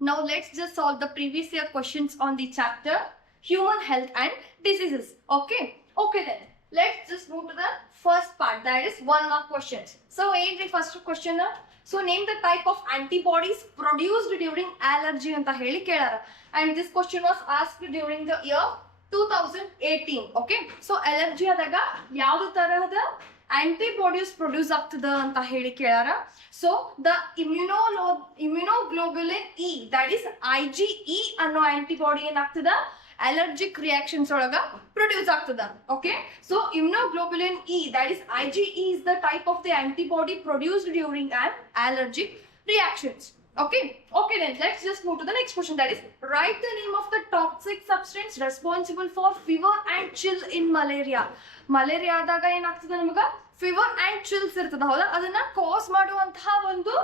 Now let's just solve the previous year questions on the chapter Human Health and Diseases. Okay then. Let's just move to the first part, that is 1 mark questions. So the first question. So name the type of antibodies produced during allergy anta heli kelara. And this question was asked during the year 2018. Okay. So allergy adaga yavadu tarahada antibodies produce ಆಗ್ತದ ಅಂತ ಹೇಳಿ ಕೇಳಾರ. So the immunoglobulin E, that is IgE ಅನ್ನೋ antibody ಏನಾಗ್ತದ allergic reactions ಒಳಗ produce ಆಗ್ತದ. Okay, so immunoglobulin E, that is IgE, is the type of the antibody produced during an allergic reactions. Okay then let's just move to the next question, that is write the name of the toxic substance responsible for fever and chill in malaria. Malaria ಆದಾಗ ಏನಾಗ್ತದೆ ನಮಗ fever and chills ಇರ್ತದ, ಹೌದಾ? ಅದನ್ನ ಕಾಸ್ ಮಾಡುವಂತಹ ಒಂದು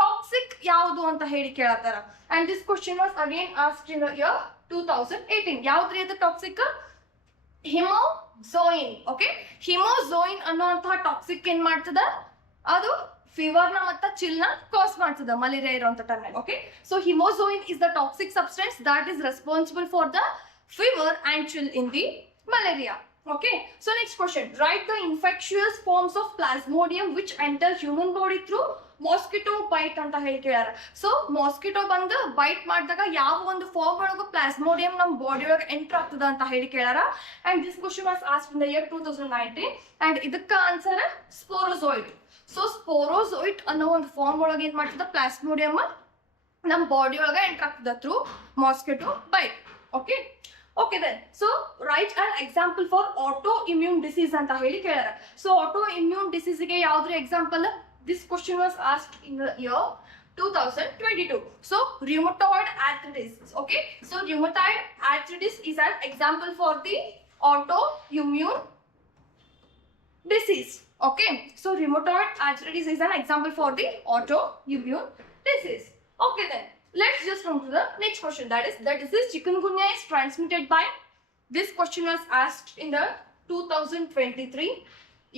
toxic ಯಾವುದು ಅಂತ ಹೇಳಿ ಕೇಳತ್ತಾರ. And this question was again asked in the year 2018. ಯಾವ್ದ್ರಿ ಅದು ಟಾಕ್ಸಿಕ್? ಹಿಮೋಝೋಯಿನ್. ಓಕೆ, ಹಿಮೋಝೋಯಿನ್ ಅನ್ನುವಂತಹ ಟಾಕ್ಸಿಕ್ ಏನ್ ಮಾಡ್ತದ? ಅದು ಫೀವರ್ ನ ಮತ್ತ ಚಿಲ್ ನ ಕಾಸ್ ಮಾಡ್ತದ ಮಲೇರಿಯಾ ಇರುವಂತ time. Okay, so hemozoin is the toxic substance that is responsible for the fever and chill in the malaria. Okay, so next question, write the infectious forms of plasmodium which enter human body through mosquito bite ಅಂತ ಹೇಳಿ ಕೇಳ್ಯಾರ. So mosquito ಬಂದು byte ಮಾಡಿದಾಗ ಯಾವ ಒಂದು form ಒಳಗ plasmodium ನಮ್ಮ body ಒಳಗೆ enter ಆಗ್ತದ ಅಂತ ಹೇಳಿ ಕೇಳ್ಯಾರ. And this question was asked in the year 2019. And ಇದಕ್ಕ ಆನ್ಸರ್ ಸ್ಪೋರೋಜೋಯಿಟ್. ಸೊ ಸ್ಪೋರೋಜೋಯಿಟ್ ಅನ್ನೋ ಒಂದು ಫಾರ್ಮ್ ಒಳಗೆ ಏನ್ ಮಾಡ್ತದ ಪ್ಲಾಸ್ಮೋಡಿಯಂ ನಮ್ಮ ಬಾಡಿ ಒಳಗೆ ಎಂಟರ್ ಆಗ್ತದ through mosquito bite. Okay then, so write an example for autoimmune disease anta heli kelara. So autoimmune disease ge yaudri example? This question was asked in the year 2022. So rheumatoid arthritis. Okay, so rheumatoid arthritis is an example for the autoimmune disease. Okay, so rheumatoid arthritis is an example for the autoimmune disease. Okay then, let's just move to the next question, that is the disease chikungunya is transmitted by. This question was asked in the 2023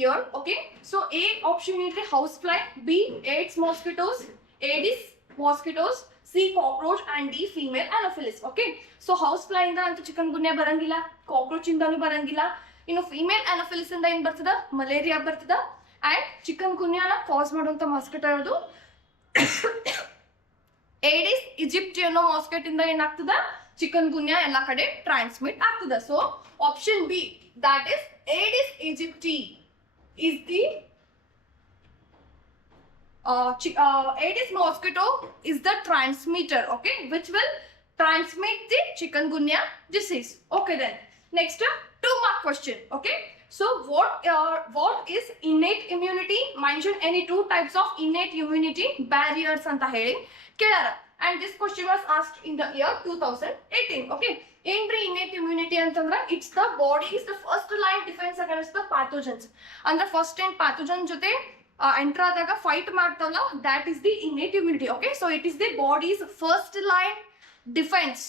year. Okay, so A option is housefly, B Aedes mosquitoes, Aedes mosquitoes, C cockroach, and D female anopheles. Okay, so housefly ಇಂದ ಅಂತ ಚಿಕನ್ಗುನ್ಯಾ ಬರಂಗಿಲ್ಲ, cockroach ಇಂದನೂ ಬರಂಗಿಲ್ಲ, ಇನ್ನು female ಅನೋಫಿಲಿಸ್ ಇಂದ ಏನ್ ಬರ್ತದ? Malaria ಬರ್ತದ. And ಚಿಕನ್ಗುನ್ಯಾನ ಕಾಸ್ ಮಾಡುವಂತ ಮಾಸ್ಕಿಟೋ ಯಾವುದು? ಏಡಿಸ್ ಈಜಿಪ್ಟಿ ಅನ್ನೋ ಮಾಸ್ಕೆಟ್ ಇಂದ ಏನಾಗ್ತದ? ಚಿಕನ್ಗುನ್ಯಾ ಎಲ್ಲ ಕಡೆ ಟ್ರಾನ್ಸ್ಮಿಟ್ ಆಗ್ತದ. So option B, that is Aedes aegypti is the Aedes mosquito is the transmitter, okay, which will transmit the chikungunya disease. Okay then, next 2 mark question. Okay, so what is innate immunity? Mention any 2 types of innate immunity barriers anta heli kelara. And this question was asked in the year 2018. Okay, ಏನ್ರಿ innate immunity ಅಂತಂದ್ರ it's the body is the first line defense against the pathogens. ಅಂದ್ರೆ first ಏನ್ pathogen ಜೊತೆ enter ಆದಾಗ fight ಮಾಡ್ತಾವಲ್ಲ, that is the innate immunity. Okay, so it is the body's first line defense,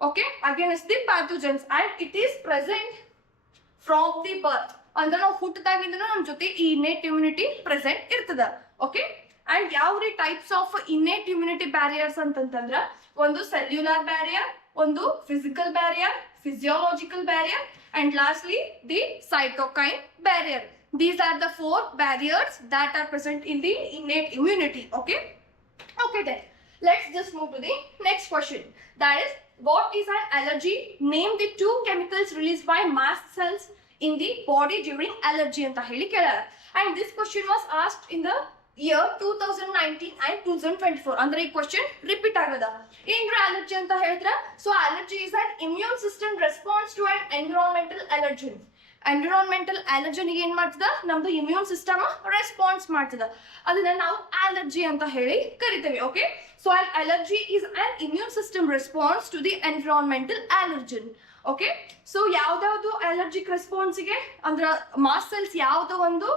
okay, against the pathogens, and it is present from the birth. ಅಂದ್ರೆ ನಾವು ಹುಟ್ಟಿದಾಗಿಂದನೂ ನಮ್ಮ ಜೊತೆ ಈ innate immunity present ಇರ್ತದ. Okay, and ಯಾವ್ರಿ types of innate immunity barriers ಅಂತಂತಂದ್ರ ಒಂದು cellular barrier, ಒಂದು physical barrier, physiological barrier, and lastly the cytokine barrier. These are the 4 barriers that are present in the innate immunity. Okay then, let's just move to the next question, that is what is an allergy? Name the 2 chemicals released by mast cells in the body during allergy anta heli kelara. And this question was asked in the year 2019 and 2024. ಅಂದ್ರೆ ಈ question repeat ಆಗದ. ಏನ್ರ allergy ಅಂತ ಹೇಳಿದ್ರೆ, so allergy is an immune system response to an environmental allergen. Environmental ಅಲರ್ಜನಿಗೆ ಏನ್ ಮಾಡ್ತದ? ನಮ್ದು ಇಮ್ಯೂನ್ ಸಿಸ್ಟಮ್ ರೆಸ್ಪಾನ್ಸ್ ಮಾಡ್ತದ. ಅದನ್ನ ನಾವು ಅಲರ್ಜಿ ಅಂತ ಹೇಳಿ ಕರಿತೇವೆ. Okay, so an allergy is an immune system response to the environmental allergen. Okay, so ಯಾವ್ದಾವ್ದು ಅಲರ್ಜಿಕ್ ರೆಸ್ಪಾನ್ಸ್ಗೆ ಅಂದ್ರೆ ಮಾಸ್ಟ್ ಸೆಲ್ಸ್ ಯಾವ್ದೋ ಒಂದು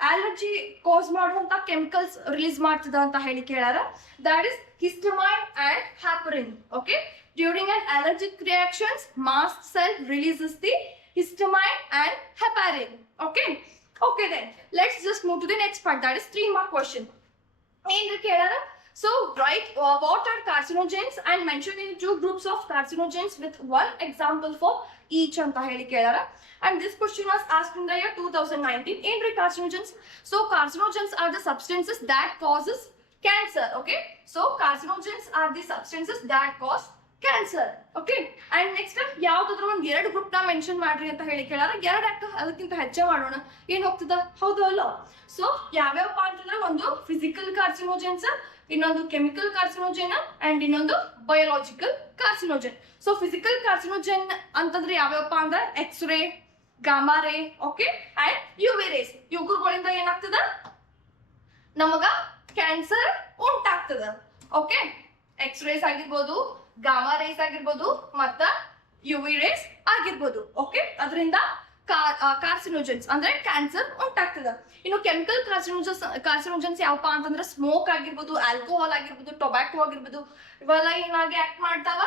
ಅಲರ್ಜಿ ಕಾಸ್ ಮಾಡುವಂತ ಕೆಮಿಕಲ್ಸ್ ರಿಲೀಸ್ ಮಾಡ್ತದ ಅಂತ ಹೇಳಿ ಕೇಳಾರ. That is histamine and heparin. Okay, during an allergic reactions mast cell releases the histamine and heparin. Okay then, let's just move to the next part, that is 3 mark question. ಏನ್ರಿ ಕೇಳಾರ? So write what are carcinogens and mention in two groups of carcinogens with one example for each anta heli kelara. And this question was asked in the year 2019. ఏంటి carcinogens? So carcinogens are the substances that causes cancer. Okay, so carcinogens are the substances that cause cancer. Okay, and next ಯಾವ್ದಾದ್ರು ಒಂದು 2 group ನ mention ಮಾಡ್ರಿ ಅಂತ ಹೇಳಿ ಕೇಳಾರ. 2 ಯಾಕೆ ಅದಕ್ಕಿಂತ ಹೆಚ್ಚೆ ಮಾಡೋಣ, ಏನ್ ಹೋಗ್ತದ? ಹೌದು ಅಲ್ಲ? ಸೊ ಯಾವ್ಯಾವಪ್ಪ ಅಂತಂದ್ರೆ ಒಂದು ಫಿಸಿಕಲ್ ಕಾರ್ಸಿನೋಜೆನ್ಸ್, ಇನ್ನೊಂದು ಕೆಮಿಕಲ್ ಕಾರ್ಸಿನೋಜೆನ್ ಅಂಡ್ ಇನ್ನೊಂದು biological carcinogen. So physical carcinogen ಅಂತಂದ್ರೆ ಯಾವ್ಯಾವಪ್ಪ ಅಂದ್ರೆ x ray, gamma ray, okay, and UV rays. ಇವುಗಳಿಂದ ಏನಾಗ್ತದ? ನಮಗ ಕ್ಯಾನ್ಸರ್ ಉಂಟಾಗ್ತದ. ಓಕೆ, ಎಕ್ಸ್ರೇಸ್ ಆಗಿರ್ಬೋದು, ಗಾಮಾ ರೇಸ್ ಆಗಿರ್ಬೋದು, ಮತ್ತ ಯುವಿ ರೇಸ್ ಆಗಿರ್ಬೋದು. ಓಕೆ, ಅದರಿಂದ ಕಾರ್ಸಿನೋಜನ್ಸ್ ಅಂದ್ರೆ ಕ್ಯಾನ್ಸರ್ ಉಂಟಾಗ್ತದ. ಇನ್ನು ಕೆಮಿಕಲ್ ಕಾರ್ಸಿನೋಜನ್ಸ್ ಯಾವಪ್ಪ ಅಂತಂದ್ರೆ ಸ್ಮೋಕ್ ಆಗಿರ್ಬೋದು, ಆಲ್ಕೋಹಾಲ್ ಆಗಿರ್ಬೋದು, ಟೊಬ್ಯಾಕೋ ಆಗಿರ್ಬೋದು, ಇವೆಲ್ಲ ಏನಾಗಿ ಆಕ್ಟ್ ಮಾಡ್ತಾವ?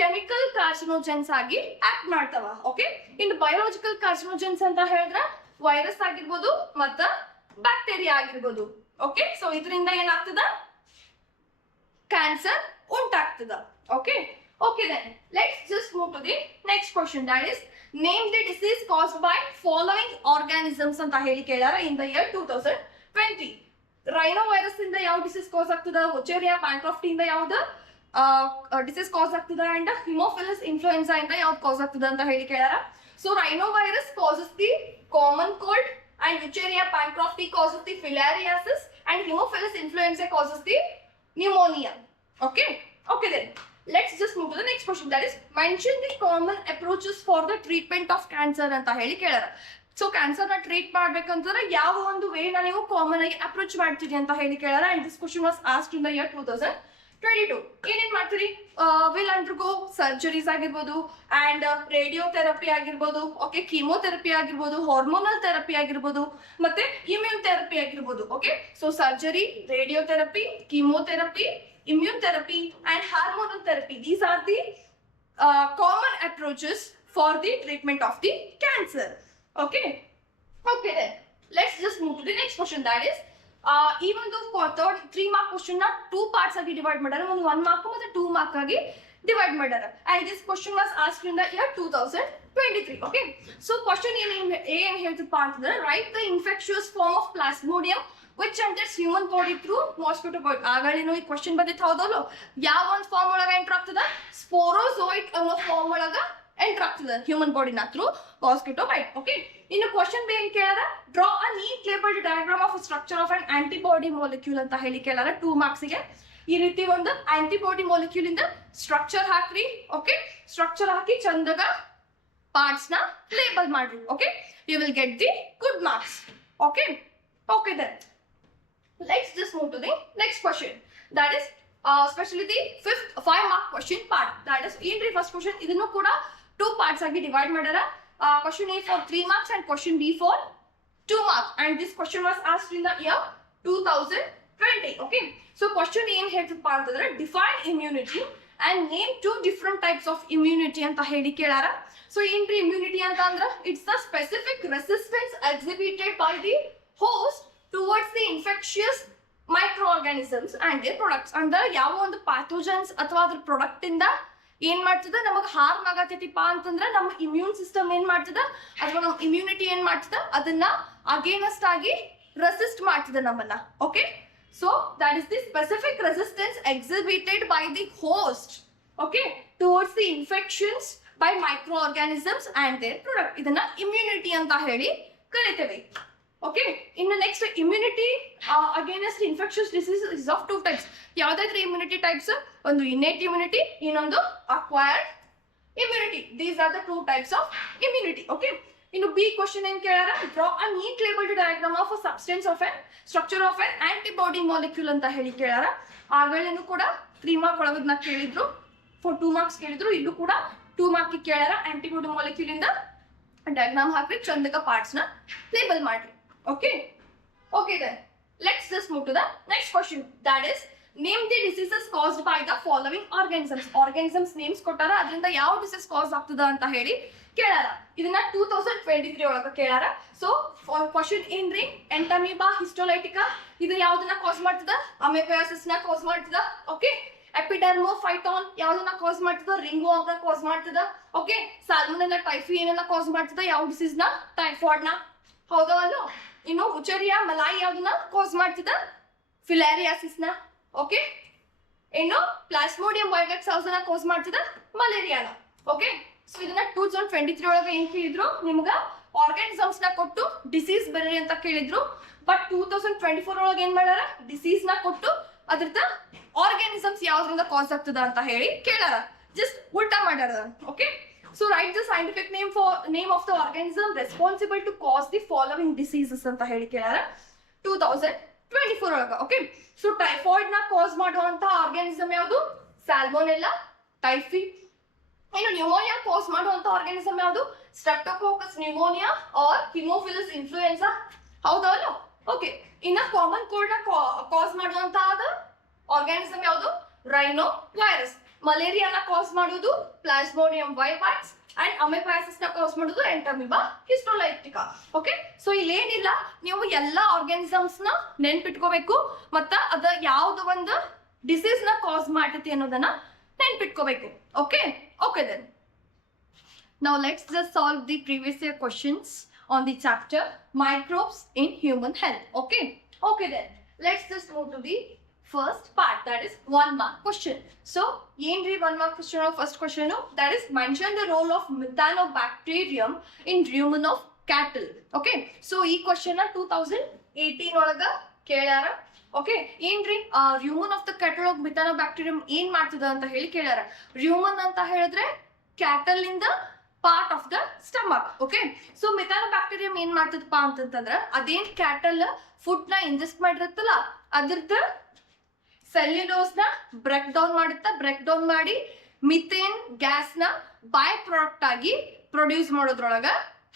ಕೆಮಿಕಲ್ ಕಾರ್ಸಿನೋಜನ್ಸ್ ಆಗಿ ಆಕ್ಟ್ ಮಾಡ್ತಾವ. ಓಕೆ, ಇನ್ನು ಬಯೋಲಾಜಿಕಲ್ ಕಾರ್ಸಿನೋಜನ್ಸ್ ಅಂತ ಹೇಳಿದ್ರೆ ವೈರಸ್ ಆಗಿರ್ಬೋದು ಮತ್ತ ಬ್ಯಾಕ್ಟೀರಿಯಾ ಆಗಿರ್ಬೋದು. ಓಕೆ, ಸೊ ಇದರಿಂದ ಏನಾಗ್ತದ? ಕ್ಯಾನ್ಸರ್ ಉಂಟಾಗ್ತದ. Okay, okay then let's just move to the next question, that is name the disease caused by following organisms ಅಂತ ಹೇಳಿ ಕೇಳಾರ in the year 2020. Rhino virus ಇಂದ ಯಾವ ಡಿಸೀಸ್ ಕಾಸ್ ಆಗ್ತದ? ಒಚೇರಿಯಾ ಪ್ಯಾಂಕ್ರಾಫ್ಟಿ ಇಂದ ಯಾವ್ದು ಡಿಸೀಸ್ ಕಾಸ್ ಆಗ್ತದ? ಅಂಡ್ ಹಿಮೋಫಿಲಸ್ ಇನ್ಫ್ಲೂಯೆನ್ಸಾ ಇಂದ ಯಾವ್ದು ಕಾಸ್ ಆಗ್ತದ ಅಂತ ಹೇಳಿ ಕೇಳಾರ. So rhinovirus causes the common cold and Wucheria pancrofti causes the filariasis and Haemophilus influenzae causes the pneumonia. Okay, okay then let's just move to the next question, that is mention the common approaches for the treatment of cancer ಅಂತ ಹೇಳಿ ಕೇಳಾರ. So cancer ನ treat ಮಾಡ್ಬೇಕಂತಂದ್ರೆ ಯಾವ ಒಂದು way ನ ನೀವು common ಆಗಿ approach ಮಾಡ್ತೀರಿ ಅಂತ ಹೇಳಿ ಕೇಳಾರ. And this question was asked in the year 2022. ಏನೇನ್ ಮಾಡ್ತೀರಿ? ವಿಲ್ ಅಂಡರ್ಗೋ ಸರ್ಜರೀಸ್ ಆಗಿರ್ಬೋದು, ಅಂಡ್ ರೇಡಿಯೋಥೆರಪಿ ಆಗಿರ್ಬೋದು, ಓಕೆ, ಕೀಮೋಥೆರಪಿ ಆಗಿರ್ಬೋದು, ಹಾರ್ಮೋನಲ್ ಥೆರಪಿ ಆಗಿರ್ಬೋದು, ಮತ್ತೆ ಇಮ್ಯೂನ್ ಥೆರಪಿ ಆಗಿರ್ಬೋದು. Okay, so surgery, radiotherapy, chemotherapy, immune therapy and hormonal therapy, these are the common approaches for the treatment of the cancer. Okay, okay then let's just move to the next question, that is even though third 3 mark question na 2 parts agi divide madara, ಒಂದು 1 mark ಮತ್ತೆ 2 mark agi divide madara. And this question was asked in the year 2023. Okay, so question ಏನ್ ಹೇಳ್ತಪ್ಪ ಅಂತಂದ್ರೆ write the infectious form of plasmodium which enters human body through mosquito bite. ಆಗಳಿನೂ ಈ question ಬಂದಿತ್ತು, ಹೌದಲ್ಲ? ಯಾವ ಒಂದು form ಒಳಗ enter ಆಗ್ತದ? ಸ್ಪೋರೋಜೋಯಿಟ್ ಅನ್ನೋ ಫಾರ್ಮ್ ಒಳಗ ಎಂಟರ್ ಆಗ್ತದ ಹ್ಯೂಮನ್ ಬಾಡಿನ ಥ್ರೂ ಮಾಸ್ಕಿಟೋ ಬೈಟ್. ಓಕೆ, ಇನ್ನು ಕ್ವಶನ್ ಏನ್ ಕೇಳಾರ? Draw a neat labelled diagram of structure of an antibody molecule ಅಂತ ಹೇಳಿ ಕೇಳಾರ 2 ಮಾರ್ಕ್ಸ್ ಗೆ. ಈ ರೀತಿ ಒಂದು ಆಂಟಿಬಾಡಿ ಮಾಲಿಕ್ಯೂಲ್ ಇಂದ ಸ್ಟ್ರಕ್ಚರ್ ಹಾಕ್ರಿ. ಓಕೆ, ಸ್ಟ್ರಕ್ಚರ್ ಹಾಕಿ ಚಂದಗ ಪಾರ್ಟ್ಸ್ ನ ಲೇಬಲ್ ಮಾಡ್ರಿ. Okay, you will get the good marks. Okay, okay then let's just move to the next question, that is especially the 5 mark question part, that is entry first question idನ್ನು ಕೂಡ 2 parts ಆಗಿ divide ಮಾಡ್ಯಾರ. question A for 3 marks and question B for 2 marks, and this question was asked in the year 2020. okay, so question ಏನ್ ಹೇಳ್ತಪ್ಪ ಅಂತಂದ್ರೆ define immunity and name 2 different types of immunity ಅಂತ ಹೇಳಿ ಕೇಳಾರ. so ಏನ್ರಿ immunity ಅಂತ ಅಂದ್ರೆ it's the specific resistance exhibited by the host towards the infectious microorganisms and their products. ಅಂದ್ರೆ ಯಾವ ಒಂದು ಪ್ಯಾಥೋಜನ್ಸ್ ಅಥವಾ ಅದ್ರ ಪ್ರಾಡಕ್ಟ್ ಇಂದ ಏನ್ ಮಾಡ್ತದ ನಮಗ್ ಹಾರ್ಮ್ ಆಗತೈತಿಪ್ಪ ಅಂತಂದ್ರೆ ನಮ್ಮ ಇಮ್ಯೂನ್ ಸಿಸ್ಟಮ್ ಏನ್ ಮಾಡ್ತದ ಅಥವಾ ನಮ್ಮ ಇಮ್ಯುನಿಟಿ ಏನ್ ಮಾಡ್ತದ ಅದನ್ನ ಅಗೇನ್ಸ್ಟ್ ಆಗಿ ರೆಸಿಸ್ಟ್ ಮಾಡ್ತದ ನಮ್ಮನ್ನ. Okay, so that is the specific resistance exhibited by the host, okay, towards the infections by microorganisms and their product. ಇದನ್ನ ಇಮ್ಯುನಿಟಿ ಅಂತ ಹೇಳಿ ಕರಿತೇವೆ. ಓಕೆ, ಇನ್ನು next immunity against infectious disease is of 2 types. ಯಾವ್ದಾದ್ರೆ immunity types? ಒಂದು innate immunity, ಇನ್ನೊಂದು acquired immunity. These are the 2 types of immunity. Okay, ಇನ್ನು B question ಏನ್ ಕೇಳಾರ? Draw a neat labelled diagram of a substance of N structure of N antibody molecule ಅಂತ ಹೇಳಿ ಕೇಳಾರ. ಆಗಳೇನು ಕೂಡ 3 mark ಒಳಗದ್ನ ಕೇಳಿದ್ರು, for 2 marks ಕೇಳಿದ್ರು. ಇಲ್ಲೂ ಕೂಡ 2 ಮಾರ್ಕ್ ಕೇಳಾರ. ಆಂಟಿಬಾಡಿ ಮಾಲಿಕ್ಯೂಲ್ ಇಂದ ಡಯಾಗ್ರಾಮ್ ಹಾಕಿ ಚಂದಕ ಪಾರ್ಟ್ಸ್ ನ ಲೇಬಲ್ ಮಾಡ್ರಿ. Okay, okay then let's just move to the next question, that is name the diseases caused by the following organisms names ಕೊಟ್ಟಾರ, ಅದರಿಂದ ಯಾವ ಡಿಸೀಸ್ ಕಾಸ್ ಆಗ್ತದ ಅಂತ ಹೇಳಿ ಕೇಳಾರ. ಇದನ್ನ 2023 ಒಳಗ ಕೇಳಾರ. ಸೊ ಕ್ವಶನ್ ಏನ್ರಿ, ಎಂಟಮೀಬಾ ಹಿಸ್ಟೋಲೈಟಿಕಾ ಇದು ಯಾವ್ದನ್ನ ಕಾಸ್ ಮಾಡ್ತದ? ಅಮೆಬಯಾಸಿಸ್ ನ ಕಾಸ್ ಮಾಡ್ತದ. ಓಕೆ, ಎಪಿಡರ್ಮೋಫೈಟಾನ್ ಯಾವ್ದನ್ನ ಕಾಸ್ ಮಾಡ್ತದ? ರಿಂಗೋ ಅಂತ ಕಾಸ್ ಮಾಡ್ತದ. ಓಕೆ, ಸಾಲ್ಮೊನೆಲ್ಲಾ ಟೈಫಿ ಏನನ್ನ ಕಾಸ್ ಮಾಡ್ತದ? ಯಾವ ಡಿಸೀಸ್ ನ? ಟೈಫಾಯ್ಡ್ ನ. ಹೌದವಲ್ಲ? ಇನ್ನು ಉಚರಿಯಾ ಮಲಾಯಿ ಯಾವ್ದನ್ನ ಕಾಸ್ ಮಾಡ್ತದ? ಫಿಲಾರಿಯಾಸಿಸ್ ನ. ಓಕೆ, ಇನ್ನು ಪ್ಲಾಸ್ಮೋಡಿಯಂ ವೈರಸ್ ಯಾವ್ದನ್ನ ಕಾಸ್ ಮಾಡ್ತದ? ಮಲೇರಿಯಾನ. ಓಕೆ, ಸೊ ಇದನ್ನ 2023 ಒಳಗೆ ಏನ್ ಕೇಳಿದ್ರು, ನಿಮ್ಗ ಆರ್ಗಾನಿಸಮ್ಸ್ ನ ಕೊಟ್ಟು ಡಿಸೀಸ್ ಬರೀರಿ ಅಂತ ಕೇಳಿದ್ರು. ಬಟ್ 2024 ಒಳಗೆ ಏನ್ ಮಾಡ್ಯಾರ, ಡಿಸೀಸ್ ನ ಕೊಟ್ಟು ಅದ್ರದ ಆರ್ಗಾನಿಸಮ್ಸ್ ಯಾವ್ದ್ರಿಂದ ಕಾಸ್ ಆಗ್ತದ ಅಂತ ಹೇಳಿ ಕೇಳಾರ. ಜಸ್ಟ್ ಉಲ್ಟಾ ಮಾಡ್ಯಾರ. Okay, so write the scientific name of the organism responsible to cause the following diseases ಅಂತ ಹೇಳಿ ಕೇಳಾರ 2024 ಒಳಗ. ಓಕೆ, ಸೊ ಟೈಫಾಯ್ಡ್ ನ ಕಾಸ್ ಮಾಡುವಂತ ಆರ್ಗಾನಿಸಮ್ ಯಾವುದು? ಸ್ಯಾಲ್ಮೊನೆಲ್ಲಾ ಟೈಫಿ. ಇನ್ನು ನ್ಯೂಮೋನಿಯಾ ಕಾಸ್ ಮಾಡುವಂತ ಆರ್ಗಾನಿಸಮ್ ಯಾವುದು? ಸ್ಟ್ರೆಪ್ಟೋಕೋಕಸ್ ನ್ಯೂಮೋನಿಯಾ ಆರ್ ಹಿಮೋಫಿಲಸ್ ಇನ್ಫ್ಲೂಯೆನ್ಸಾ. ಹೌದಲ್ಲ? ಓಕೆ, ಇನ್ನ ಕಾಮನ್ ಕೋಲ್ಡ್ ನ ಕಾಸ್ ಮಾಡುವಂತ ಆರ್ಗಾನಿಸಮ್ ಯಾವುದು? Rhino virus. ಮಲೇರಿಯಾನ ಕಾಸ್ ಮಾಡುವುದು ಪ್ಲಾಸ್ಮೋಡಿಯಂ ವೈರಸ್ ಅಂಡ್ ಅಮೆಬಯಾಸಿಸ್ ನ ಕಾಸ್ ಮಾಡುವುದು ಎಂಟಮೀಬಾ ಹಿಸ್ಟೋಲೈಟಿಕಾ. ಓಕೆ, ಸೊ ಇಲ್ಲೇನಿಲ್ಲ, ನೀವು ಎಲ್ಲಾ ಆರ್ಗಾನಿಸಮ್ಸ್ ನ ನೆನ್ಪಿಟ್ಕೋಬೇಕು, ಮತ್ತ ಅದ ಯಾವ್ದು ಒಂದು ಡಿಸೀಸ್ ನ ಕಾಸ್ ಮಾಡ್ತೈತಿ ಅನ್ನೋದನ್ನ ನೆನ್ಪಿಟ್ಕೋಬೇಕು. Okay, okay then. Now let's just solve the previous year questions on the chapter microbes in human health. Okay, okay then. Let's just move to the first part, that is 1 mark question. So yenri 1 mark question of first question, that is mention the role of Methanobacterium in rumen of cattle. Okay, so ee question na 2018 ಒಳಗ ಕೇಳ್ಯಾರ. Okay, ಏನ್ರಿ ರ್ಯೂಮನ್ of the cattle of ಮಿಥಾನೋಬ್ಯಾಕ್ಟೀರಿಯಂ ಏನ್ ಮಾಡ್ತದ ಅಂತ ಹೇಳಿ ಕೇಳ್ಯಾರ. ರ್ಯೂಮನ್ ಅಂತ ಹೇಳಿದ್ರೆ cattle ಇಂದ part of the stomach. Okay, so methanobacterium ಏನ್ ಮಾಡ್ತದಪ್ಪ ಅಂತಂದ್ರ, ಅದೇನ್ ಕ್ಯಾಟಲ್ ಫುಡ್ ನ ಇಂಜೆಸ್ಟ್ ಮಾಡಿರುತ್ತಲ್ಲ ಅದ್ರದ್ದು ಸೆಲ್ಯುಲೋಸ್ ನ ಬ್ರೇಕ್ ಡೌನ್ ಮಾಡುತ್ತಾ, ಬ್ರೇಕ್ ಡೌನ್ ಮಾಡಿ ಮಿಥೇನ್ ಗ್ಯಾಸ್ ನ ಬೈ ಪ್ರಾಡಕ್ಟ್ ಆಗಿ ಪ್ರೊಡ್ಯೂಸ್ ಮಾಡೋದ್ರೊಳಗ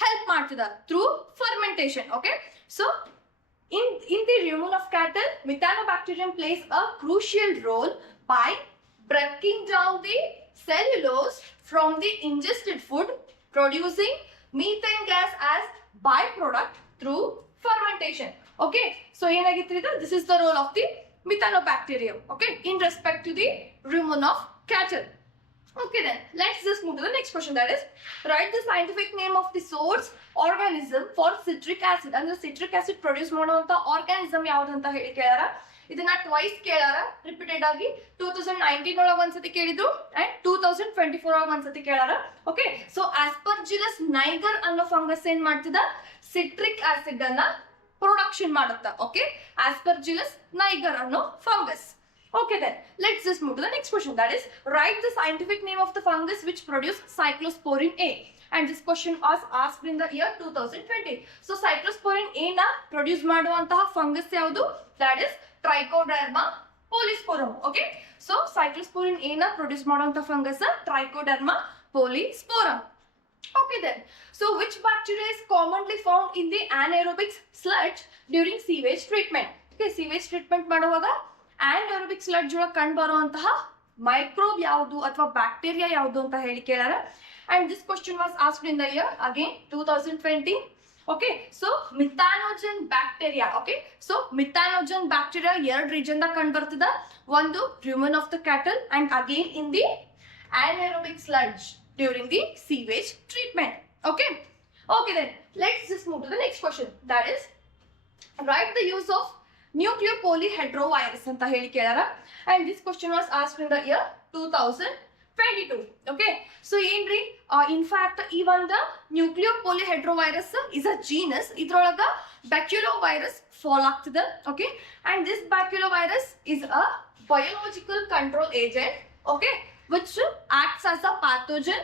ಹೆಲ್ಪ್ ಮಾಡ್ತದ through fermentation. Okay, so in the rumen of cattle, Methanobacterium plays a crucial role by breaking down the cellulose from the ingested food, producing methane gas as byproduct through fermentation. Okay, so this is the role of the Methanobacterium, okay, in respect to the rumen of cattle. Okay then, let's just move to the next question, that is write the scientific name of the source organism for citric acid. ಅಂದ್ರೆ citric acid produce ಮಾಡುವಂತ organism ಯಾವ್ದು ಅಂತ ಹೇಳಿ ಕೇಳಾರ. ಇದನ್ನ twice ಕೇಳಾರ repeated ಆಗಿ. 2019 ಒಳಗ ಒಂದ್ಸತಿ ಕೇಳಿದ್ರು ಅಂಡ್ 2024 ಒಳಗ ಒಂದ್ಸತಿ ಕೇಳಾರ. ಓಕೆ, ಸೊ ಆಸ್ಪರ್ಜಿಲಸ್ ನೈಗರ್ ಅನ್ನೋ ಫಂಗಸ್ ಏನ್ ಮಾಡ್ತಿದ? ಸಿಟ್ರಿಕ್ ಆಸಿಡ್ ಅನ್ನ ಪ್ರೊಡಕ್ಷನ್ ಮಾಡುತ್ತಾ. ಓಕೆ, ಆಸ್ಪರ್ಜಿಲಸ್ ನೈಗರ್ ಅನ್ನೋ fungus. Okay then, let's just move to the next question, that is write the scientific name of the fungus which produce cyclosporin A. And this question was asked in the year 2020. So cyclosporin A na produce ಮಾಡುವಂತಹ fungus ಯಾವುದು? That is Trichoderma polysporum. Okay, so cyclosporin A na produce ಮಾಡುವಂತಹ fungus Trichoderma polysporum. Okay then, so which bacteria is commonly found in the anaerobic sludge during sewage treatment? Okay, sewage treatment ಮಾಡುವಾಗ ಆನಏರೋಬಿಕ್ sludge ಒಳಗೆ ಕಂಡು ಬರುವಂತಹ microbe ಯಾವುದು ಅಥವಾ bacteria ಯಾವುದು ಅಂತ ಹೇಳಿ ಕೇಳಾರ. And this question was asked in the year again 2020. Okay, so methanogen bacteria. Okay, so methanogen bacteria ಎರಡು ರೀಜನ್ ದಾಗ ಕಂಡು ಬರ್ತದ. ಒಂದು rumen of the cattle and again in the anaerobic sludge during the sewage treatment. Okay, okay then let's just move to the next question, that is write the use of nucleopolyhedrovirus ಅಂತ ಹೇಳಿ ಕೇಳಾರ. and this question was asked in the year 2022. okay, so ಏನ್ರಿ in fact ಈ ಒಂದು nucleopolyhedrovirus is a genus. ಇದ್ರೊಳಗ baculovirus fall ಆಗ್ತದ. okay, and this baculovirus is a biological control agent, okay, which acts as a pathogen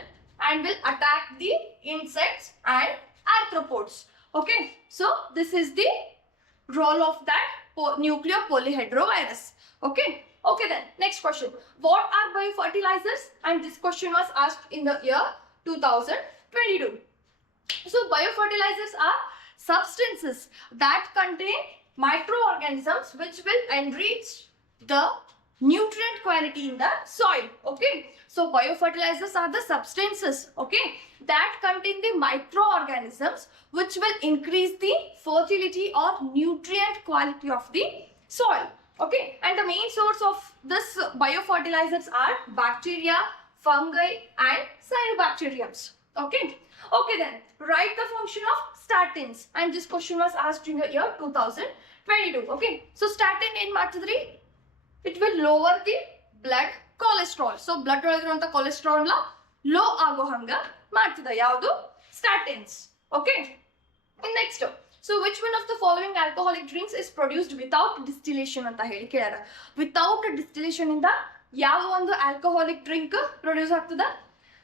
and will attack the insects and arthropods. okay, so this is the role of that nucleopolyhedrovirus. okay, okay then next question, what are biofertilizers? and this question was asked in the year 2022. so biofertilizers are substances that contain microorganisms which will enrich the nutrient quality in the soil. Okay, so biofertilizers are the substances, okay, that contain the microorganisms which will increase the fertility or nutrient quality of the soil. Okay, and the main source of this biofertilizers are bacteria, fungi and cyanobacteriums. Okay, then write the function of statins, and this question was asked in the year 2022. Okay, so statin ಏನ್ ಮಾಡ್ತದ್ರಿ? It will lower the blood cholesterol. So blood ಒಳಗಿರುವಂತ cholesterol ನ low ಆಗೋ ಹಂಗ ಮಾಡ್ತದ ಯಾವುದು? statins. Okay, next, so which one of the following alcoholic drinks is produced without distillation ಅಂತ ಹೇಳಿ ಕೇಳ್ಯಾರ. Without distillation ಇಂದ ಯಾವ ಒಂದು alcoholic drink produce ಆಗ್ತದ?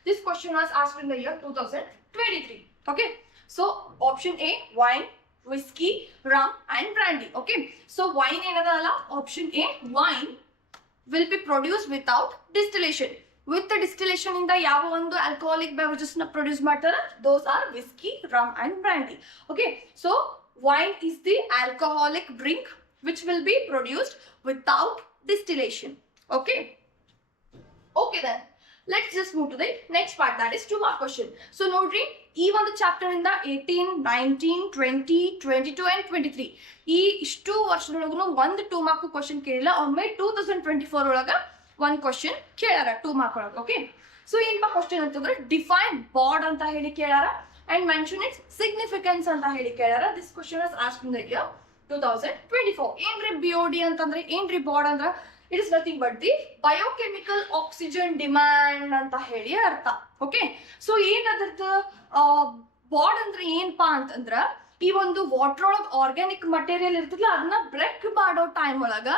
This question was asked in the year 2023. Okay, so option A, wine, whiskey, rum and brandy. Okay, so wine ಏನದಲ್ಲ, option A, wine will be produced without distillation. With the distillation ಇಂದ ಯಾವ ಒಂದು alcoholic beverages ನ produce ಮಾಡ್ತಾರ? Those are whiskey, rum and brandy. Okay, so wine is the alcoholic drink which will be produced without distillation. Okay, then let's just move to the next part, that is 2 mark question. So nodri ee ಒಂದು chapter ಇಂದ 18, 19, 20, 22 and 23 ಈ ಇಷ್ಟು ವರ್ಷದೊಳಗೂ ಒಂದು 2 mark question ಕೇಳಿಲ್ಲ. ಒಮ್ಮೆ 2024 ಒಳಗ ಒಂದು question ಕೇಳಾರ 2 ಮಾರ್ಕ್ ಒಳಗ. ಓಕೆ, ಸೊ ಏನಪ್ಪ ಕ್ವಶನ್ ಅಂತಂದ್ರೆ ಡಿಫೈನ್ ಬಾರ್ಡ್ ಅಂತ ಹೇಳಿ ಕೇಳಾರ ಅಂಡ್ ಮೆನ್ಷನ್ ಇಟ್ಸ್ ಸಿಗ್ನಿಫಿಕೆನ್ಸ್ ಅಂತ ಹೇಳಿ ಕೇಳಾರ. This question was asked in the year 2024. ಏನ್ರಿ BOD ಅಂತಂದ್ರೆ ಏನ್ರಿ ಬಾರ್ಡ್ ಅಂದ್ರ it is nothing but the biochemical oxygen demand ಅಂತ ಹೇಳಿ ಅರ್ಥ. ಓಕೆ, ಸೊ ಏನದ್ರದ್ದು ಬಾರ್ಡ್ ಅಂದ್ರೆ ಏನಪ್ಪಾ ಅಂತಂದ್ರ ಈ ಒಂದು ವಾಟರ್ ಒಳಗೆ ಆರ್ಗ್ಯಾನಿಕ್ ಮಟೀರಿಯಲ್ ಇರ್ತದಲ್ಲ ಅದನ್ನ ಬ್ರೇಕ್ ಮಾಡೋ ಟೈಮ್ ಒಳಗ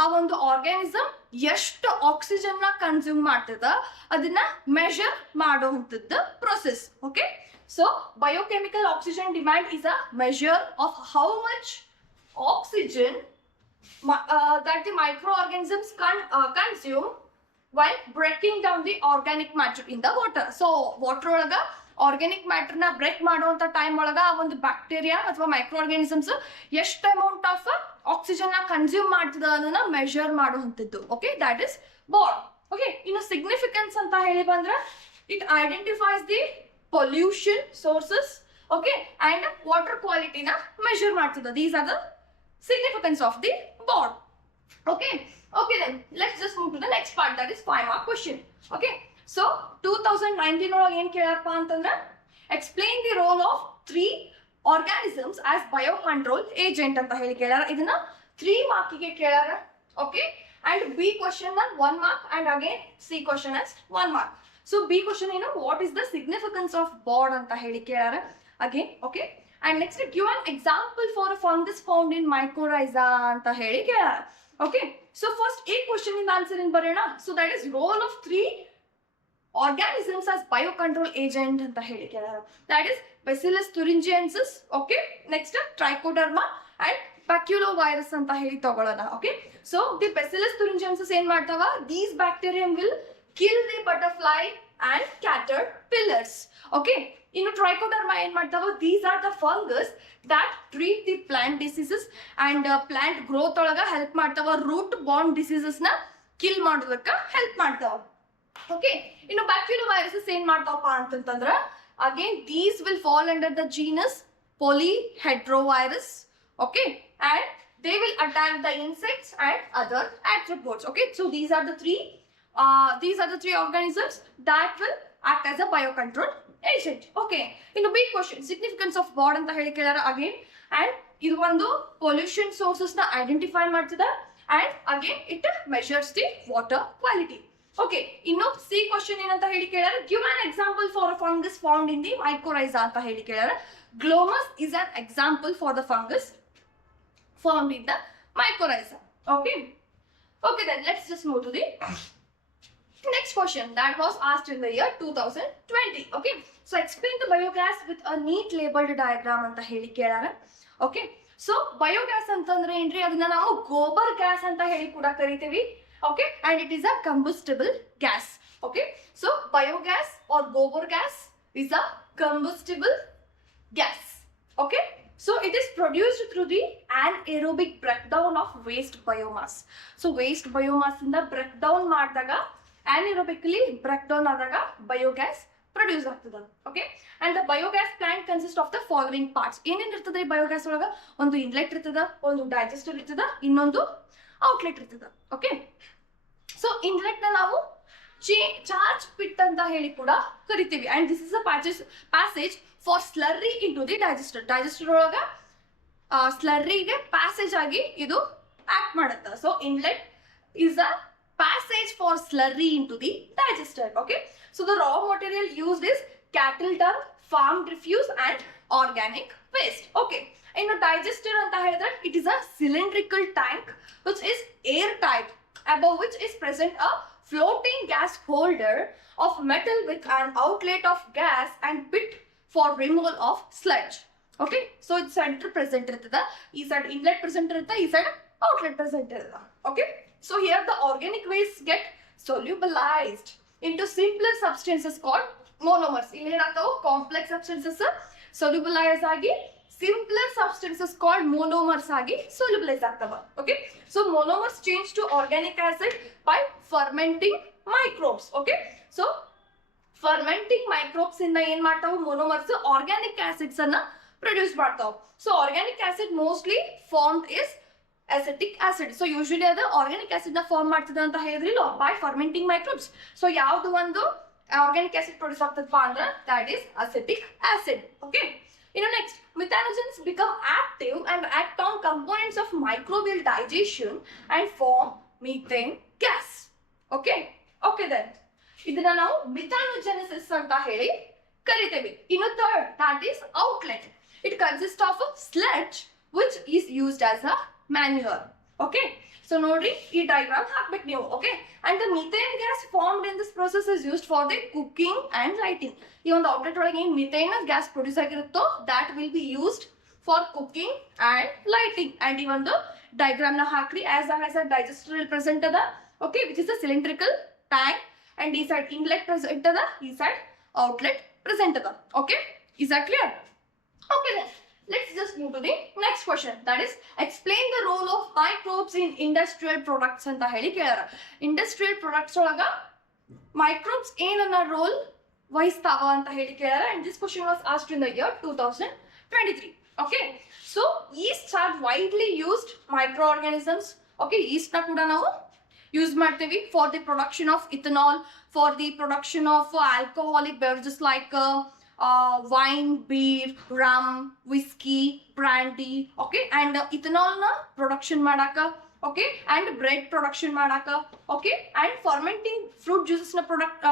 ಆ ಒಂದು ಆರ್ಗ್ಯಾನಿಸಮ್ ಎಷ್ಟು ಆಕ್ಸಿಜನ್ ನ ಕನ್ಸ್ಯೂಮ್ ಮಾಡ್ತದ ಅದನ್ನ ಮೆಷರ್ ಮಾಡುವಂತದ್ದು process. Okay, so biochemical oxygen demand is a measure of how much oxygen that the microorganisms consume while breaking down the organic matter in the water. So water ಒಳಗ organic matter ನ break ಮಾಡುವಂತ time ಒಳಗ ಆ ಒಂದು bacteria ಅಥವಾ microorganisms ಎಷ್ಟು amount of oxygen ನ consume ಮಾಡ್ತದ ಅದನ್ನ ಮೆಷರ್ ಮಾಡುವಂತದ್ದು. Okay, that is BOD. Okay, ಇನ್ನು ಸಿಗ್ನಿಫಿಕೆನ್ಸ್ ಅಂತ ಹೇಳಿ ಬಂದ್ರೆ it identifies the pollution sources, okay, and water ಕ್ವಾಲಿಟಿನ ಮೆಷರ್ ಮಾಡ್ತದ. These are the significance of the board. Okay, then let's just move to the next part, that is 5 mark question. Okay, so 2019 ಒಳಗೆ ಏನು ಕೇಳಪ್ಪ ಅಂತಂದ್ರೆ explain the role of 3 organisms as biocontrol agent ಅಂತ ಹೇಳಿ ಕೇಳಾರ. ಇದನ್ನ 3 ಮಾರ್ಕಿಗೆ ಕೇಳಾರ. ಓಕೆ, and B question ನ 1 mark and again C question as 1 mark. So B question ಏನು, what is the significance of board ಅಂತ ಹೇಳಿ ಕೇಳಾರ again. Okay, and next give an example for a fungus found in mycorrhiza anta heli kelare. Okay, so first a question in the answer in barena. So that is role of 3 organisms as biocontrol agent anta heli kelare. That is Bacillus thuringiensis, okay, next Trichoderma and Baculovirus anta heli tagolana. Okay, so the Bacillus thuringiensis ಏನು ಮಾಡ್ತಾವ, these bacterium will kill the butterfly and caterpillars. Okay, ಇನ್ನು trichoderma ಏನ್ ಮಾಡ್ತಾವ, these are the fungus that treat the plant diseases and plant growth ಒಳಗ help ಮಾಡ್ತಾವ, root bond diseases ನ kill ಮಾಡೋದಕ್ಕ help ಮಾಡ್ತಾವ. ಓಕೆ, ಇನ್ನು ಬ್ಯಾಕ್ಟೀರಿಯೋವೈರಸಸ್ ಏನ್ ಮಾಡ್ತಾವಪ್ಪ ಅಂತಂದ್ರ again these will fall under the genus polyhedrovirus. Okay, and they will attack the insects and other arthropods. Okay, so these are the three organisms that will act as a biocontrol agent. Okay, ಇನ್ನು big question, significance of board ಅಂತ ಹೇಳಿ ಕೇಳಾರ again, and ಇದು ಒಂದು pollution sources ನ identify ಮಾಡ್ತದ and again it measures the water quality. Okay, ಇನ್ನು C question ಏನಂತ ಹೇಳಿ ಕೇಳಾರ, give an example for a fungus found in the mycorrhiza ಅಂತ ಹೇಳಿ ಕೇಳಾರ. Glomus is an example for the fungus found in the mycorrhiza. Okay, then let's just move to the next question that was asked in the year 2020. Okay, so explain the biogas with a neat labeled diagram anta heli kelare. Okay, so biogas antandre enri adana ನಾವು gobar gas anta heli kuda karitevi. Okay, and it is a combustible gas. Okay, so biogas or gobar gas is a combustible gas. Okay, So it is produced through the anaerobic breakdown of waste biomass. So waste biomass ಇಂದ breakdown ಮಾಡಿದಾಗ anaerobically breakdown ಆದಾಗ biogas produce ಆಗ್ತದ. Okay, and the biogas plant consist of the following parts. ಏನೇನ್ ಇರ್ತದೆ ಈ biogas ಒಳಗ? ಒಂದು inlet ಇರ್ತದ, ಒಂದು ಡೈಜೆಸ್ಟರ್ ಇರ್ತದ, ಇನ್ನೊಂದು ಔಟ್ಲೆಟ್ ಇರ್ತದ. ಓಕೆ, ಸೊ ಇನ್ಲೆಟ್ ನ ನಾವು ಚಾರ್ಜ್ ಪಿಟ್ ಅಂತ ಹೇಳಿ ಕೂಡ ಕರಿತೀವಿ. And this is a passage for slurry in to the digester. Digester ಒಳಗ ಸ್ಲರ್ರಿಗೆ ಪ್ಯಾಸೇಜ್ ಆಗಿ ಇದು ಆಕ್ಟ್ ಮಾಡುತ್ತೆ. So inlet is a passage for slurry into the digester. Okay, so the raw material used is cattle dung, farm refuse and organic waste. Okay, in a digester anta helidre it is a cylindrical tank which is airtight, above which is present a floating gas holder of metal with an outlet of gas and pit for removal of sludge. Okay, so it's center present irtada, ee side inlet present irutta, ee side outlet present irada. Okay, so here the organic waste get solubilized into simpler substances called monomers. ಇಲ್ಲಿ ಏನಾಗ್ತಾವು? Complex substances solubilize ಆಗಿ simpler substances called monomers ಆಗಿ solubilize ಆಗ್ತಾವ. Okay, so monomers change to organic acid by fermenting microbes. Okay, so fermenting microbes ಇಂದ ಏನ್ ಮಾಡ್ತಾವು? monomers organic acids ಅನ್ನ produce ಮಾಡ್ತಾವು. So organic acid mostly formed is acetic acid. So usually ಅದು organic acid ನ form ಮಾಡ್ತದೆ ಅಂತ ಹೇಳಿದ್ರಿಲ್ಲ by fermenting microbes. So ಯಾವ್ದು ಒಂದು organic acid ಪ್ರೊಡ್ಯೂಸ್ ಆಗ್ತದಪ್ಪ ಅಂದ್ರೆ that is acetic acid. Okay, next, methanogens become active and act on components of microbial digestion and form methane gas. Okay, then ಇದನ್ನ ನಾವು ಮೆಥಾನೋಜೆನೆಸಿಸ್ ಅಂತ ಹೇಳಿ ಕರಿತೇವೆ. ಇನ್ನು third, that is outlet. It consists of a sludge which is used as a manure. Okay, so nodri ee diagram hakbek ನೀವು. Okay, and the methane gas formed in this process is used for the cooking and lighting. ಈ ಒಂದು outlet ಒಳಗೆ ಏನು methane gas produce ಆಗಿರುತ್ತೋ that will be used for cooking and lighting. and ಈ ಒಂದು diagram ನ ಹಾಕ್ರಿ as a digester ಇಲ್ಲಿ present ಅದ. Okay, which is a cylindrical tank and ಈ side inlet present ಅದ, ಈ side outlet present ಅದ. Okay, is that clear? Okay, then let's just move to the next question, that is explain the role of microbes in industrial products ಅಂತ ಹೇಳಿ ಕೇಳಾರ. Industrial products ಒಳಗ microbes ಏನನ್ನ roll ವಹಿಸ್ತಾವ ಅಂತ ಹೇಳಿ ಕೇಳಾರ. and this question was asked in the year 2023. okay, so yeasts are widely used microorganisms. okay, yeast ನ ಕೂಡ ನಾವು use ಮಾಡ್ತೀವಿ for the production of ethanol, for the production of alcoholic beverages like wine, beer, rum, whiskey, brandy. okay, and ethanol na production ಮಾಡಾಕ, okay, and bread production ಮಾಡಾಕ, okay, and fermenting fruit juices na product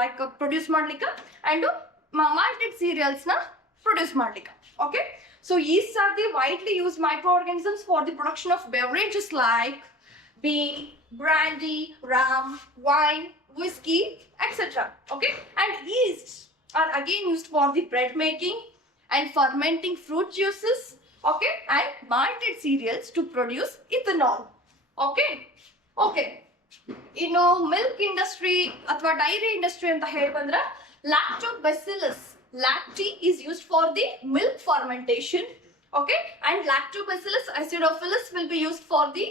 like produce ಮಾಡ್ಲಿಕ್ಕ, and malted cereals na produce ಮಾಡ್ಲಿಕ್ಕ. okay, so yeasts are the widely used microorganisms for the production of beverages like beer, brandy, rum, wine, whiskey, etc. okay, and yeasts are again used for the bread making and fermenting fruit juices, okay, and malted cereals to produce ethanol. okay, milk industry athwa dairy industry anta heli bandra lactobacillus lacti is used for the milk fermentation. okay, and lactobacillus acidophilus will be used for the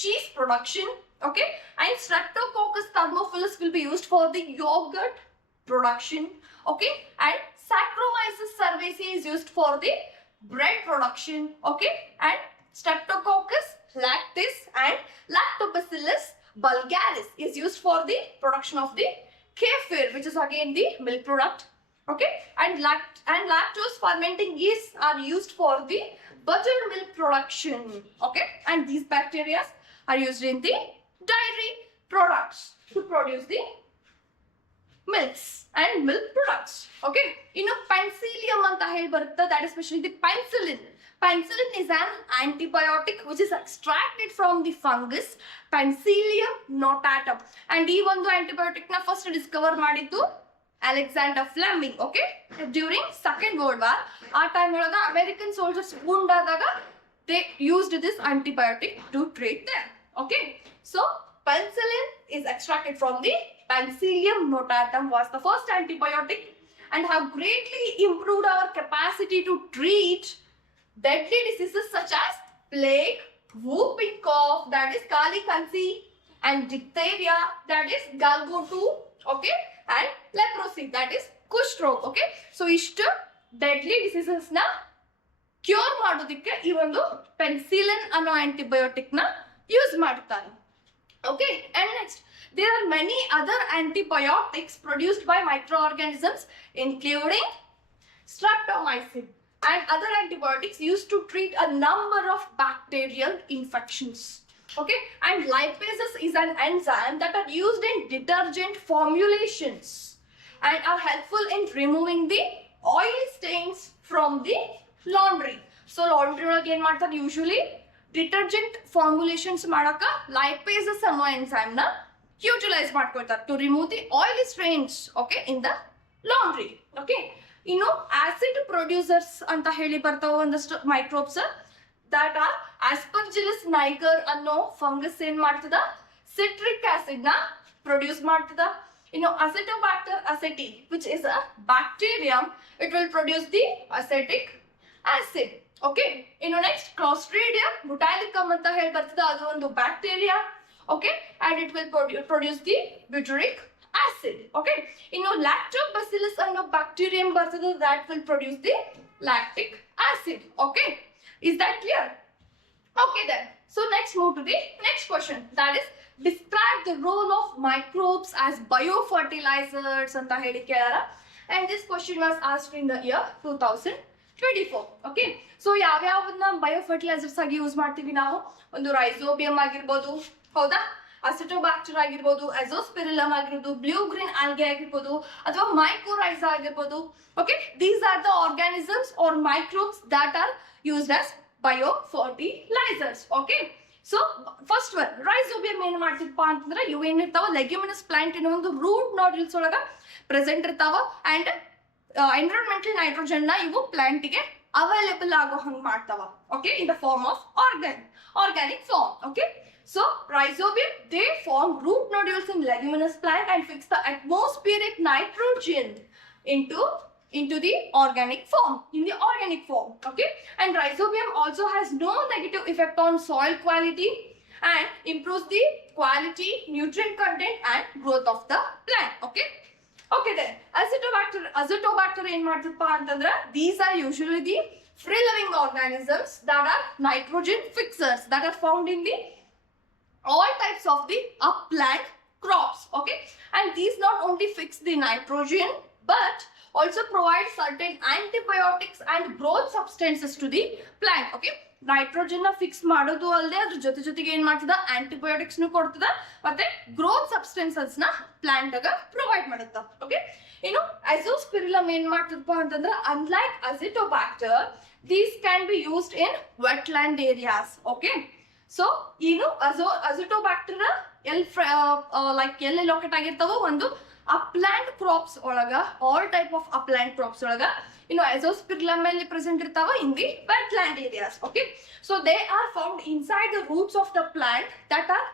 cheese production. okay, and streptococcus thermophilus will be used for the yogurt production. okay, and Saccharomyces cerevisiae is used for the bread production. okay, and Streptococcus lactis and Lactobacillus bulgaris is used for the production of the kefir, which is again the milk product. okay, and lactose fermenting yeasts are used for the buttermilk production. okay, and these bacteria are used in the dairy products to produce the milks and milk products. okay, penicillium anta heli barutta, that is especially the penicillin. Penicillin is an antibiotic which is extracted from the fungus Penicillium notatum, and ee ಒಂದು antibiotic na first discover ಮಾಡಿದ್ದು Alexander Fleming. okay, during Second World War ಆ time ಒಳಗ American soldiers wound ಆದಾಗ they used this antibiotic to treat them. okay, so penicillin is extracted from the Penicillium notatum, was the first antibiotic and have greatly improved our capacity to treat deadly diseases such as plague, whooping cough, that is Kali Kansi, and diphtheria, that is Galgo-2, okay, and leprosy, that is Kushtrog, okay. So ishtu deadly diseases na cure ಮಾಡೋದಕ್ಕೆ ಈ ಒಂದು penicillin ಅನ್ನೋ antibiotic ನ use ಮಾಡ್ತಾರೆ. Okay, and next there are many other antibiotics produced by microorganisms including streptomycin and other antibiotics used to treat a number of bacterial infections. Okay, and lipases is an enzyme that are used in detergent formulations and are helpful in removing the oily stains from the laundry. So laundry ಒಳಗೆ ಏನ್ ಮಾಡ್ತಾರೆ usually detergent formulations ಮಾಡಕ ಲೈಪೇಸಸ್ ಅನ್ನೋ enzyme ನ utilise ಮಾಡ್ಕೊಳ್ತಾರೆ to remove the oily strains okay in the laundry. Okay, ಇನ್ನು acid producers ಅಂತ ಹೇಳಿ ಬರ್ತಾವ ಒಂದಷ್ಟು microbes that are Aspergillus niger ಅನ್ನೋ ಫಂಗಸ್ ಏನ್ ಮಾಡ್ತದ ಸಿಟ್ರಿಕ್ ಆಸಿಡ್ ನ ಪ್ರೊಡ್ಯೂಸ್ ಮಾಡ್ತದ. ಇನ್ನು Acetobacter aceti which is a bacterium, it will produce the acetic acid. Okay, ಇನ್ನು ನೆಕ್ಸ್ಟ್ ಕ್ಲಾಸ್ಟ್ರಿಡಿಯಂ ಬುಟೈಲಿಕಮ್ ಅಂತ ಹೇಳಿ ಬರ್ತದೆ, ಅದು ಒಂದು bacteria. Okay, and it will produce the butyric acid. Okay, ಇನ್ನು ಲ್ಯಾಕ್ಟೋಬಾಸಿಲಸ್ ಅನ್ನೋ ಬ್ಯಾಕ್ಟೀರಿಯಂ ಬರ್ತದೆ, that will produce the lactic acid. Okay, is that clear? Okay then, so next move to the next question, that is describe the role of microbes as biofertilizers anta heli kelala, and this question was asked in the year 2024. Okay, so ಯಾವ್ಯಾವನ್ನ biofertilisers ಆಗಿ use ಮಾಡ್ತೀವಿ ನಾವು? ಒಂದು rhizobium ಆಗಿರ್ಬೋದು, ಹೌದಾ, Acetobacter ಆಗಿರ್ಬೋದು, azospirillum ಆಗಿರ್ಬೋದು, blue green algae ಆಗಿರ್ಬೋದು, ಅಥವಾ ಮೈಕೋರೈಸಾ ಆಗಿರ್ಬೋದು. Okay, these are the organisms or microbes that are used as biofertilisers. Okay, so first one rhizobium ಏನ್ ಮಾಡ್ತಿಪ್ಪ ಅಂತಂದ್ರೆ ಇವು ಏನಿರ್ತಾವ ಲೆಗ್ಯುಮಿನಸ್ ಪ್ಲಾಂಟ್ ಇನ್ನು ಒಂದು ರೂಟ್ ನೋಡ್ಯೂಲ್ಸ್ ಒಳಗ ಪ್ರೆಸೆಂಟ್ ಇರ್ತಾವ ಅಂಡ್ ಎನ್ವಿರಾನ್ಮೆಂಟಲ್ ನೈಟ್ರೋಜನ್ ನ ಇವು ಪ್ಲಾಂಟಿಗೆ ಅವೈಲೇಬಲ್ ಆಗೋ ಹಂಗ್ ಮಾಡ್ತಾವ. Okay, in the form of organic form. Okay, so rhizobium, they form root nodules in leguminous plant and fix the atmospheric nitrogen into the organic form, in the organic form. Okay, and rhizobium also has no negative effect on soil quality and improves the quality, nutrient content and growth of the plant. Okay, okay then azotobacter ಏನ್ ಮಾಡ್ತಪ್ಪ ಅಂತಂದ್ರೆ these are usually the free living organisms that are nitrogen fixers that are found in the all types of the upland crops. Okay, and these not only fix the nitrogen but also provide certain antibiotics and growth substances to the plant. Okay, nitrogen ನ fix ಮಾಡೋದು ಅಲ್ಲದೆ ಅದ್ರ ಜೊತೆಗೆ ಏನ್ ಮಾಡ್ತದ antibiotics ನು ಕೊಡ್ತದ ಮತ್ತೆ ಗ್ರೋತ್ ಸಬ್ಸ್ಟೆನ್ಸಸ್ ನ ಪ್ಲಾಂಟ್ ಆಗ ಪ್ರೊವೈಡ್ ಮಾಡುತ್ತ. ಓಕೆ, ಇನ್ನು ಅಜೋಸ್ಪಿರಿಲಮ್ ಏನ್ ಮಾಡ್ತದಪ್ಪ ಅಂತಂದ್ರೆ unlike Acetobacter these can be used in wetland areas. Okay, so ಇನ್ನು ಅಸಿಟೋಬ್ಯಾಕ್ಟರ್ ಎಲ್ಲಿ ಲೊಕೇಟ್ ಆಗಿರ್ತಾವೋ ಒಂದು ಅಪ್ಲ್ಯಾಂಡ್ ಕ್ರಾಪ್ಸ್ ಒಳಗ, ಆಲ್ ಟೈಪ್ ಆಫ್ ಅಪ್ಲ್ಯಾಂಡ್ ಕ್ರಾಪ್ಸ್ ಒಳಗ, ಇನ್ನು ಅಜೋಸ್ಪಿರಿಲಮ್ ಅಲ್ಲಿ ಪ್ರೆಸೆಂಟ್ ಇರ್ತಾವ in the wetland areas. Okay, so they are found inside the roots of the plant that are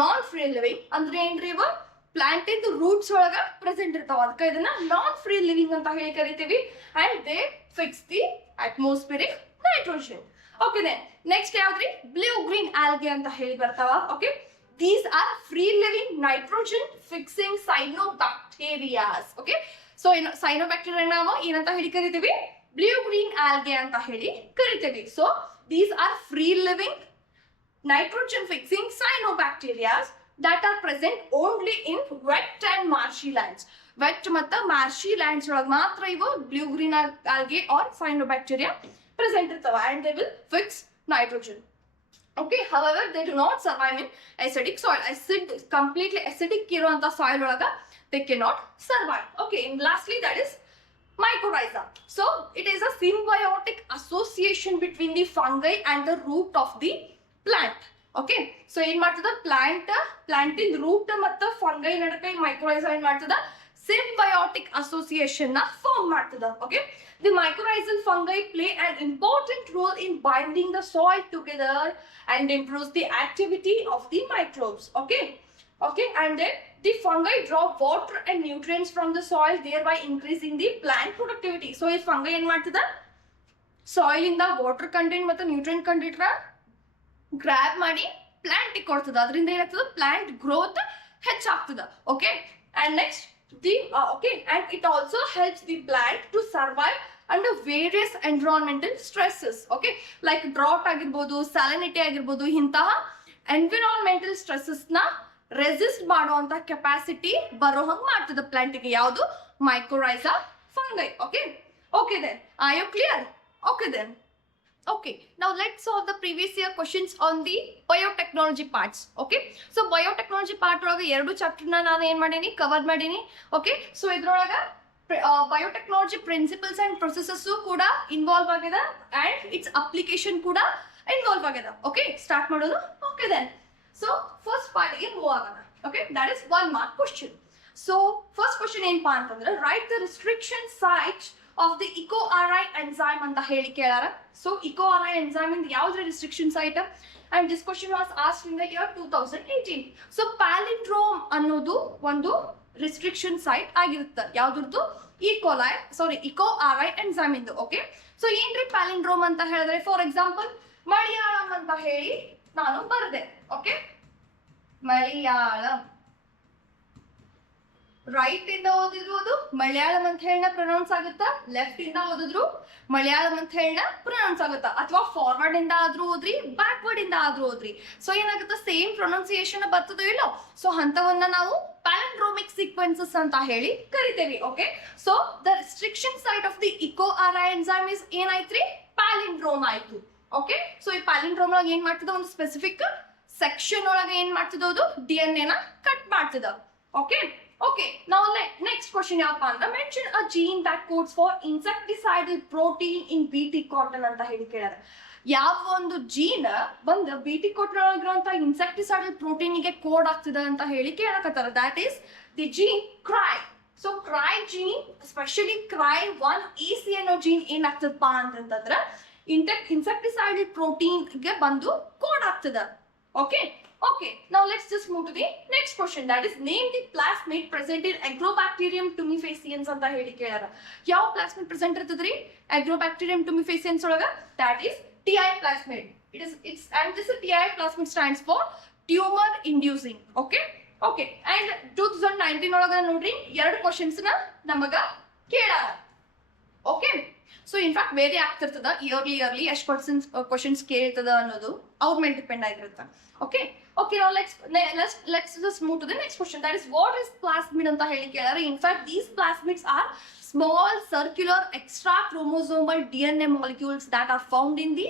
non free living. ಅಂದ್ರೆ ಏನ್ರಿ ಇವ ಪ್ಲಾಂಟ್ ಇಂದ ರೂಟ್ಸ್ ಒಳಗ ಪ್ರೆಸೆಂಟ್ ಇರ್ತಾವ, ಅದಕ್ಕೆ ಇದನ್ನ ನಾನ್ ಫ್ರೀ ಲಿವಿಂಗ್ ಅಂತ ಹೇಳಿ ಕರಿತೀವಿ. And they fix the atmospheric nitrogen. Okay, then next ಯಾವ್ದ್ರಿ ಬ್ಲೂ ಗ್ರೀನ್ ಆಲ್ಗೆ ಅಂತ ಹೇಳಿ ಬರ್ತಾವ. Okay, these are free living nitrogen fixing cyanobacterias. Okay, so cyanobacteria ನಾವು ಏನಂತ ಹೇಳಿ ಕರಿತೀವಿ? blue green algae ಅಂತ ಹೇಳಿ ಕರಿತೀವಿ. So these are free living nitrogen fixing cyanobacterias that are present only in wet and marshy lands. wet ಮತ್ತು marshy lands ಒಳಗೆ ಮಾತ್ರ ಇವು blue green algae or cyanobacteria present ಇರ್ತಾವ and they will fix nitrogen. Okay, however they do not survive in acidic soil. Completely acidic ಇರುವಂತ soil ಒಳಗ they cannot survive. Okay, and lastly that is mycorrhiza. So it is a symbiotic association between the fungi and the root of the plant. Okay, so ಏನ್ ಮಾಡ್ತದ plant in root ಮತ್ತು fungi ನಡುವೆ mycorrhiza ಏನ್ ಮಾಡ್ತದ symbiotic association na form ಮಾಡ್ತದ. Okay, the mycorrhizal fungi play an important role in binding the soil together and improves the activity of the microbes. Okay, and then the fungi draw water and nutrients from the soil, thereby increasing the plant productivity. So if fungi ಏನ್ ಮಾಡ್ತದ soil ಇಂದ water content ಮತ್ತು nutrient content grab ಮಾಡಿ plant ಕೊಡ್ತದ. ಅದರಿಂದ ಏನಾಗ್ತದ, plant growth ಹೆಚ್ಚಾಗ್ತದ. Okay, and next the okay, and it also helps the plant to survive under various environmental stresses. Okay, like drought ಆಗಿರ್ಬೋದು, ಸ್ಯಾಲಿನಿಟಿ ಆಗಿರ್ಬೋದು, ಇಂತಹ ಎನ್ವಿರಾನ್ಮೆಂಟಲ್ ಸ್ಟ್ರೆಸ್ಸಸ್ ನ ರೆಸಿಸ್ಟ್ ಮಾಡುವಂತ ಕೆಪಾಸಿಟಿ ಬರೋ ಹಂಗ್ ಮಾಡ್ತದ ಪ್ಲಾಂಟಿಗೆ. ಯಾವುದು? Mycorrhiza fungi. Okay, okay then are you clear? Okay then. Okay, now let's solve the previous year questions on the biotechnology parts. Okay, so biotechnology part ಒಳಗೆ ಎರಡು ಚಾಪ್ಟರ್ ನಾನು ಏನು ಮಾಡೀನಿ, ಕವರ್ ಮಾಡೀನಿ. ಓಕೆ, ಸೊ ಇದ್ರೊಳಗೆ ಬಯೋಟೆಕ್ನಾಲಜಿ ಪ್ರಿನ್ಸಿಪಲ್ಸ್ ಅಂಡ್ ಪ್ರೊಸೆಸಸ್ ಕೂಡ involve ಆಗಿದೆ and its application ಕೂಡ ಇನ್ವಾಲ್ವ್ ಆಗಿದೆ. ಓಕೆ, ಸ್ಟಾರ್ಟ್ ಮಾಡೋದು. ಓಕೆ ದೆನ್, ಸೊ ಫಸ್ಟ್ ಪಾರ್ಟ್ಗೆ ಮೂವ್ ಆಗೋಣ. Okay, that is 1 mark question. So first question ಏನಪ್ಪಾ ಅಂತಂದ್ರೆ, write the restriction site of the EcoRI enzyme ಅಂತ ಹೇಳಿ ಕೇಳಾರ. ಸೊ EcoRI enzyme ಇಂದ ಯಾವ್ದ್ರ restriction site? And this question was asked in the year 2018. So palindrome ಅನ್ನೋದು ಒಂದು restriction site ಆಗಿರುತ್ತೆ. ಯಾವ್ದ್ರದ್ದು? EcoRI enzyme ಇಂದು. ಓಕೆ, ಸೊ ಏನ್ರಿ ಪ್ಯಾಲಿಂಡ್ರೋಮ್ ಅಂತ ಹೇಳಿದ್ರೆ, ಫಾರ್ ಎಕ್ಸಾಂಪಲ್ ಮಲಯಾಳಂ ಅಂತ ಹೇಳಿ ನಾನು ಬರ್ದೆ. ಓಕೆ, ಮಲಯಾಳಂ ರೈಟ್ ಇಂದ ಓದಿದ್ರು ಅದು ಮಲಯಾಳಂ ಅಂತ ಹೇಳಿ ಪ್ರೊನೌನ್ಸ್ ಆಗುತ್ತಾ, ಲೆಫ್ಟ್ ಇಂದ ಓದಿದ್ರು ಮಲಯಾಳಂ ಅಂತ ಹೇಳಿ ಪ್ರೊನೌನ್ಸ್ ಆಗುತ್ತಾ, ಅಥವಾ ಫಾರ್ವರ್ಡ್ ಇಂದ ಆದ್ರೂ ಓದ್ರಿ, ಬ್ಯಾಕ್ವರ್ಡ್ ಇಂದ ಆದ್ರೂ ಓದ್ರಿ. ಸೊ ಏನಾಗುತ್ತೆ, ಸೇಮ್ ಪ್ರೊನೌನ್ಸಿಯೇಷನ್ ಬರ್ತದೋ ಇಲ್ಲೋ. ಸೊ ಅಂತವನ್ನ ನಾವು ಪ್ಯಾಲಿಂಡ್ರೋಮಿಕ್ ಸೀಕ್ವೆನ್ಸಸ್ ಅಂತ ಹೇಳಿ ಕರಿತೇವೆ. Okay, so the restriction site of the EcoRI enzyme is ಏನಾಯ್ತ್ರಿ? ಪ್ಯಾಲಿಂಡ್ರೋಮ್ ಆಯ್ತು. ಓಕೆ, ಸೊ ಈ ಪ್ಯಾಲಿಂಡ್ರೋಮ್ ಒಳಗೆ ಏನ್ ಮಾಡ್ತದ, ಒಂದು ಸ್ಪೆಸಿಫಿಕ್ ಸೆಕ್ಷನ್ ಒಳಗೆ ಏನ್ ಮಾಡ್ತದ, ಅದು DNA ನ ಕಟ್ ಮಾಡ್ತದ. Okay, okay, now next question ಯಾವಪ್ಪ ಅಂದ್ರೆ, mention a gene that codes for insecticidal protein in BT cotton ಅಂತ ಹೇಳಿ ಕೇಳ್ಯಾರ. ಯಾವ ಒಂದು ಜೀನ್ ಬಂದು BT cotton ಒಳಗಿರುವಂತ ಇನ್ಸೆಕ್ಟಿಸೈಡಲ್ ಪ್ರೋಟೀನ್ ಗೆ ಕೋಡ್ ಆಗ್ತದ ಅಂತ ಹೇಳಿ ಕೇಳಕತ್ತಾರ. That is the gene cry. So cry gene, specially cry 1EC ಅನ್ನೋ ಜೀನ್ ಏನಾಗ್ತದಪ್ಪ ಅಂತಂದ್ರೆ ಇನ್ಸೆಕ್ಟಿಸೈಡಲ್ ಪ್ರೋಟೀನ್ ಗೆ ಬಂದು ಕೋಡ್ ಆಗ್ತದ. Okay, okay, now let's just move to the next question, that is name the plasmid present in Agrobacterium tumefaciens ಅಂತ ಹೇಳಿ ಕೇಳ್ಯಾರ. ಯಾವ plasmid present ಇರ್ತದ್ರಿ Agrobacterium tumefaciens ಒಳಗ? that is TI plasmid. It's and this TI plasmid stands for tumor inducing. okay, okay, and 2019 ಒಳಗ ನೋಡ್ರಿ ಎರಡು questions ನ ನಮಗ ಕೇಳ್ಯಾರ. ಓಕೆ, ಸೊ ಇನ್ಫ್ಯಾಕ್ಟ್ ಬೇರೆ ಆಗ್ತಿರ್ತದ, ಇಯರ್ಲಿ ಎಷ್ಟು ಕ್ವಶನ್ಸ್ ಕೇಳ್ತದ ಅನ್ನೋದು ಅವ್ರ ಮೇಲೆ ಡಿಪೆಂಡ್ ಆಗಿರುತ್ತೆ. Okay, okay, now let's just move to the next question, that is what is plasmid ಅಂತ ಹೇಳಿ ಕೇಳ್ಯಾರ. In fact these plasmids are small circular extra chromosomal DNA molecules that are found in the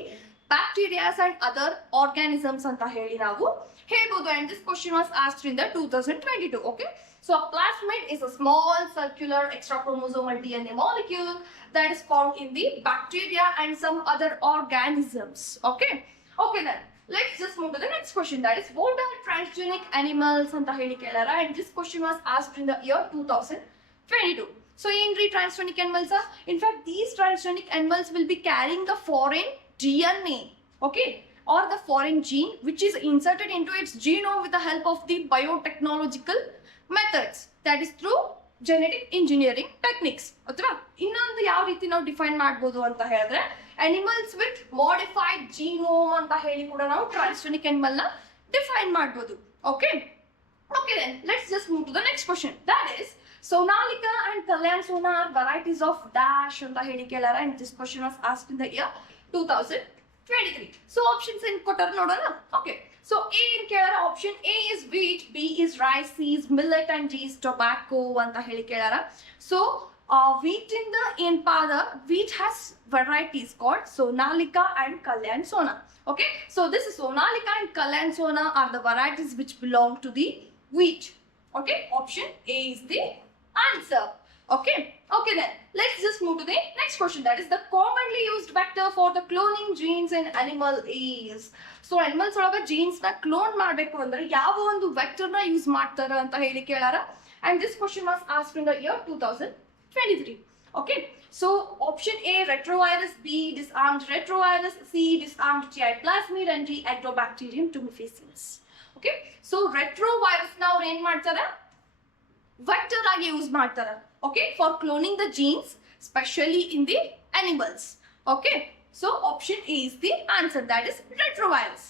bacteria and other organisms ಅಂತ ಹೇಳಿ ನಾವು ಹೇಳ್ಬೋದು. And this question was asked in the 2022. okay, so a plasmid is a small circular extra chromosomal DNA molecule that is found in the bacteria and some other organisms. Okay, okay, then let's just move to the next question, that is what are transgenic animals anta heli kelara. And this question was asked in the year 2022. so ఏంటి transgenic animals are? in fact these transgenic animals will be carrying the foreign DNA, okay, or the foreign gene which is inserted into its genome with the help of the biotechnological methods, that is through genetic engineering techniques. ಅಥವಾ ಇನ್ನೊಂದು ಯಾವ ರೀತಿ ನಾವು define ಮಾಡ್ಬೋದು ಅಂತ ಹೇಳಿದ್ರೆ, animals with modified genome ಅಂತ ಹೇಳಿ ಕೂಡ ನಾವು ಟ್ರಾನ್ಸ್ಜೆನಿಕ್ ಅನಿಮಲ್ ನ ಡಿಫೈನ್ ಮಾಡ್ಬೋದು. Okay, okay, then let's just move to the next question, that is Sonalika and Kalyan Sona are varieties of dash ಅಂತ ಹೇಳಿ ಕೇಳಾರ. and this question was asked in the year 2023. so options in ಕೊಟ್ಟರು ನೋಡೋಣ. Okay, so A in ಕೇಳಾರ, option A is wheat, B is rice, C is millet and D is tobacco ಅಂತ ಹೇಳಿ ಕೇಳಾರ. so wheat in the wheat has varieties called Sonalika and Kalyan Sona. okay, so this is Sonalika and Kalyan Sona are the varieties which belong to the wheat. okay, option A is the answer. okay, okay, then let's just move to the next question, that is the commonly used vector for the cloning genes in animal is. so animals ಒಳಗ genes ನ clown ಮಾಡಬೇಕು ಅಂದ್ರೆ ಯಾವ ಒಂದು vector ನ use ಮಾಡ್ತಾರ ಅಂತ ಹೇಳಿ ಕೇಳಾರ. and this question was asked in the year 2023. okay, so option A retrovirus, B disarmed retrovirus, C disarmed TI plasmid and D Agrobacterium tumefaciens. okay, so retrovirus ನ ಅವ್ರು ಏನ್ ಮಾಡ್ತಾರ, ವೆಕ್ಟರ್ ಆಗಿ ಯೂಸ್ ಮಾಡ್ತಾರ. okay, for cloning the genes especially in the animals. okay, So option A is the answer, that is retrovirus.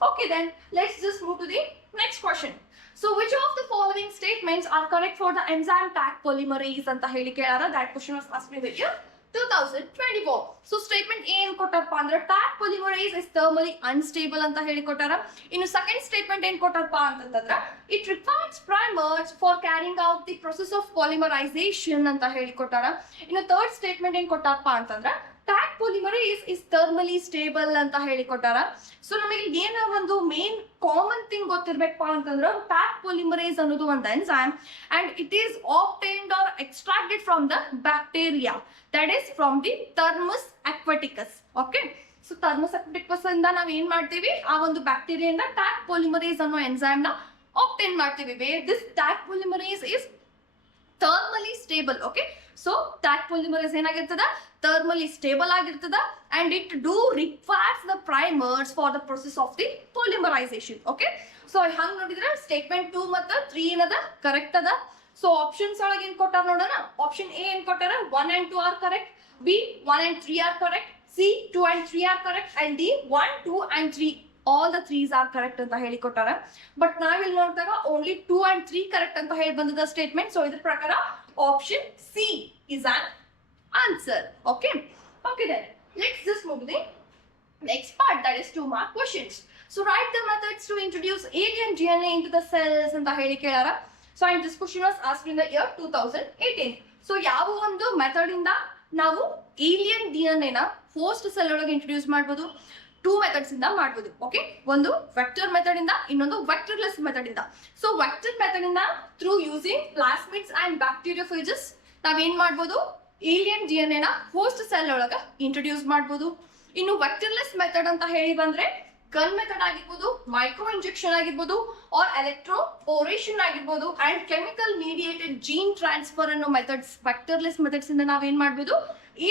Okay, then let's just move to the next question. So which of the following statements are correct for the enzyme Taq polymerase ಅಂತ ಹೇಳಿ ಕೇಳಾರ. That question was asked in the year 2024. So statement A ಏನ್ ಕೊಟ್ಟಾರಪ್ಪ ಅಂದ್ರೆ Taq polymerase is thermally unstable ಅಂತ ಹೇಳಿ ಕೊಟ್ಟಾರ. ಇನ್ನು second statement ಏನ್ ಕೊಟ್ಟಾರಪ್ಪ ಅಂತಂದ್ರೆ it requires primers for carrying out the process of polymerization ಅಂತ ಹೇಳಿ ಕೊಟ್ಟಾರ. ಇನ್ನು third statement ಏನ್ ಕೊಟ್ಟಾರಪ್ಪ ಅಂತಂದ್ರೆ Taq polymerase is thermally stable ಅಂತ ಹೇಳಿ ಕೊಟ್ಟಾರ. ಸೊ ನಮಗೆ ಏನ ಒಂದು ಮೇನ್ ಕಾಮನ್ ಥಿಂಗ್ ಗೊತ್ತಿರ್ಬೇಕಪ್ಪ ಅಂತಂದ್ರೆ Taq polymerase ಅನ್ನೋದು ಒಂದು enzyme and it is obtained or extracted from the bacteria, that is from the Thermus aquaticus. Okay, so Thermus aquaticus ಇಂದ ನಾವ್ ಏನ್ ಮಾಡ್ತೀವಿ, ಆ ಒಂದು ಬ್ಯಾಕ್ಟೀರಿಯಿಂದ Taq polymerase ಅನ್ನೋ enzyme ನ obtain ಮಾಡ್ತೀವಿ. Where this Taq polymerase is thermally stable. Okay, so Taq polymerase ಏನಾಗಿರ್ತದ, thermally stable ಆಗಿರ್ತದ and it do requires the primers for the process of the polymerization. Okay, so ಹಂಗ್ ನೋಡಿದ್ರೆ statement 2 ಮತ್ತು 3 ಏನದ correct ಅದ. So options ಒಳಗೆ ಏನ್ ಕೊಟ್ಟಾರ ನೋಡೋಣ. ಆಪ್ಷನ್ ಎ ಏನ್ ಕೊಟ್ಟಾರ, 1 and 2 are correct, B 1 and 3 are correct, C 2 and 3 are correct and D 1, 2 and 3 all the 3s are correct ಅಂತ ಹೇಳಿ ಕೊಟ್ಟಾರ. ಬಟ್ ನಾವಿಲ್ಲಿ ನೋಡಿದಾಗ ಓನ್ಲಿ 2 and 3 ಕರೆಕ್ಟ್ ಅಂತ ಹೇಳಿ ಬಂದದ ಸ್ಟೇಟ್ಮೆಂಟ್. ಸೊ ಇದ್ರ ಪ್ರಕಾರ option C is an answer. Okay, okay, then let's just move to the next part, that is 2 mark questions. So write the methods to introduce alien DNA into the cells ಅಂತ ಹೇಳಿ ಕೇಳಾರ. So and this question was asked in the year 2018. So ಯಾವ ಒಂದು method ಇಂದ ನಾವು alien DNA ನ host cell ಒಳಗೆ introduce ಮಾಡಬಹುದು, 2 methods ಇಂದ ಮಾಡಬಹುದು. ಓಕೆ, ಒಂದು ವೆಕ್ಟರ್ ಮೆಥಡ್ ಇಂದ, ಇನ್ನೊಂದು ವೆಕ್ಟರ್ಲೆಸ್ ಮೆಥಡ್ ಇಂದ. ಸೊ ವೆಕ್ಟರ್ ಮೆಥಡ್ ಇಂದ through using plasmids and bacteriophages ನಾವೇನ್ ಮಾಡ್ಬೋದು, ಏಲಿಯನ್ DNA ನ ಹೋಸ್ಟ್ ಸೆಲ್ ಒಳಗ ಇಂಟ್ರೊಡ್ಯೂಸ್ ಮಾಡ್ಬೋದು. ಇನ್ನು ವೆಕ್ಟರ್ಲೆಸ್ ಮೆಥಡ್ ಅಂತ ಹೇಳಿ ಬಂದ್ರೆ ಗನ್ ಮೆಥಡ್ ಆಗಿರ್ಬೋದು, ಮೈಕ್ರೋ ಇಂಜೆಕ್ಷನ್ ಆಗಿರ್ಬೋದು, ಆರ್ ಎಲೆಕ್ಟ್ರೋಪೋರೇಷನ್ ಆಗಿರ್ಬೋದು and chemical mediated gene transfer ಅನ್ನೋ ಮೆಥಡ್ಸ್, ವೆಕ್ಟರ್ಲೆಸ್ ಮೆಥಡ್ಸ್ ಇಂದ ನಾವೇನ್ ಮಾಡ್ಬೋದು,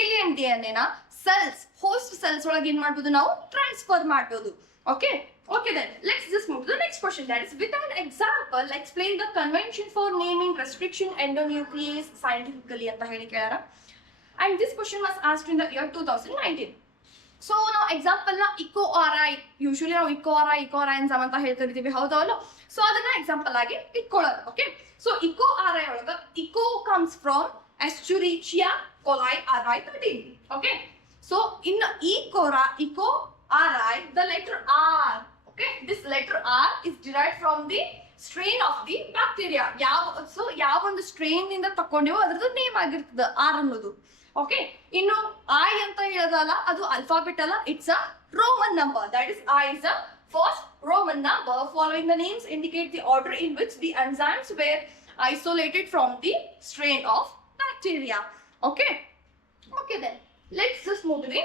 ಏಲಿಯನ್ DNA ನ ಸೆಲ್ಸ್, ಹೋಸ್ಟ್ ಸೆಲ್ಸ್ ಒಳಗೆ ಏನ್ ಮಾಡ್ಬೋದು, ನಾವು ಟ್ರಾನ್ಸ್ಫರ್ ಮಾಡ್ಬೋದು. Okay, okay, then let's just move to the next question, that is with an example explain the convention for naming restriction endonuclease scientifically ಅಂತ ಹೇಳಿ ಕೇಳಾರ. and this question was asked in the year 2019. So ನಾವು example ನ ಇಕೋಆರ್ಐ, usually ನಾವು ಇಕೋಆರ್ಐ ಎನ್ಸಮ್ ಅಂತ ಹೇಳ್ತಿರ್ತೀವಿ, ಹೌದಲ್ಲ. So ಅದನ್ನ example ಆಗಿ ಇಟ್ಕೊಳ್ಳೋದು. ಓಕೆ, ಸೊ ಇಕೋಆರ್ಐ ಒಳಗ Eco comes from Escherichia coli R I 13. Okay, so ಇನ್ನು EcoRI the letter R. Okay, this letter R is derived from the strain of the bacteria. ಯಾವ ಒಂದು ಸ್ಟ್ರೇನ್ ಇಂದ ತಕೊಂಡೇವೋ ಅದ್ರದ್ದು ನೇಮ್ ಆಗಿರ್ತದೆ R ಅನ್ನೋದು. ಓಕೆ, ಇನ್ನು I ಅಂತ ಹೇಳೋದಲ್ಲ, ಅದು ಅಲ್ಫಾಬೆಟ್ ಅಲ್ಲ, it's a Roman number, that is I is a first Roman number. Following the names indicate the order in which the enzymes were isolated from the strain of bacteria. Okay, okay, then let's just move to the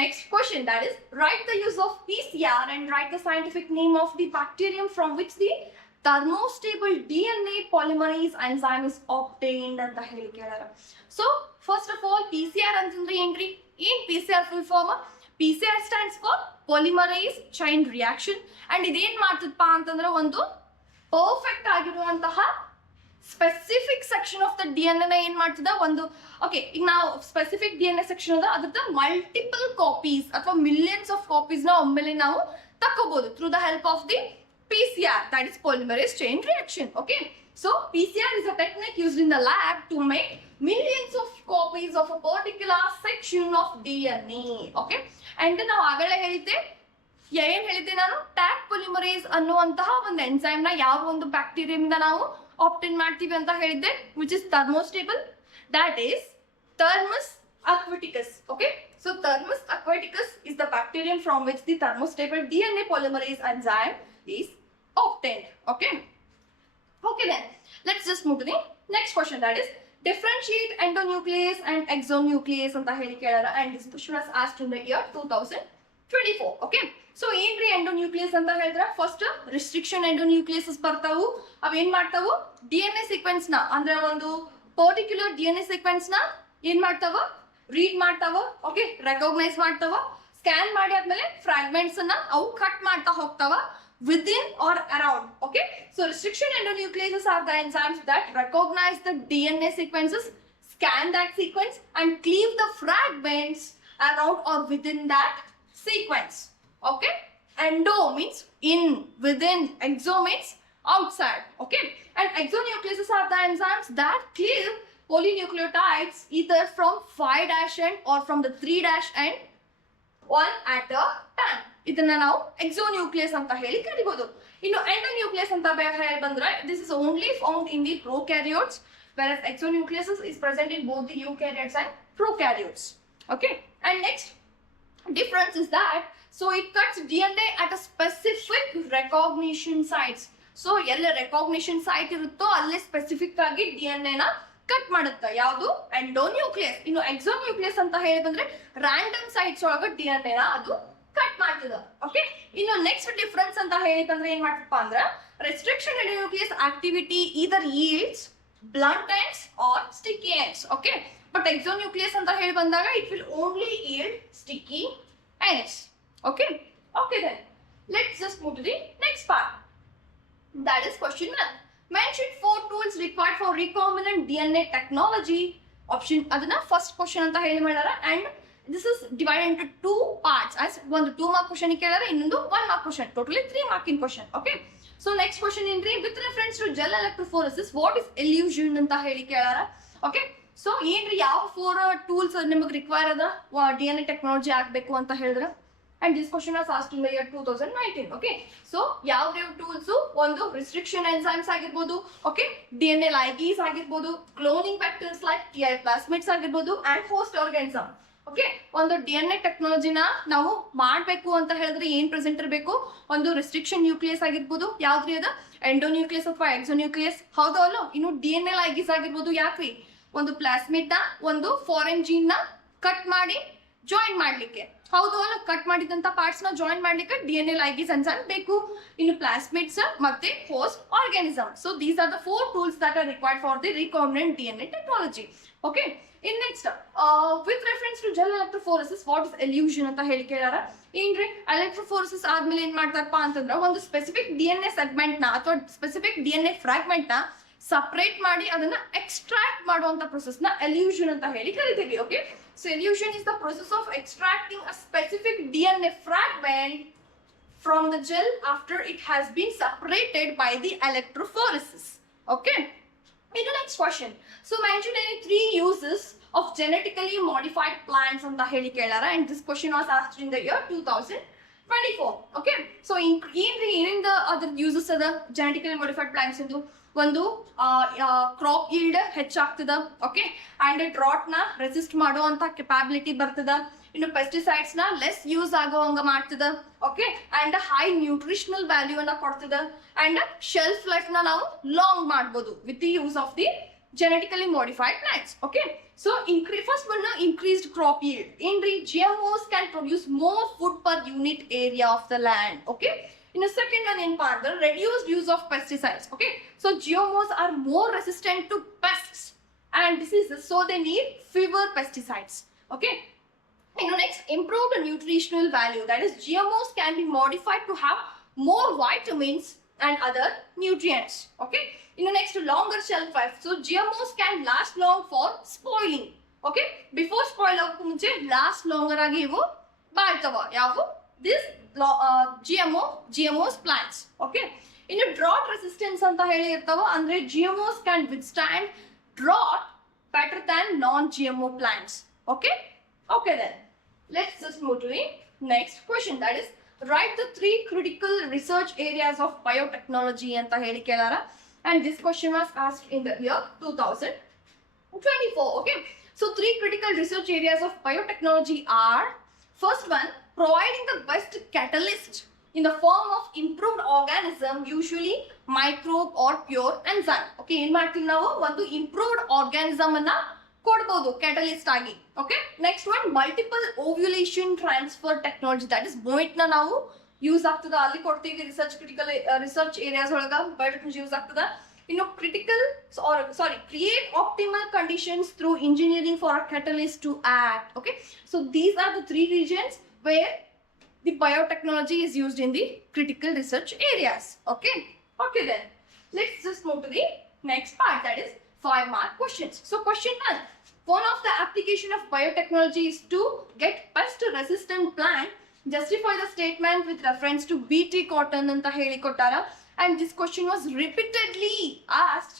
next question, that is write the use of PCR and write the scientific name of the bacterium from which the thermostable DNA polymerase enzyme is obtained ಅಂತ ಹೇಳಿ ಕೇಳಾರ. So first of all PCR ಅಂತಂದ್ರೆ ಏನ್ರಿ, ಏನ್ PCR full form? PCR stands for polymerase chain reaction and ಇದೇನ್ ಮಾಡ್ತದಪ್ಪ ಅಂತಂದ್ರೆ ಒಂದು perfect ಆಗಿರುವಂತಹ specific section of the DNA ನ ಏನ್ ಮಾಡ್ತದ ಒಂದು. ಓಕೆ, ಈಗ ನಾವು ಸ್ಪೆಸಿಫಿಕ್ DNA ಸೆಕ್ಷನ್ ಅದ, ಅದ್ರದ್ದು ಮಲ್ಟಿಪಲ್ ಕಾಪೀಸ್ ಅಥವಾ ಮಿಲಿಯನ್ಸ್ ಆಫ್ ಕಾಪೀಸ್ ನ ಒಮ್ಮೆಲೆ ನಾವು ತಕ್ಕೋಬಹುದು through the help of the PCR, that is polymerase chain reaction. Okay, so PCR is a technique used in the lab to make millions of copies of a particular section of DNA. Okay, and ನಾವು ಆಗಲೇ ಹೇಳಿದ್ದೆ, ಏನ್ ಹೇಳಿದ್ದೆ ನಾನು, Taq polymerase ಅನ್ನುವಂತಹ ಒಂದು enzyme ನ ಯಾವ ಒಂದು ಬ್ಯಾಕ್ಟೀರಿಯಿಂದ ನಾವು ಆಪ್ಟೇನ್ ಮಾಡ್ತೀವಿ ಅಂತ ಹೇಳಿದ್ದೆ, which is thermostable, that is Thermus aquaticus. Okay, so Thermus aquaticus is the bacterium from which the thermostable DNA polymerase enzyme is obtained. Okay, okay, then let's just move to the next question, that is differentiate endonuclease and exonuclease ಅಂತ ಹೇಳಿ ಕೇಳಾರ. and this question was asked in the year 2024. okay, so ಏನ್ರಿ ಎಂಡೋನ್ಯೂಕ್ಲಿಯಸ್ ಅಂತ ಹೇಳಿದ್ರೆ, first restriction ಎಂಡೋನ್ಯೂಕ್ಲಿಯಸ್ ಬರ್ತಾವು. ಅವೇನ್ ಮಾಡ್ತಾವು, DNA sequence ನ ಅಂದ್ರೆ ಒಂದು ಪರ್ಟಿಕ್ಯುಲರ್ DNA ಸೀಕ್ವೆನ್ಸ್ ನ ಏನ್ ಮಾಡ್ತಾವ, ರೀಡ್ ಮಾಡ್ತಾವ. ಓಕೆ, ರೆಕಗ್ನೈಸ್ ಮಾಡ್ತಾವ. ಸ್ಕ್ಯಾನ್ ಮಾಡಿ ಆದ್ಮೇಲೆ ಫ್ರಾಗ್ಮೆಂಟ್ಸ್ ಅನ್ನ ಅವು ಕಟ್ ಮಾಡ್ತಾ ಹೋಗ್ತಾವ within or around. Okay, so restriction endonucleases are the enzymes that recognize the DNA sequences, scan that sequence and cleave the fragments around or within that sequence. Okay, endo means in, within, exo means outside. Okay, and exonucleases are the enzymes that cleave polynucleotides either from 5' end or from the 3' end one at a time. ಇದನ್ನ ನಾವು ಎಕ್ಸೋನ್ಯೂಕ್ಲಿಯಸ್ ಅಂತ ಹೇಳಿ ಕರಿಬಹುದು. ಇನ್ನು ಎಂಡೋನ್ಯೂಕ್ಲಿಯಸ್ ಅಂತ ಹೇಳಿ ಬಂದ್ರೆ this is only found in the prokaryotes, whereas exonucleus is present in both the eukaryotes and prokaryotes. Okay, and next difference is that so it cuts DNA at a specific recognition sites. So ಎಲ್ಲ recognition site ಇರುತ್ತೋ ಅಲ್ಲೇ specific ಆಗಿ DNA ನ cut ಮಾಡುತ್ತೆ. ಯಾವುದು? ಎಂಡೋನ್ಯೂಕ್ಲಿಯಸ್. ಇನ್ನು ಎಕ್ಸೋನ್ಯೂಕ್ಲಿಯಸ್ ಅಂತ ಹೇಳಿ ಬಂದ್ರೆ ರ್ಯಾಂಡಮ್ ಸೈಟ್ಸ್ ಒಳಗೆ DNA ನ ಅದು ಕಟ್ ಮಾಡ್ತದ. ಓಕೆ, ಇನ್ನು ನೆಕ್ಸ್ಟ್ ಡಿಫರೆನ್ಸ್ ಅಂತ ಹೇಳಿ ಬಂದ್ರೆ ಏನ್ ಮಾಡ್ತಪ್ಪ ಅಂದ್ರೆ restriction endonuclease activity either yields blunt ends or sticky ends. Okay, but exonucleus anta heli bandaga it will only yield sticky ends. Okay, then let's just move to the next part, that is question 1. Mention 4 tools required for recombinant DNA technology. Option adana first question anta heli madara, and this is divided into 2 parts, as one 2 mark question kelare, innondu 1 mark question, totally 3 marking question. Okay, so next question in with reference to gel electrophoresis, what is elution anta heli kelara. Okay, so ಏನ್ರಿ ಯಾವ 4 tools ನಿಮಗೆ require ಅದ DNA technology ಆಗಬೇಕು ಅಂತ ಹೇಳಿದ್ರೆ, and this question was asked in the year 2019. Okay, so ಯಾವ tools, ಒಂದು restriction enzymes ಆಗಿರ್ಬೋದು, ಓಕೆ, DNA ligase ಆಗಿರ್ಬೋದು, ಕ್ಲೋನಿಂಗ್ ವೆಕ್ಟರ್ಸ್ ಲೈಕ್ TI ಪ್ಲಾಸ್ಮಿಡ್ಸ್ ಆಗಿರ್ಬೋದು, and ಹೋಸ್ಟ್ ಆರ್ಗಾನಿಸಮ್. ಓಕೆ, ಒಂದು DNA ಟೆಕ್ನಾಲಜಿನ ನಾವು ಮಾಡಬೇಕು ಅಂತ ಹೇಳಿದ್ರೆ ಏನ್ ಪ್ರೆಸೆಂಟ್ ಇರಬೇಕು, ಒಂದು ರಿಸ್ಟ್ರಿಕ್ಷನ್ ನ್ಯೂಕ್ಲಿಯಸ್ ಆಗಿರ್ಬೋದು, ಯಾವ್ದ್ರಿ ಅದ ಎಂಡೋನ್ಯೂಕ್ಲಿಯಸ್ ಅಥವಾ ಎಕ್ಸೋನ್ಯೂಕ್ಲಿಯಸ್, ಹೌದು ಅಲ್ಲೋ. ಇನ್ನು DNA ligase ಆಗಿರ್ಬೋದು, ಯಾಕ್ರಿ ಒಂದು ಪ್ಲಾಸ್ಮಿಡ್ ನ ಒಂದು ಫಾರಿನ್ ಜೀನ್ ನ ಕಟ್ ಮಾಡಿ ಜಾಯಿನ್ ಮಾಡ್ಲಿಕ್ಕೆ, ಹೌದು ಅಲ್ಲ, ಕಟ್ ಮಾಡಿದಂತ ಪಾರ್ಟ್ಸ್ ನ ಜಾಯಿನ್ ಮಾಡ್ಲಿಕ್ಕೆ DNA ligase ಎನ್ಸೈಮ್ ಬೇಕು. ಇನ್ನು ಪ್ಲಾಸ್ಮಿಡ್ಸ್ ಮತ್ತೆ host organism. So these are the 4 tools that are required for the recombinant DNA technology. Okay, in next with reference to gel electrophoresis, what is elution ಅಂತ ಹೇಳಿ ಕೇಳಾರ. ಏನ್ರಿ electrophoresis ಆದ್ಮೇಲೆ ಏನ್ ಮಾಡ್ತಾರಪ್ಪ ಅಂತಂದ್ರೆ ಒಂದು ಸ್ಪೆಸಿಫಿಕ್ DNA ಸೆಗ್ಮೆಂಟ್ ನ ಅಥವಾ ಸ್ಪೆಸಿಫಿಕ್ DNA ಫ್ರಾಗ್ಮೆಂಟ್ ನ ಸಪರೇಟ್ ಮಾಡಿ ಅದನ್ನ ಎಕ್ಸ್ಟ್ರಾಕ್ಟ್ ಮಾಡುವಂತ ಪ್ರೊಸೆಸ್ ನ ಎಲ್ಯೂಷನ್ ಅಂತ ಹೇಳಿ ಕರಿತೀವಿ. Okay, so elution is the process of extracting a specific DNA fragment from the gel after it has been separated by the electrophoresis. Okay, in the next question, so mention any 3 uses of genetically modified plants anta heli kelara, and this question was asked in the year 2024. Okay, so in the other uses of the genetically modified plants into ಒಂದು crop yield ಹೆಚ್ಚಾಗ್ತದ. Okay, and drought ನ resist ಮಾಡುವಂತ capability ಬರ್ತದ. ಇನ್ನು pesticides ನ less use ಆಗೋವಂಗ ಮಾಡ್ತದ. Okay, and high nutritional value ಅನ್ನ ಕೊಡ್ತದ. ಅಂಡ್ ಶೆಲ್ಫ್ ಲೈಫ್ ನ ನಾವು ಲಾಂಗ್ ಮಾಡಬಹುದು with the use of the genetically modified plants. Okay, so first one, increased crop yield. GMOs can produce more food per unit area of the land. Okay, in a second one, in part the reduced use of pesticides. Okay, so GMOs are more resistant to pests and diseases, so they need fewer pesticides. Okay, next, improved nutritional value, that is GMOs can be modified to have more vitamins and other nutrients. Okay, next, longer shelf life, so GMOs can last long for spoiling. Okay, before spoil ಆಗಕ್ಕೆ ಮುಂಚೆ last longer ಆಗಿ ಇವು ಬಾಳ್ತವ. ಯಾವು? this GMOs plants. Okay, drought resistance ಅಂತ ಹೇಳಿ ಇರ್ತಾವ, ಅಂದ್ರೆ GMOs can withstand drought better than non-GMO plants. Okay, then let's just move to the next question, that is write the 3 critical research areas of biotechnology anta heli kelara, and this question was asked in the year 2024. Okay, so 3 critical research areas of biotechnology are, first one, providing the best catalyst in the form of improved organism, usually microbe or pure enzyme. Okay, ಏನ್ ಮಾಡ್ತೀವಿ ನಾವು, ಒಂದು improved organism ಅನ್ನ ಕೊಡಬಹುದು catalyst ಆಗಿ. Okay, next one, multiple ovulation transfer technology, that is MOET ನ ನಾವು use ಆಗ್ತದ, ಅಲ್ಲಿ ಕೊಡ್ತೀವಿ ರಿಸರ್ಚ್ ಏರಿಯಾಸ್ ಒಳಗ ಬಯೋಟೆಕ್ನಾಲಜಿ ಯೂಸ್ ಆಗ್ತದ. ಇನ್ನು create optimal conditions through engineering for a catalyst to act. Okay, so these are the 3 regions where the biotechnology is used in the critical research areas. Okay, then let's just move to the next part, that is 5 mark questions. So question 1, one of the application of biotechnology is to get pest resistant plant. Justify the statement with reference to BT cotton anta heli kottara, and this question was repeatedly asked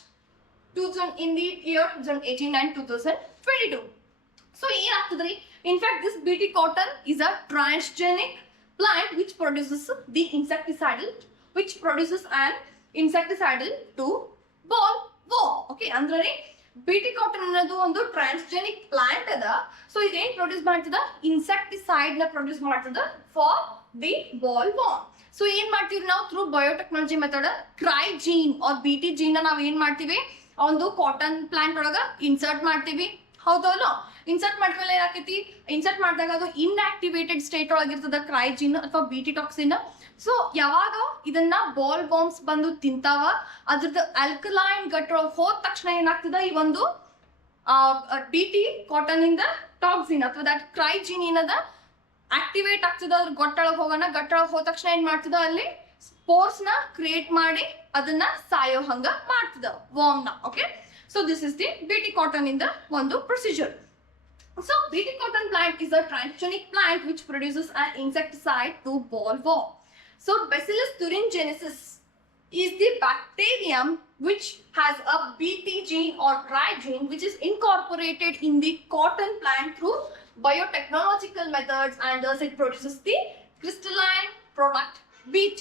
in the year 2018 and 2022. So ಏನಾಗ್ತದ್ರಿ, in fact this BT cotton is a transgenic plant which produces the an insecticidal to ball worm. Okay, ಅಂದ್ರೆ BT cotton ಅನ್ನೋದು ಒಂದು transgenic plant ಅದ. So ಇದೇನ್ produce ಮಾಡ್ತದ, insecticide ನ produce ಮಾಡ್ತದ for the boll worm. So ಏನ್ ಮಾಡ್ತೀವಿ ನಾವು through biotechnology method cry gene or BT gene ನ ನಾವ್ ಏನ್ ಮಾಡ್ತೀವಿ, ಒಂದು ಕಾಟನ್ ಪ್ಲಾಂಟ್ ಒಳಗ ಇನ್ಸರ್ಟ್ ಮಾಡ್ತೀವಿ. ಹೌದಲ್ಲ, ಇನ್ಸರ್ಟ್ ಮಾಡಿದ್ಮೇಲೆ ಏನಾಕೈತಿ, ಇನ್ಸರ್ಟ್ ಮಾಡಿದಾಗ ಅದು ಇನ್ಆಕ್ಟಿವೇಟೆಡ್ ಸ್ಟೇಟ್ ಒಳಗಿರ್ತದ ಕ್ರೈ ಜೀನ್ ಅಥವಾ BT ಟಾಕ್ಸಿನ್. ಸೊ ಯಾವಾಗ ಇದನ್ನ ಬಾಲ್ ಬಾಂಬ್ಸ್ ಬಂದು ತಿಂತಾವ, ಅದ್ರದ್ದು ಆಲ್ಕಲೈನ್ ಗಟ್ ಒಳಗೆ ಹೋದ ತಕ್ಷಣ ಏನಾಗ್ತದ, ಈ ಒಂದು BT ಕಾಟನ್ ಇಂದ ಟಾಕ್ಸಿನ್ ಅಥವಾ ದಟ್ ಕ್ರೈ ಜೀನ್ ಏನದ ಆಕ್ಟಿವೇಟ್ ಆಗ್ತದ, ಅದ್ರ ಗಟ್ಟೊಳಗೆ ಹೋಗೋಣ. ಗಟ್ಟೊಳಗೆ ಹೋದ ತಕ್ಷಣ ಏನ್ ಮಾಡ್ತದ, ಅಲ್ಲಿ ಸ್ಪೋರ್ಸ್ ನ ಕ್ರಿಯೇಟ್ ಮಾಡಿ ಅದನ್ನ ಸಾಯೋ ಹಂಗ ಮಾಡ್ತದ ವರ್ಮ್ ನ. Okay, so this is the BT cotton ಇಂದ ಒಂದು procedure. So BT cotton plant is a transgenic plant which produces an insecticide to bollworm. So Bacillus thuringiensis is the bacterium which has a BT gene or cry gene which is incorporated in the cotton plant through biotechnological methods, and thus it produces the crystalline product BT.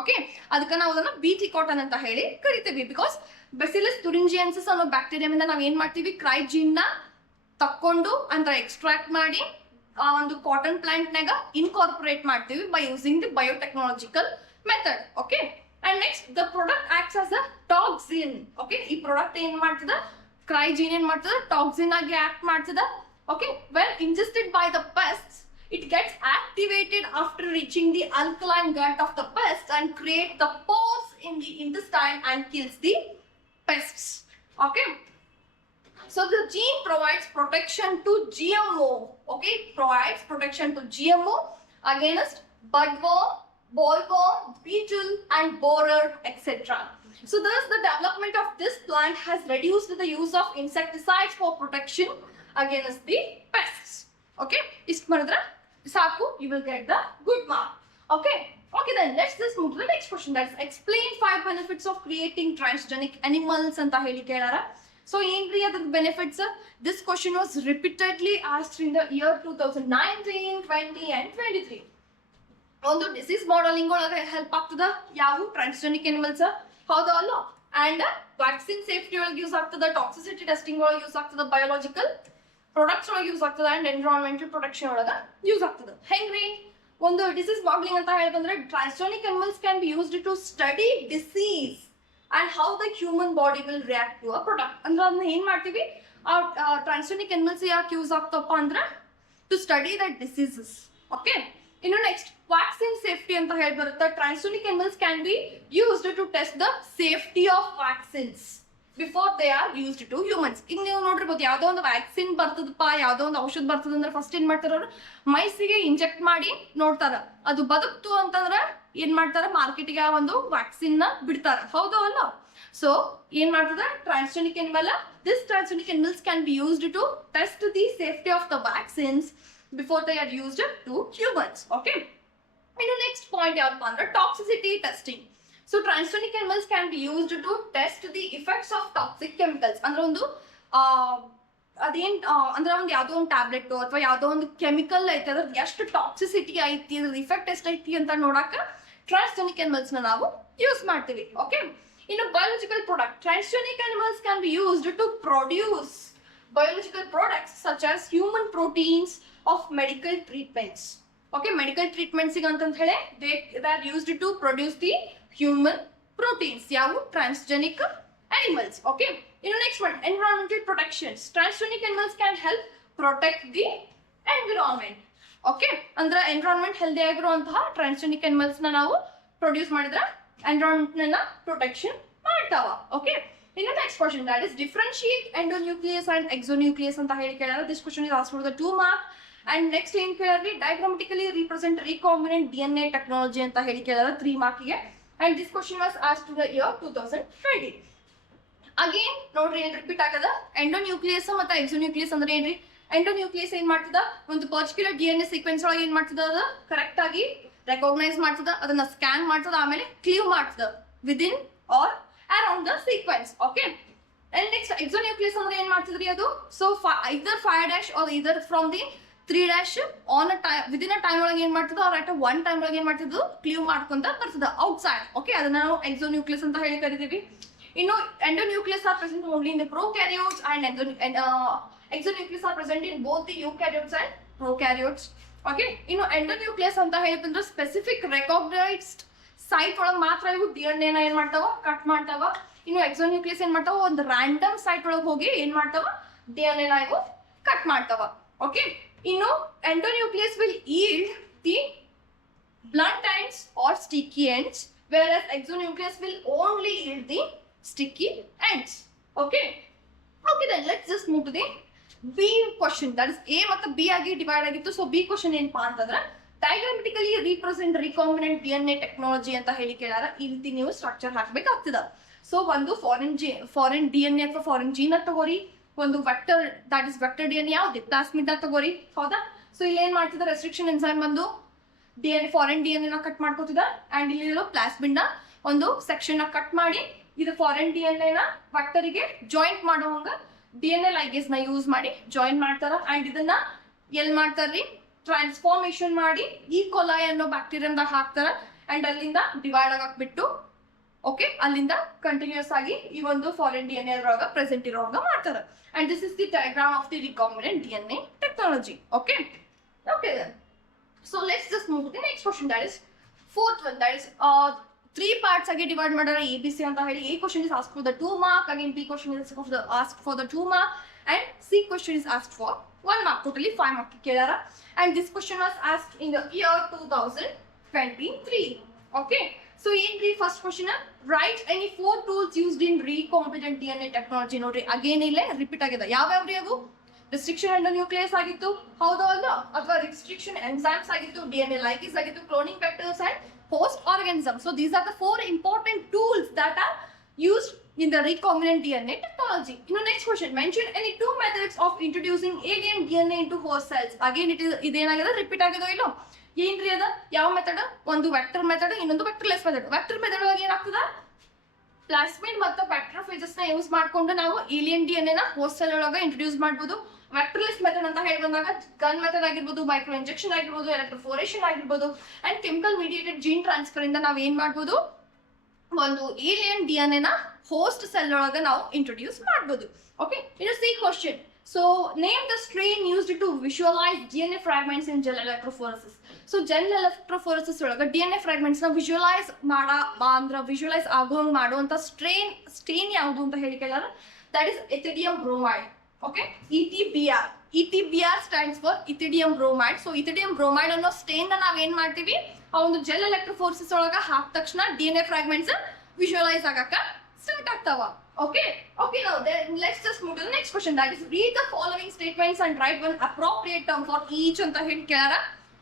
Okay, ಅದಕ್ಕೆ ನಾವು ಅದನ್ನ BT cotton ಅಂತ ಹೇಳಿ ಕರಿತೀವಿ. Because Bacillus thuringiensis ಅನ್ನೋ bacterium ಇಂದ ನಾವು ಏನ್ ಮಾಡ್ತೀವಿ, ಕ್ರೈ ಜೀನ್ ನ ತಕ್ಕೊಂಡು ಅಂದ್ರೆ ಎಕ್ಸ್ಟ್ರಾಕ್ಟ್ ಮಾಡಿ ಆ ಒಂದು ಕಾಟನ್ ಪ್ಲಾಂಟ್ ನಾಗ ಇನ್ಕಾರ್ಪೊರೇಟ್ ಮಾಡ್ತೀವಿ by using the biotechnological method. Okay, and next the product acts as a toxin. Okay, ಈ ಪ್ರಾಡಕ್ಟ್ ಏನ್ ಮಾಡ್ತದ, ಕ್ರೈ ಜೀನ್ ಏನ್ ಮಾಡ್ತದ, ಟಾಕ್ಸಿನ್ ಆಗಿ ಆಕ್ಟ್ ಮಾಡ್ತದ. Okay, when ಇಂಜೆಸ್ಟೆಡ್ by the pests it gets activated after reaching the alkaline gut of the pest and create the pores in the intestine and kills the pests. Okay, so the gene provides protection to GMO. Okay, provides protection to GMO against budworm, bollworm, beetle and borer, etc. So thus the development of this plant has reduced the use of insecticides for protection against the pests. Okay, ist madra saku, you will get the good mark. Okay, then let's just move to the next question, that is explain 5 benefits of creating transgenic animals anta heli kelara. So ಏನ್ರಿ ಅದರ benefits, this question was repeatedly asked in the year 2019, 20 and 23. ಒಂದು disease modelling ಒಳಗೆ help ಆಗ್ತದ ಯಾವ transgenic animals, ಹೌದಾ ಅಲ್ಲ, and vaccine safety ಒಳಗೆ use ಆಗ್ತದ, ಟಾಕ್ಸಿಸಿಟಿ ಟೆಸ್ಟಿಂಗ್ ಒಳಗೆ ಯೂಸ್ ಆಗ್ತದ, ಬಯೋಲಾಜಿಕಲ್ ಪ್ರಾಡಕ್ಟ್ಸ್ ಒಳಗೆ ಯೂಸ್ ಆಗ್ತದ, ಅಂಡ್ ಎನ್ವಿರಾನ್ಮೆಂಟಲ್ ಪ್ರೊಟೆಕ್ಷನ್ ಒಳಗೆ ಯೂಸ್ ಆಗ್ತದ. ಹೆಂಗ್ರಿ ಒಂದು ಡಿಸೀಸ್ ಮಾಡೆಲಿಂಗ್ ಅಂತ ಹೇಳ್ಬಂದ್ರೆ transgenic animals can be used to study disease and how the human body will react to a product. ಅಂದ್ರೆ ಅದನ್ನ ಏನ್ ಮಾಡ್ತೀವಿ, ಆ ಟ್ರಾನ್ಸ್ಜೆನಿಕ್ ಅನಿಮಲ್ಸ್ ಯಾಕೆ ಯೂಸ್ ಆಗ್ತಪ್ಪ ಅಂದ್ರೆ to study that diseases. Okay, ಇನ್ನು ನೆಕ್ಸ್ಟ್ ವ್ಯಾಕ್ಸಿನ್ ಸೇಫ್ಟಿ ಅಂತ ಹೇಳಿ ಬರುತ್ತೆ. Transgenic animals can be used to test the safety of vaccines before they are used to humans. ಈಗ ನೀವು ನೋಡಿರ್ಬೋದು, ಯಾವುದೋ ಒಂದು ವ್ಯಾಕ್ಸಿನ್ ಬರ್ತದಪ್ಪ, ಯಾವುದೋ ಒಂದು ಔಷಧ ಬರ್ತದ ಅಂದ್ರೆ ಫಸ್ಟ್ ಏನ್ ಮಾಡ್ತಾರ ಅವರು, ಮೈಸಿಗೆ ಇಂಜೆಕ್ಟ್ ಮಾಡಿ ನೋಡ್ತಾರ, ಅದು ಬದುಕ್ತು ಅಂತಂದ್ರೆ ಏನ್ ಮಾಡ್ತಾರ, ಮಾರ್ಕೆಟ್ಗೆ ಆ ಒಂದು ವ್ಯಾಕ್ಸಿನ್ ನ ಬಿಡ್ತಾರ, ಹೌದಾ ಅಲ್ಲ. ಸೊ ಏನ್ ಮಾಡ್ತದ transgenic animal, this transgenic animals can be used to test the safety of the vaccines before they are used to humans. Okay, ಇನ್ನು ನೆಕ್ಸ್ಟ್ ಪಾಯಿಂಟ್ ಯಾವಪ್ಪ ಅಂದ್ರೆ toxicity testing. So transgenic animals can be used to test the effects of toxic chemicals. ಅಂದ್ರೆ ಒಂದು ಅದೇನ್ ಅಂದ್ರೆ ಒಂದು ಯಾವುದೋ ಒಂದು ಟ್ಯಾಬ್ಲೆಟ್ ಅಥವಾ ಯಾವುದೋ ಒಂದು ಕೆಮಿಕಲ್ ಐತಿ, ಅದ್ರ ಎಷ್ಟು ಟಾಕ್ಸಿಸಿಟಿ ಐತಿ, ಅದ್ರ ಇಫೆಕ್ಟ್ ಎಷ್ಟೈತಿ ಅಂತ ನೋಡಾಕ ಟ್ರಾನ್ಸ್ಜೆನಿಕ್ ಅನಿಮಲ್ಸ್ ನ ನಾವು ಯೂಸ್ ಮಾಡ್ತೀವಿ. ಓಕೆ, ಇನ್ನು biological product, transgenic animals can be used to produce biological products such as human proteins of medical treatments. Okay, medical treatments ಅಂತ ಹೇಳಿ they are used to produce the human proteins, yavu transgenic animals. Okay, next one, environmental protections. Transgenic animals can help protect the environment. Okay, ಅಂದ್ರೆ environment healthy ಆಗಿರುವಂತಹ transgenic animals ನ ನಾವು produce ಮಾಡಿದ್ರೆ environment ನ protection ಮಾಡ್ತಾವ. Okay, next question, that is differentiate endonucleus and exonucleus ಅಂತ ಹೇಳಿ ಕೇಳಾರ. This question is asked for the 2 mark. And next ಏನ್ ಕೇಳಾರ್ರಿ, diagrammatically represent recombinant DNA technology ಅಂತ ಹೇಳಿ ಕೇಳಾರ 3 mark ಗೆ. And this question was asked to the year 2020. Again ನೋಡ್ರಿ ಏನ್ repeat ಆಗದ ಎಂಡೋನ್ಯೂಕ್ಲಿಯಸ್ ಮತ್ತೆ ಎಕ್ಸೋನ್ಯೂಕ್ಲಿಯಸ್ ಅಂದ್ರೆ ಏನ್ರಿ ಎಂಡೋನ್ಯೂಕ್ಲಿಯಸ್ ಏನ್ ಮಾಡ್ತದ ಒಂದು ಪರ್ಟಿಕ್ಯುಲರ್ DNA ಸೀಕ್ವೆನ್ಸ್ ಒಳಗೆ ಏನ್ ಮಾಡ್ತದ ಅದು ಕರೆಕ್ಟ್ ಆಗಿ ರೆಕಾಗ್ನೈಸ್ ಮಾಡ್ತದ ಅದನ್ನ ಸ್ಕ್ಯಾನ್ ಮಾಡ್ತದ ಆಮೇಲೆ ಕ್ಲೀವ್ ಮಾಡ್ತದ within or around the sequence okay and next exonuclease ಅಂದ್ರೆ ಏನ್ ಮಾಡ್ತದ್ರಿ ಅದು so either 5' or either from the 3' on a time within a time ಒಳಗೆ ಏನ್ ಮಾಡ್ತದ ಅವ್ರ ಅಟ್ ಒನ್ ಟೈಮ್ ಒಳಗೆ ಏನ್ ಮಾಡ್ತದ ಕ್ಲೀವ್ ಮಾಡ್ಕೊಂತ ಬರ್ತದ ಔಟ್ ಸೈಡ್ ಓಕೆ ಅದನ್ನ ನಾವು ಎಕ್ಸೋನ್ಯೂಕ್ಲಿಯಸ್ ಅಂತ ಹೇಳಿ ಕರಿತೀವಿ ಇನ್ನು endonuclease are present only in the prokaryotes and exonucleus are present in both the eukaryotes and prokaryotes okay ಇನ್ನು ಎಂಡೋನ್ಯೂಕ್ಲಿಯಸ್ ಅಂತ ಹೇಳಿದ್ರೆ ಸ್ಪೆಸಿಫಿಕ್ ರೆಕಾಗ್ನೈಸ್ಡ್ ಸೈಟ್ ಒಳಗೆ ಮಾತ್ರ ಇವು DNA ನ ಏನ್ ಮಾಡ್ತಾವ ಕಟ್ ಮಾಡ್ತಾವ ಇನ್ನು ಎಕ್ಸೋನ್ಯೂಕ್ಲಿಯಸ್ ಏನ್ ಮಾಡ್ತಾವ ಒಂದು ರ್ಯಾಂಡಮ್ ಸೈಟ್ ಒಳಗೆ ಹೋಗಿ ಏನ್ ಮಾಡ್ತಾವ DNA ನ ಇವು ಕಟ್ ಮಾಡ್ತಾವ ಓಕೆ ಇನ್ನು ಎಂಡೋನ್ಯೂಕ್ಲಿಯಸ್ will yield the blunt ends or sticky ends whereas exonucleus will only yield the sticky ends okay then let's just move to the B question that is A ಮತ್ತು B ಆಗಿ divide ಆಗಿತ್ತು so B question ಏನಪ್ಪಾ ಅಂತಂದ್ರೆ diagrammatically represent recombinant DNA technology ಅಂತ ಹೇಳಿ ಕೇಳಾರ ಈ ರೀತಿ ನೀವು ಸ್ಟ್ರಕ್ಚರ್ ಹಾಕ್ಬೇಕಾಗ್ತದ ಸೊ ಒಂದು ಫಾರಿನ್ DNA ಅಥವಾ ಫಾರಿನ್ ಜೀನ್ ತಗೋರಿ ಒಂದು vector that is vector DNA ಯಾವ್ದು ಪ್ಲಾಸ್ಮಿಡ್ ತಗೋರಿ ಹೌದಾ ಸೊ ಇಲ್ಲಿ ಏನ್ ಮಾಡ್ತದ ರೆಸ್ಟ್ರಿಕ್ಷನ್ ಎನ್ಸೈಮ್ ಬಂದು ಫಾರಿನ್ DNA ನ ಕಟ್ ಮಾಡ್ಕೋತಿದ ಅಂಡ್ ಇಲ್ಲಿ ಪ್ಲಾಸ್ಮಿಡ್ ನ ಒಂದು ಸೆಕ್ಷನ್ ನ ಕಟ್ ಮಾಡಿ ಇದು ಫಾರಿನ್ DNA ನ ವೆಕ್ಟರಿಗೆ ಜಾಯಿಂಟ್ ಮಾಡುವಂಗ DNA ಲೈಗೇಸ್ ನ ಯೂಸ್ ಮಾಡಿ ಜಾಯಿನ್ ಮಾಡ್ತಾರ ಅಂಡ್ ಇದನ್ನ ಎಲ್ ಮಾಡ್ತಾರ್ರಿ ಟ್ರಾನ್ಸ್ಫಾರ್ಮೇಶನ್ ಮಾಡಿ ಈ ಕೊಲಾಯ್ ಅನ್ನೋ ಬ್ಯಾಕ್ಟೀರಿಯಂದಾಗ ಹಾಕ್ತಾರ ಅಂಡ್ ಅಲ್ಲಿಂದ ಡಿವೈಡ್ ಆಗಕ್ ಬಿಟ್ಟು ಓಕೆ ಅಲ್ಲಿಂದ ಕಂಟಿನ್ಯೂಸ್ ಆಗಿ ಈ ಒಂದು ಫಾರಿನ್ DNA ಅದ್ರೊಳಗ ಪ್ರೆಸೆಂಟ್ ಇರೋವಾಗ ಮಾಡ್ತಾರ and this is the diagram of the recombinant DNA technology okay so let's just move to the next question that is fourth one that is 3 parts ಆಗಿ divide ಮಾಡ್ಯಾರ ABC ಅಂತ ಹೇಳಿ A question is asked for the 2 mark again B question is asked for the 2 mark and C question is asked for 1 mark totally 5 mark ಕೇಳಾರ and this question was asked in the year 2023 okay so ಏನ್ರಿ first question write any 4 tools used in recombinant DNA technology ನೋಡ್ರಿ again ಇಲ್ಲೇ repeat ಆಗಿದೆ ಯಾವ್ಯಾವ್ರಿ ಅವು restriction ಎಂಡೋನ್ಯೂಕ್ಲಿಯಸ್ ಆಗಿತ್ತು ಹೌದಾ ಅಲ್ಲ ಅಥವಾ ರಿಸ್ಟ್ರಿಕ್ಷನ್ ಎನ್ಸೈಮ್ಸ್ ಆಗಿತ್ತು DNA ಲೈಗೇಸ್ ಆಗಿತ್ತು cloning vectors and host organism so these are the 4 important tools that are used in the recombinant DNA technology next question mention any 2 methods of introducing alien DNA into host cells again it is idenagada repeat agado illo ಏನ್ರಿ ಅದ ಯಾವ method ಒಂದು vector method ಇನ್ನೊಂದು vectorless method vector method ಒಳಗೆ ಏನಾಗ್ತದ plasmid ಮತ್ತು ಬ್ಯಾಕ್ಟೀರಿಯೋಫೇಜಸ್ ನ use ಮಾಡ್ಕೊಂಡು ನಾವು ಏಲಿಯನ್ DNA ನ ಹೋಸ್ಟ್ ಸೆಲ್ ಒಳಗೆ ಇಂಟ್ರೊಡ್ಯೂಸ್ ಮಾಡಬಹುದು ವೆಕ್ಟರ್ಲೆಸ್ ಮೆಥಡ್ ಅಂತ ಹೇಳಿ ಬಂದಾಗ ಗನ್ ಮೆಥಡ್ ಆಗಿರ್ಬೋದು ಮೈಕ್ರೋ ಇಂಜೆಕ್ಷನ್ ಆಗಿರ್ಬೋದು ಎಲೆಕ್ಟ್ರೋಫೋರೇಷನ್ ಆಗಿರ್ಬೋದು and chemical mediated gene transfer ಇಂದ ನಾವ್ ಏನ್ ಮಾಡ್ಬೋದು ಒಂದು ಏಲಿಯನ್ DNA ನ ಹೋಸ್ಟ್ ಸೆಲ್ ಒಳಗೆ ನಾವು ಇಂಟ್ರೊಡ್ಯೂಸ್ ಮಾಡಬಹುದು ಓಕೆ ಇನ್ನು C question so name the strain used to visualise DNA fragments in gel electrophoresis so gel electrophoresis ಒಳಗೆ DNA ಫ್ರಾಗ್ಮೆಂಟ್ಸ್ ನ ವಿಜುವಲೈಸ್ ಆಗುವಂಗ್ ಮಾಡುವಂತ ಸ್ಟ್ರೇನ್ ಯಾವುದು ಅಂತ ಹೇಳಿ ಕೇಳಾರ that is ethidium bromide okay ETBR stands for ethidium bromide so ethidium bromide ಅನ್ನೋ stain ನ ನಾವ್ ಏನ್ ಮಾಡ್ತೀವಿ ಆ ಒಂದು ಜೆಲ್ ಎಲೆಕ್ಟ್ರೋಫೋರೆಸಿಸ್ ಒಳಗ ಹಾಕ ತಕ್ಷಣ DNA ಫ್ರಾಗ್ಮೆಂಟ್ಸ್ ವಿಜುವಲೈಸ್ ಆಗಕ ಸ್ಟಾರ್ಟ್ ಆಗ್ತಾವ okay now then let's just move to the next question that is read the following statements and write one appropriate term for each ಅಂತ ಹೇಳಿ ಕೇಳಾರ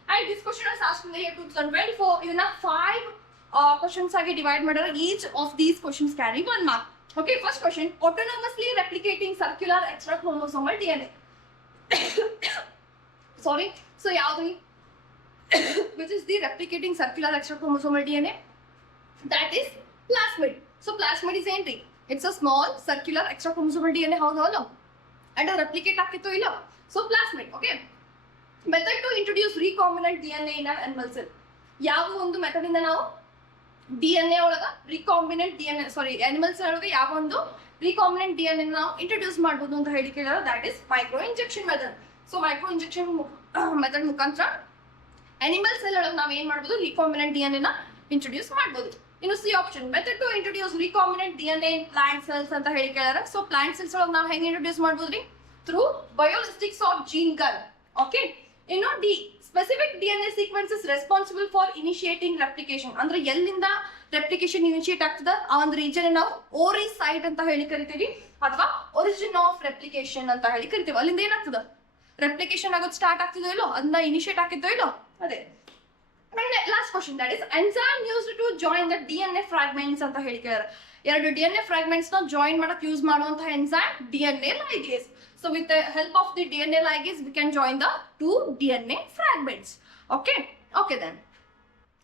and this question was asked in the year 2024 ಇದನ್ನ 5 questions ಆಗಿ divide ಮಾಡ್ಯಾರ each of these questions carry 1 mark okay first question autonomously replicating circular extrachromosomal DNA sorry so yaudri which is the replicating circular extrachromosomal DNA that is plasmid so plasmid is entry it's a small circular extrachromosomal DNA how no and a replicate akitto illa so plasmid okay method to introduce recombinant DNA in an animal cell ಯಾವ ಒಂದು method ಇಂದ ನಾವು DNA ಒಳಗ recombinant DNA ಸಾರಿ animals ಒಳಗೆ ಯಾವ ಒಂದು recombinant DNA ನಾವು introduce ಮಾಡಬಹುದು ಅಂತ ಹೇಳಿ ಕೇಳಿದ್ರೆ that is micro injection method so micro injection method ಮುಖಾಂತರ ಅನಿಮಲ್ ಸೆಲ್ ಒಳಗೆ ನಾವು ಏನ್ ಮಾಡಬಹುದು ರಿಕಾಂಬಿನೆಂಟ್ DNA ನ ಇಂಟ್ರೊಡ್ಯೂಸ್ ಮಾಡಬಹುದು ಇನ್ನು C option method to introduce recombinant DNA in plant cells ಅಂತ ಹೇಳಿ ಕೇಳಿದ್ರೆ ಸೊ ಪ್ಲಾಂಟ್ ಸೆಲ್ಸ್ ಒಳಗೆ ನಾವು ಹೆಂಗೆ ಇಂಟ್ರೊಡ್ಯೂಸ್ ಮಾಡಬಹುದ್ರಿ through biolistics of gene gun okay ಇನ್ನು the specific DNA sequence is responsible for initiating replication ಅಂದ್ರೆ ಎಲ್ಲಿಂದ ರೆಪ್ಲಿಕೇಶನ್ ಇನಿಷಿಯೇಟ್ ಆಗ್ತದ ಆ ಒಂದು ರೀಜನ್ ನಾವು ಓರಿ ಸೈಟ್ ಅಂತ ಹೇಳಿ ಕರಿತೀವಿ ಅಥವಾ ಒರಿಜಿನ್ ಆಫ್ ರೆಪ್ಲಿಕೇಶನ್ ಅಂತ ಹೇಳಿ ಕರಿತೀವಿ ಅಲ್ಲಿಂದ ಏನಾಗ್ತದ ರೆಪ್ಲಿಕೇಶನ್ ಆಗೋದು ಸ್ಟಾರ್ಟ್ ಆಗ್ತಿದೋ ಇಲ್ಲೋ ಅದನ್ನ ಇನಿಷಿಯೇಟ್ ಆಗಿದ್ದೋ ಇಲ್ಲೋ ಅದೇ last question that is enzyme used to join the DNA fragments ಅಂತ ಹೇಳಿ ಕೇಳಿದಾರೆ. ಎರಡು DNA ಫ್ರಾಗ್ಮೆಂಟ್ಸ್ ನ ಜಾಯಿನ್ ಮಾಡಕ್ ಯೂಸ್ ಮಾಡುವಂತಹ enzyme DNA ligase. So with the help of the DNA ligase we can join the two DNA fragments. Okay then.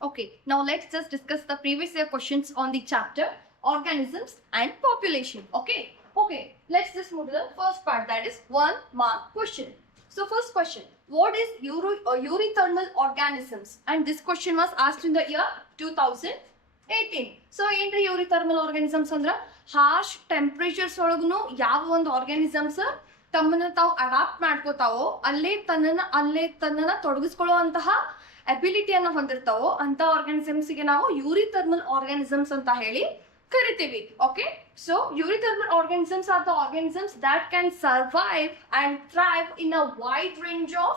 Okay, now let's just discuss the previous year questions on the chapter organisms and population. Okay, let's just move to the first part, that is 1 mark question. So first question, what is eurythermal organisms? And this question was asked in the year 2018. So in the eurythermal organisms andra harsh temperatures ಒಳಗನು ಯಾವ ಒಂದು organisms ತಮ್ಮನ್ನ ತಾವು adapt ಮಾಡ್ಕೋತಾವೋ ಅಲ್ಲೇ ತನ್ನನ್ನ ತೊಡಗಿಸ್ಕೊಳ್ಳುವಂತಹ ಅಬಿಲಿಟಿಯನ್ನು ಹೊಂದಿರ್ತಾವೋ ಅಂತ ಆರ್ಗಾನಿಸಮ್ಸ್ಗೆ ನಾವು eurythermal organisms ಅಂತ ಹೇಳಿ ಕರಿತೀವಿ. Okay, so eurythermal organisms R the organisms that can survive and thrive in a wide range of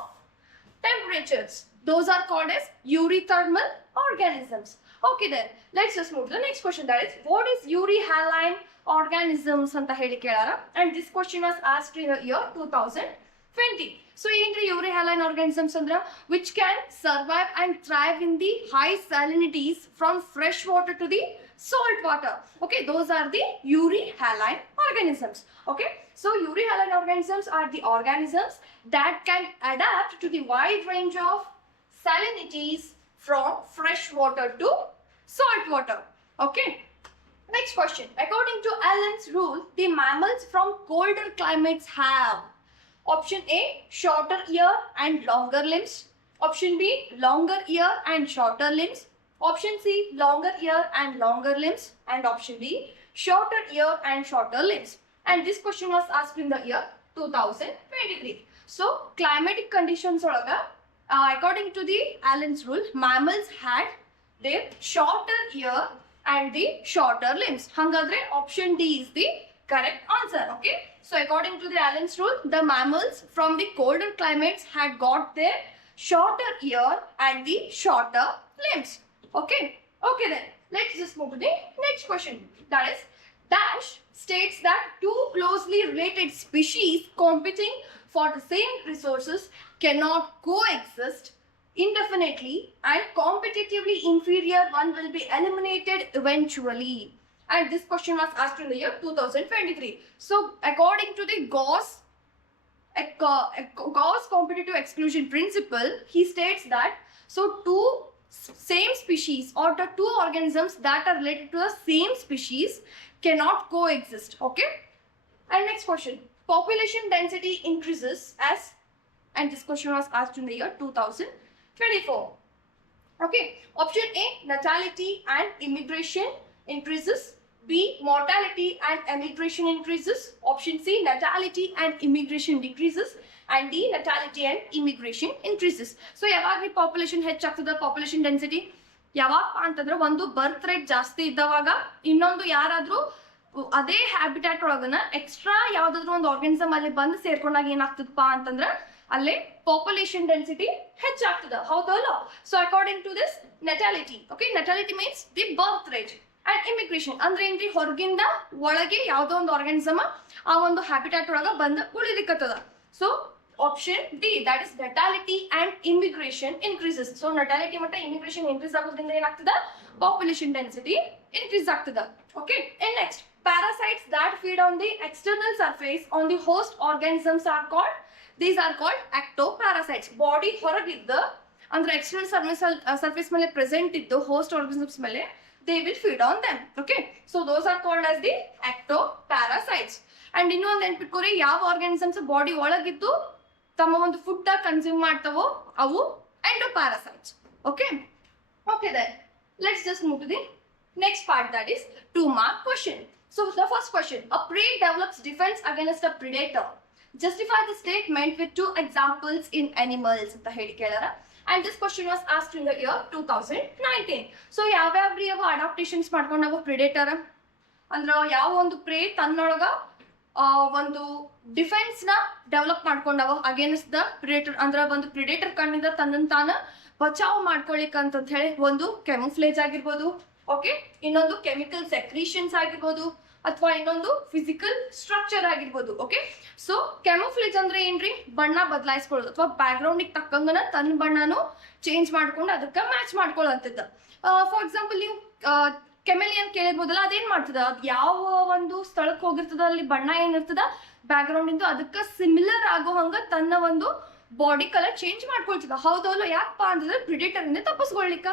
temperatures. Those are called as eurythermal organisms. Okay then, let's just move to the next question, that is what is euryhaline organisms ಅಂತ ಹೇಳಿ ಕೇಳಾರ. And this question was asked in the year 2020. So in the euryhaline organisms andra which can survive and thrive in the high salinities from fresh water to the salt water. Okay, those are the euryhaline organisms. Okay, so euryhaline organisms are the organisms that can adapt to the wide range of salinities from fresh water to salt water. Okay, next question, according to Allen's rule the mammals from colder climates have option A shorter ear and longer limbs, option B longer ear and shorter limbs, option C longer ear and longer limbs, and option D shorter ear and shorter limbs. And this question was asked in the year 2023. So climatic conditions olaga according to the Allen's rule mammals had their shorter ear and the shorter limbs. Hangadre option D is the correct answer. Okay, so according to the Allen's rule the mammals from the colder climates had got their shorter ear and the shorter limbs. Okay then, let's just move to the next question, that is dash states that two closely related species competing for the same resources cannot coexist indefinitely and competitively inferior one will be eliminated eventually. And this question was asked in the year 2023. So according to the Gauss competitive exclusion principle, he states that so two same species or the two organisms that are related to the same species cannot coexist. Okay, and next question, population density increases as, and this question was asked in the year 2024. Okay, option A natality and immigration increases, B mortality and emigration increases, option C natality and immigration decreases, and D natality and immigration increases. So ಯಾವಾಗ population ಹೆಚ್ಚಾಗ್ತದ population density ಯಾವಾಗ ಅಂತಂದ್ರೆ ಒಂದು birth rate ಜಾಸ್ತಿ ಇದ್ದವಾಗ ಇನ್ನೊಂದು ಯಾರಾದ್ರೂ ಅದೇ habitat ಒಳಗನ extra ಯಾವ್ದಾದ್ರು ಒಂದು ಆರ್ಗಾನಿಸಮ್ ಅಲ್ಲಿ ಬಂದು ಸೇರ್ಕೊಂಡಾಗ ಏನಾಗ್ತದಪ್ಪ ಅಂತಂದ್ರೆ ಅಲ್ಲೇ ಪಾಪ್ಯುಲೇಷನ್ ಡೆನ್ಸಿಟಿ ಹೆಚ್ಚಾಗ್ತದ, ಹೌದಲ್ಲ? So according to this natality, okay, natality means the birth rate, and immigration ಅಂದ್ರೆ ಏನ್ರಿ ಹೊರಗಿಂದ ಒಳಗೆ ಯಾವ್ದೋ ಒಂದು ಆರ್ಗಾನಿಸಮ್ ಆ ಒಂದು ಹ್ಯಾಬಿಟ್ಯಾಟ್ ಒಳಗ ಬಂದು ಉಳಿಲಿಕ್ಕತ್ತದ. So option D, that is natality and immigration increases. So natality ಮತ್ತೆ immigration increase ಆಗೋದ್ರಿಂದ ಏನಾಗ್ತದ population density increase ಆಗ್ತದ. Okay, and next parasites that feed on the external surface on the host organisms are called, these are called ectoparasites. Body ಹೊರಗಿದ್ದ ಅಂದ್ರೆ external surface ಮೇಲೆ present ಇದ್ದು host organisms ಮೇಲೆ they will feed on them. Okay, so those are called as the ectoparasites. And ಇನ್ನೊಂದು ನೆನ್ಪಿಟ್ಕೋರಿ, ಯಾವ organisms body ಒಳಗಿದ್ದು ತಮ್ಮ ಒಂದು food consume ಮಾಡ್ತಾವೋ ಅವು ಎಂಡೋಪ್ಯಾರಾಸೈಟ್ಸ್. Okay then, let's just move to the next part, that is 2 mark question. So the first question, a prey develops defense against a predator. Justify the statement with 2 examples in animals ಅಂತ ಹೇಳಿ ಕೇಳಾರ. And this question was asked in the year 2019. So ಯಾವ್ಯಾವ್ರಿ ಅವ adaptations ಮಾಡ್ಕೊಂಡವ predator ಅಂದ್ರ ಯಾವ ಒಂದು pray ತನ್ನೊಳಗ ಒಂದು defence ನ develop ಮಾಡ್ಕೊಂಡವ against the predator, ಅಂದ್ರ ಒಂದು ಪ್ರಿಡೇಟರ್ ಕಣ್ಣಿಂದ ತನ್ನನ್ನು ತಾನ ಬಚಾವ್ ಮಾಡ್ಕೊಳಿಕ್ ಅಂತ ಹೇಳಿ ಒಂದು ಕೆಮೋಫ್ಲೇಜ್ ಆಗಿರ್ಬೋದು, ಓಕೆ, ಇನ್ನೊಂದು ಕೆಮಿಕಲ್ ಸೆಕ್ರೀಷನ್ಸ್ ಆಗಿರ್ಬೋದು ಅಥವಾ ಇನ್ನೊಂದು ಫಿಸಿಕಲ್ ಸ್ಟ್ರಕ್ಚರ್ ಆಗಿರ್ಬೋದು. ಓಕೆ, ಸೊ ಕೆಮೋಫ್ಲೇಜ್ ಅಂದ್ರೆ ಏನ್ರಿ, ಬಣ್ಣ ಬದಲಾಯಿಸ್ಕೊಳ್ಳೋದು ಅಥವಾ ಬ್ಯಾಕ್ ಗ್ರೌಂಡಿಗೆ ತಕ್ಕಂಗನ ತನ್ನ ಬಣ್ಣನು ಚೇಂಜ್ ಮಾಡ್ಕೊಂಡು ಅದಕ್ಕೆ ಮ್ಯಾಚ್ ಮಾಡ್ಕೊಳ್ಳೋಂಥದ್ದು. ಫಾರ್ ಎಕ್ಸಾಂಪಲ್ ನೀವು ಕೆಮೆಲಿಯನ್ ಕೇಳಿರ್ಬೋದಲ್ಲ, ಅದೇನ್ ಮಾಡ್ತದ, ಅದು ಯಾವ ಒಂದು ಸ್ಥಳಕ್ಕೆ ಹೋಗಿರ್ತದ ಅಲ್ಲಿ ಬಣ್ಣ ಏನಿರ್ತದ ಬ್ಯಾಕ್ ಗ್ರೌಂಡ್ ಇಂದು ಅದಕ್ಕೆ ಸಿಮಿಲರ್ ಆಗೋ ಹಂಗ ತನ್ನ ಒಂದು ಬಾಡಿ ಕಲರ್ ಚೇಂಜ್ ಮಾಡ್ಕೊಳ್ತದ. ಹೌದಲ್ಲ, ಯಾಕಪ್ಪ ಅಂತಂದ್ರೆ ಪ್ರಿಡೇಟರ್ ಇಂದ ತಪ್ಪಿಸ್ಕೊಳ್ಲಿಕ್ಕ.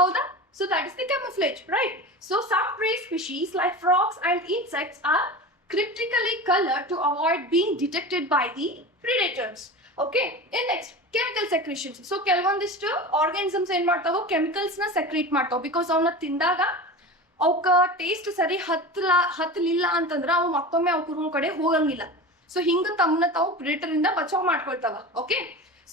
ಹೌದಾ? So that is the camouflage, right? So some prey species like frogs and insects are cryptically colored to avoid being detected by the predators. Okay, and next chemical secretions. So ಕೆಲವೊಂದಿಷ್ಟು organisms ಏನ್ ಮಾಡ್ತಾವ, chemicals ನ secrete ಮಾಡ್ತಾವ. Because ಅವನ್ನ ತಿಂದಾಗ ಅವಕ್ಕ taste ಸರಿ ಹತ್ತಲಿಲ್ಲ ಅಂತಂದ್ರೆ ಅವು ಮತ್ತೊಮ್ಮೆ ಅವ್ ಕುರುಮ್ ಕಡೆ ಹೋಗಂಗಿಲ್ಲ. ಸೊ ಹಿಂಗ ತಮ್ಮನ್ನ ತಾವು ಪ್ರಿಡೇಟರ್ ಇಂದ ಬಚಾವ್ ಮಾಡ್ಕೊಳ್ತಾವ. Okay,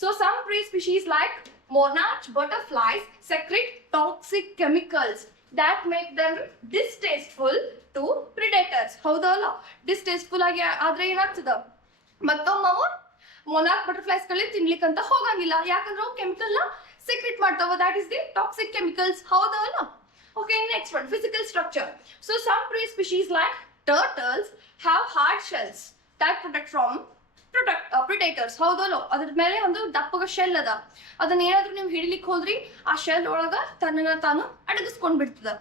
so some prey species like monarch butterflies secrete toxic chemicals that make them distasteful to predators. ಹೌದಲ್ಲ, ಡಿಸ್ಟೇಸ್ಟ್ಫುಲ್ ಆಗಿ ಆದ್ರೆ ಏನಾಗ್ತದ, ಮತ್ತೊಮ್ಮೆ ಅವು ಮೊನಾರ್ಕ್ ಬಟರ್ಫ್ಲೈಸ್ ಗಳೇ ತಿನ್ಲಿಕ್ಕಂತ ಹೋಗಂಗಿಲ್ಲ. ಯಾಕಂದ್ರೆ ಅವು ಕೆಮಿಕಲ್ ನ ಸೆಕ್ರೆಟ್ ಮಾಡ್ತಾವ. That is the toxic chemicals. ಹೌದಲ್ಲ? Okay, next one, physical structure. So some prey species like turtles have hard shells that protect from predators. ಹೌದಲ್ಲ, ಅದ್ರ ಮೇಲೆ ಒಂದು ದಪ್ಪಗ ಶೆಲ್ ಅದ. ಅದನ್ನ ಏನಾದ್ರೂ ನೀವು ಹಿಡಿಲಿಕ್ಕೆ ಹೋದ್ರಿ ಆ ಶೆಲ್ ಒಳಗ ತನ್ನನ್ನ ತಾನು ಅಡಗಿಸ್ಕೊಂಡ್ ಬಿಡ್ತದ.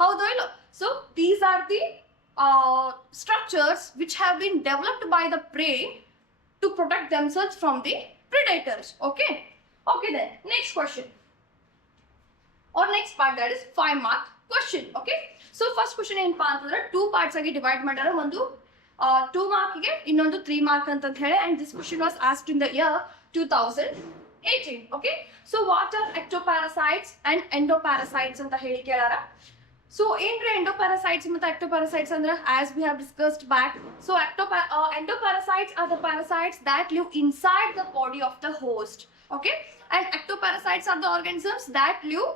ಹೌದೋ ಇಲ್ಲೋ? So these are the structures which have been developed by the prey to protect themselves from the predators. Okay, then next question or next part, that is 5 mark question. Okay, so first question ಏನಪ್ಪಾ ಅಂತಂದ್ರೆ 2 parts ಆಗಿ divide ಮಾಡ್ಯಾರ. ಒಂದು 2 mark ಗೆ, ಇನ್ನೊಂದು 3 mark ಅಂತ ಹೇಳಿ. and this question was asked in the year 2018. okay, so what are ectoparasites and endoparasites ಅಂತ ಹೇಳಿ ಕೇಳಾರ. ಸೊ ಏನ್ರಿ ಎಂಡೋಪ್ಯಾರಾಸೈಟ್ಸ್ ಮತ್ತೆ ectoparasites ಅಂದ್ರೆ, as we have discussed back, so endoparasites are the parasites that live inside the body of the host. Okay, and ectoparasites are the organisms that live